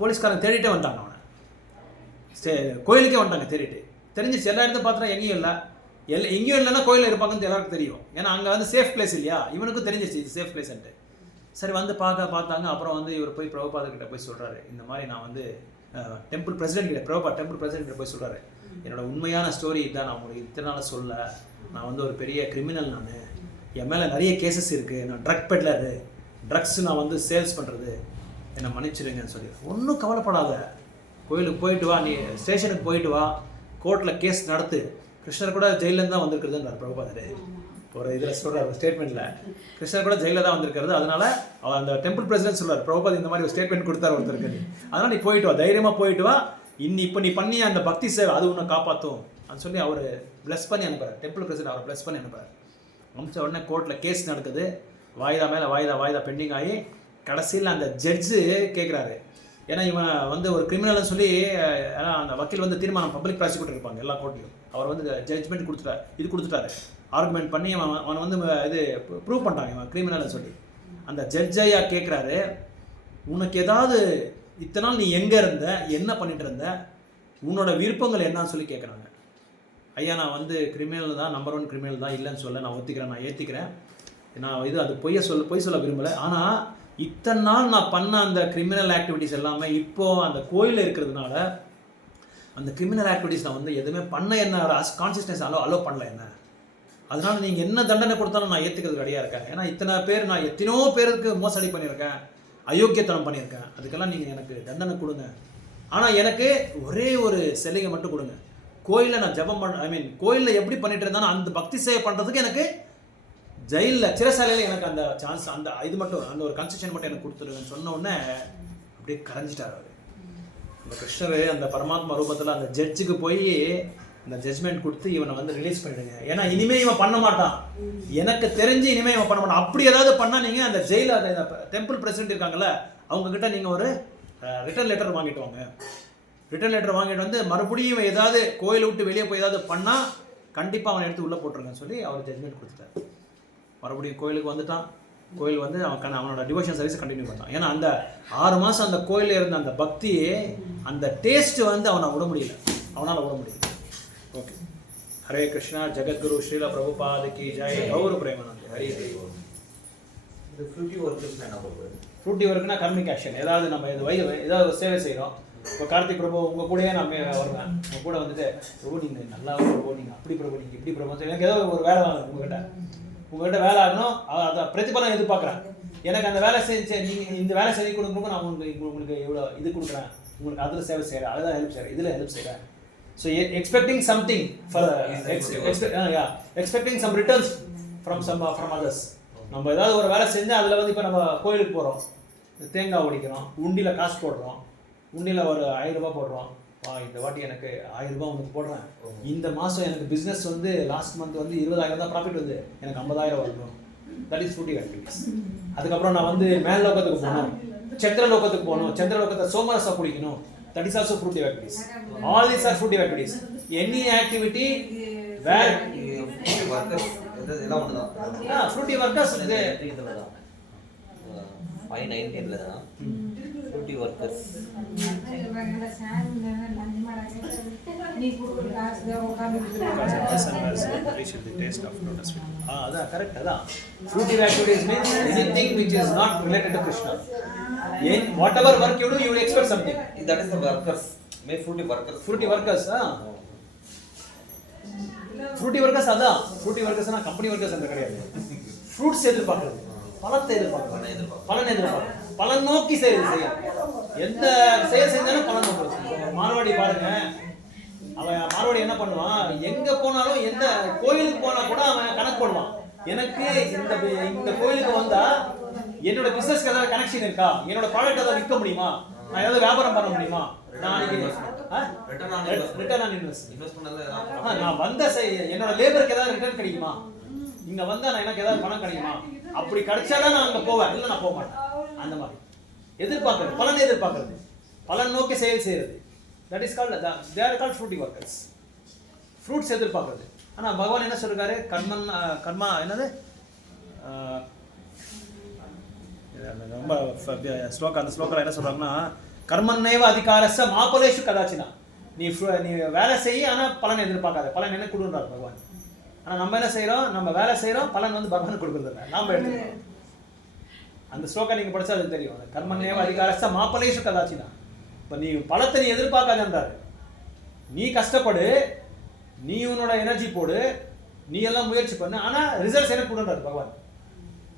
போலீஸ்காரன் தேடிட்டே வந்துட்டாங்க அவனை. கோயிலுக்கே வந்துட்டாங்க தெரிஞ்சிச்சு. எல்லா இடத்தையும் பார்த்தா எங்கேயும் இல்லைன்னா கோயிலில் இருப்பாங்கன்னு எல்லாருக்கும் தெரியும். ஏன்னா அங்கே வந்து சேஃப் பிளேஸ் இல்லையா, இவனுக்கும் தெரிஞ்சிச்சு இது சேஃப் பிளேஸ்ன்ட்டு. சரி வந்து பார்த்தாங்க. அப்புறம் வந்து இவர் போய் பிரபுபாதர்கிட்ட போய் சொல்கிறாரு, இந்த மாதிரி நான் வந்து டெம்பிள் பிரசிடென்ட் போய் சொல்கிறாரு, என்னோட உண்மையான ஸ்டோரி இதான், நான் உங்களுக்கு இத்தனை நாள் சொல்ல, நான் வந்து ஒரு பெரிய கிரிமினல், நான் என் மேலே நிறைய கேசஸ் இருக்குது, நான் ட்ரக் பெட்லரு, ட்ரக்ஸ் நான் வந்து சேல்ஸ் பண்ணுறது, என்னை மன்னிச்சிடுங்கன்னு சொல்லி. ஒன்றும் கவலைப்படாத, கோயிலுக்கு போயிட்டு வா, நீ ஸ்டேஷனுக்கு போயிட்டு வா, கோர்ட்டில் கேஸ் நடத்து, கிருஷ்ணர் கூட ஜெயிலேருந்து தான் வந்திருக்கிறதுன்றார் பிரபுபாதர். ஒரு இதில் சொல்கிறார் ஸ்டேட்மெண்ட்டில், கிருஷ்ணர் கூட ஜெயிலில் தான் வந்திருக்கிறது. அதனால் அவர் அந்த டெம்பிள் பிரசிடென்ட் சொல்கிறார், பிரபுபாத் இந்த மாதிரி ஒரு ஸ்டேட்மெண்ட் கொடுத்தார் ஒருத்தருக்கு, அதனால் நீ போயிட்டு வா, தைரியமாக போயிட்டு வா, இப்போ நீ பண்ணி அந்த பக்தி சேவை அது உன்னை காப்பாற்றும் அப்படின்னு சொல்லி அவர் ப்ளஸ் பண்ணி அனுப்புகிறார். டெம்பிள் பிரசிடென்ட் அவரை ப்ளஸ் பண்ணி அனுப்புகிறார். அனுப்பிச்ச உடனே கோர்ட்டில் கேஸ் நடக்குது. வாய்தா மேலே வாய்தா பெண்டிங் ஆகி கடைசியில் அந்த ஜட்ஜு கேட்குறாரு. ஏன்னா இவன் வந்து ஒரு கிரிமினல்னு சொல்லி அந்த வக்கீல் வந்து தீர்மானம் பப்ளிக் ப்ராசிக்யூட்டர் இருப்பாங்க எல்லா கோர்ட்லையும். அவர் வந்து ஜட்ஜ்மெண்ட் கொடுத்துட்டாரு ஆர்குமெண்ட் பண்ணி அவன் வந்து இது ப்ரூவ் பண்ணிட்டாங்க இவன் கிரிமினல்னு சொல்லி. அந்த ஜட்ஜ் ஐயா கேட்குறாரு, உனக்கு ஏதாவது இத்தனை நாள் நீ எங்கே இருந்த, என்ன பண்ணிட்டு இருந்த, உன்னோட விருப்பங்கள் என்னன்னு சொல்லி கேட்குறாங்க. ஐயா நான் வந்து கிரிமினல் தான், நம்பர் 1 கிரிமினல் தான், இல்லைன்னு சொல்ல நான் ஒத்துக்கிறேன், நான் ஏற்றிக்கிறேன், நான் இது அது பொய் சொல்ல விரும்பலை. ஆனால் இத்தனை நாள் நான் பண்ண அந்த கிரிமினல் ஆக்டிவிட்டீஸ் எல்லாமே இப்போது அந்த கோயிலில் இருக்கிறதுனால அந்த கிரிமினல் ஆக்டிவிட்டீஸ் நான் வந்து எதுவுமே பண்ண என்ன கான்சியஸ்னஸ் அலோவ் பண்ணல என்ன. அதனால் நீங்கள் என்ன தண்டனை கொடுத்தாலும் நான் ஏற்றுக்கிறது ரெடியாக இருக்கேன். ஏன்னா இத்தனை பேர் நான் எத்தனையோ பேருக்கு மோசடி பண்ணியிருக்கேன், அயோக்கியத்தனம் பண்ணியிருக்கேன், அதுக்கெல்லாம் நீங்கள் எனக்கு தண்டனை கொடுங்க. ஆனால் எனக்கு ஒரே ஒரு சிலையை மட்டும் கொடுங்க. கோயிலில் நான் ஜபம் கோயிலில் எப்படி பண்ணிட்டு இருந்தாலும் அந்த பக்தி சேவை பண்ணுறதுக்கு எனக்கு ஜெயிலில் சிறைசாலையில் எனக்கு அந்த சான்ஸ், அந்த இது மட்டும், அந்த ஒரு கன்செஷன் மட்டும் எனக்கு கொடுத்துருங்கன்னு சொன்ன உடனே அப்படியே கரைஞ்சிட்டார் அவர். அந்த கிருஷ்ணர் அந்த பரமாத்மா ரூபத்தில் அந்த ஜட்ஜுக்கு போய் இந்த ஜட்ஜ்மெண்ட் கொடுத்து இவனை வந்து ரிலீஸ் பண்ணிடுங்க. ஏன்னா இனிமேல் இவன் பண்ண மாட்டான், எனக்கு தெரிஞ்சு இனிமேல் இவன் பண்ண மாட்டான். அப்படி ஏதாவது பண்ணால் நீங்கள் அந்த ஜெயிலில் இந்த டெம்பிள் பிரசிடென்ட் இருக்காங்கல்ல அவங்கக்கிட்ட நீங்கள் ஒரு ரிட்டர்ன் லெட்டர் வாங்கிட்டு வாங்க. ரிட்டர்ன் லெட்டர் வாங்கிட்டு வந்து மறுபடியும் ஏதாவது கோயிலை விட்டு வெளியே போய் ஏதாவது பண்ணால் கண்டிப்பாக அவனை எடுத்து உள்ளே போட்டுருங்கன்னு சொல்லி அவர் ஜட்ஜ்மெண்ட் கொடுத்துட்டார். மறுபடியும் கோயிலுக்கு வந்துட்டான். கோயில் வந்து அவனோட டிவோஷன் சர்வீஸை கண்டினியூ பண்ணான். ஏன்னா அந்த 6 மாதம் அந்த கோயிலில் இருந்த அந்த பக்தியே, அந்த டேஸ்ட்டு வந்து அவனால் விட முடியல. ஓகே, ஹரே கிருஷ்ணா. ஜெகத்குரு ஸ்ரீல பிரபுபாத கி ஜெய். கௌர பிரேமானந்த். ஹரி இது ஃப்ரூட்டி ஒர்க்ஸ் என்ன பண்ணுறது? ஃப்ரூட்டி ஒர்க்னா கர்மிக் ஆக்ஷன். ஏதாவது நம்ம ஏதாவது சேவை செய்கிறோம். இப்போ கார்த்திக் பிரபு உங்கள் கூடயே நான் வருவேன். உங்கள் கூட வந்துட்டு பிரபு நீங்கள் நல்லா பிரபு, நீங்கள் அப்படி பிரபு, நீங்கள் இப்படி பிரபு, எனக்கு ஏதோ ஒரு வேலை வாங்கணும் உங்கள்கிட்ட வேலை ஆகணும், அதை பிரதிபலம் எதிர்பார்க்குறேன். எனக்கு அந்த வேலை செஞ்சு நீங்கள் இந்த வேலை செஞ்சு கொடுக்கும்போது நான் உங்களுக்கு எவ்வளோ இது கொடுக்குறேன், உங்களுக்கு அதில் சேவை செய்கிறேன், அதுதான் ஹெல்ப் செய்கிறேன், இதில் ஹெல்ப் செய்கிறேன். So expecting something expecting some returns from others. நம்ம ஏதாவது ஒரு வேலை செஞ்சால் அதில் வந்து இப்போ நம்ம கோயிலுக்கு போகிறோம், தேங்காய் உடைக்கிறோம், உண்டியில் காசு போடுறோம், உண்டியில் ஒரு 1000 ரூபாய் போடுறோம். இந்த வாட்டி எனக்கு 1000 ரூபாய் உங்களுக்கு போடுறேன், இந்த மாதம் எனக்கு பிஸ்னஸ் வந்து லாஸ்ட் மந்த் வந்து 20,000 தான் ப்ராஃபிட் வந்து எனக்கு 50,000 வரணும். That is fruitive activities. அதுக்கப்புறம் நான் வந்து மேல் லோகத்துக்கு போகணும், சந்திர லோகத்துக்கு போகணும், சந்திர லோகத்தை சோமரசா குடிக்கணும். That is also fruitive activities. All these are fruitive activities. Any activity where fruitive workers இது 519 தான் ஃப்ரூட்டி ஒர்க்கர்ஸ். அதான் கரெக்ட். அதான் fruitive activities means anything which is not related to Krishna. Whatever work you do, you will expect something. That is the workers. May fruity workers. Fruity workers. Fruity workers அதான். Fruity workers னா company workers அந்த கிடையாது. Fruits எதிர்பார்க்கிறது, பழத்தை எதிர்பார்க்கிறது, பலன் எதிர்பார்க்கிறது, பலன் நோக்கி செய்ய எந்த செயல் செஞ்சாலும் பலன் நோக்கிறது. மார்வாடி பாருங்க, அவன் மார்வாடி என்ன பண்ணுவான், எங்க போனாலும் எந்த கோயிலுக்கு போனா கூட அவன் கணக்கு போடுவான். எனக்கு இந்த கோயிலுக்கு வந்தா என்னோட பிசினஸ்க்கு ஏதாவது கனெக்ஷன் இருக்கா, என்னோட ப்ராடக்ட் ஏதாவது விற்க முடியுமா, நான் ஏதாவது வியாபாரம் பண்ண முடியுமா, நான் வந்த என்னோட லேபருக்கு ஏதாவது ரிட்டர்ன் கிடைக்குமா, இங்க வந்தா நான் எனக்கு ஏதாவது பணம் கிடைக்குமா, அப்படி கிடைச்சாதான் நான் அங்க போவேன், இல்லை நான் போக மாட்டேன். அந்த மாதிரி எதிர்பார்க்கறது, பலனை எதிர்பார்க்கறது, பலன் நோக்கி செயல் செய்யறது. That is called they are called fruitive workers. Fruits எதிர்பார்க்கறது. ஆனா பகவான் என்ன சொல்றாரு, கர்மா என்னது ரொம்ப ஸ்லோகா, அந்த ஸ்லோகத்தில் என்ன சொல்றாங்கன்னா, கர்மன்னேவ அதிகாரஸ்ய மாபலேஷு கதாச்சினா. நீ வேலை செய்ய, ஆனால் பலன் எதிர்பார்க்காத, பலன் என்ன கொடுன்றார் பகவான். ஆனால் நம்ம என்ன செய்கிறோம், நம்ம வேலை செய்கிறோம், பலன் வந்து பகவான் கொடுக்குறது இல்லை, நாம் எடுத்துக்கிறோம். அந்த ஸ்லோகா நீங்கள் படித்தா அது தெரியும். கர்மன்னேவ அதிகாரஸ்ய மாபலேஷு கதாச்சினா. இப்போ நீ பலத்தை நீ எதிர்பார்க்காதன்றாரு. நீ கஷ்டப்படு, நீ உன்னோட எனர்ஜி போடு, நீ எல்லாம் முயற்சி பண்ணு, ஆனால் ரிசல்ட்ஸ் எனக்கு கொடுன்றாரு பகவான்.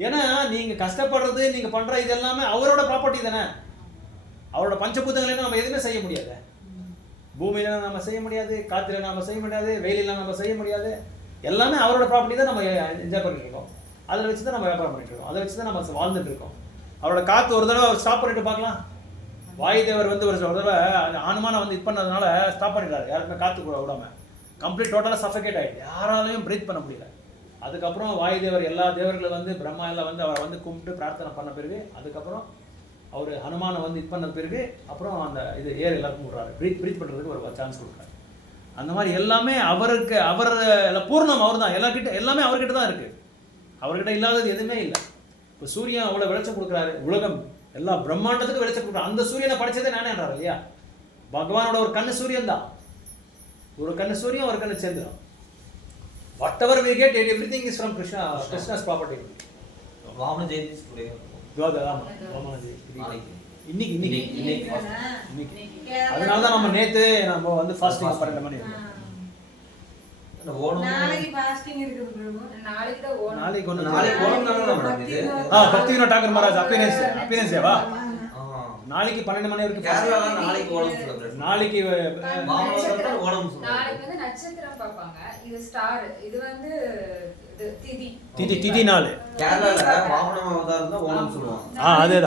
ஏன்னா நீங்கள் கஷ்டப்படுறது, நீங்கள் பண்ணுற இது எல்லாமே அவரோட ப்ராப்பர்ட்டி தானே. அவரோட பஞ்சபூதங்களை நம்ம எதுவுமே செய்ய முடியாது. பூமியில நம்ம செய்ய முடியாது, காற்றுல நம்ம செய்ய முடியாது, வெயிலில் நம்ம செய்ய முடியாது. எல்லாமே அவரோட ப்ராப்பர்ட்டி தான் நம்ம என்ஜாய் பண்ணிட்டு இருக்கோம். அதில் வச்சு தான் நம்ம வியாபாரம் பண்ணிட்டு இருக்கோம், அதை வச்சு தான் நம்ம வாழ்ந்துட்டு இருக்கோம். அவரோட காற்று ஒரு தடவை ஸ்டாப் பண்ணிட்டு பார்க்கலாம். வாயுதேவர் வந்து ஒரு தடவை ஆனுமானம் வந்து இது பண்ணதுனால ஸ்டாப் பண்ணிட்டாரு, யாருக்குமே காற்று கூட விடாம கம்ப்ளீட் டோட்டலாக சஃபகேட் ஆகிடுது, யாராலையும் பிரீத் பண்ண முடியல. அதுக்கப்புறம் வாயு தேவர் எல்லா தேவர்களை வந்து பிரம்மா எல்லாம் வந்து அவரை வந்து கும்பிட்டு பிரார்த்தனை பண்ண பிறகு அதுக்கப்புறம் அவர் ஹனுமானை வந்து இது பண்ண பிறகு அப்புறம் அந்த இது ஏர் எல்லாருக்கும் விடுறாரு, ப்ரீத் பண்ணுறதுக்கு ஒரு சான்ஸ் கொடுக்குறாரு. அந்த மாதிரி எல்லாமே அவருக்கு அவர் பூர்ணம் அவர் தான், எல்லாமே அவர்கிட்ட தான் இருக்குது, அவர்கிட்ட இல்லாதது எதுவுமே இல்லை. இப்போ சூரியன் அவ்வளோ வெளிச்சம் கொடுக்குறாரு, உலகம் எல்லா பிரம்மாண்டத்துக்கும் வெளிச்சம் கொடுக்குறாரு. அந்த சூரியனை படித்ததே நானேன்றாரு இல்லையா? பகவானோட ஒரு கண்ணு சூரியன் தான், ஒரு கண்ணு சூரியன் ஒரு கண்ணு சந்திரன். Whatever we get everything is from Krishna's property. Vamana Jayanti today. இன்னைக்கு அதனால தான் நம்ம நேத்து நம்ம வந்து ஃபாஸ்டிங் 12 மணி நாளைக்கு ஃபாஸ்டிங் இருக்குது பிரபு. நாளைக்கு தான் ஓணம். நாளைக்கு ஓணம் தானே மேடம் இது? பக்திவினோத் டாகூர் மகாராஜ் அப்பீரன்ஸ் சேவா நாளைக்கு 12 மணி வரைக்கும் கேரளால நாளைக்கு ஓணம் செலிப்ரேட். நாளைக்கு ஓணம் நாளைக்கு வந்து நட்சத்திரம் பார்ப்பாங்க. இது ஸ்டார், இது வந்து திதி திதி நாள். கேரளால வாமன அவதாரம் தான் ஓணம் சொல்லுவாங்க. அதே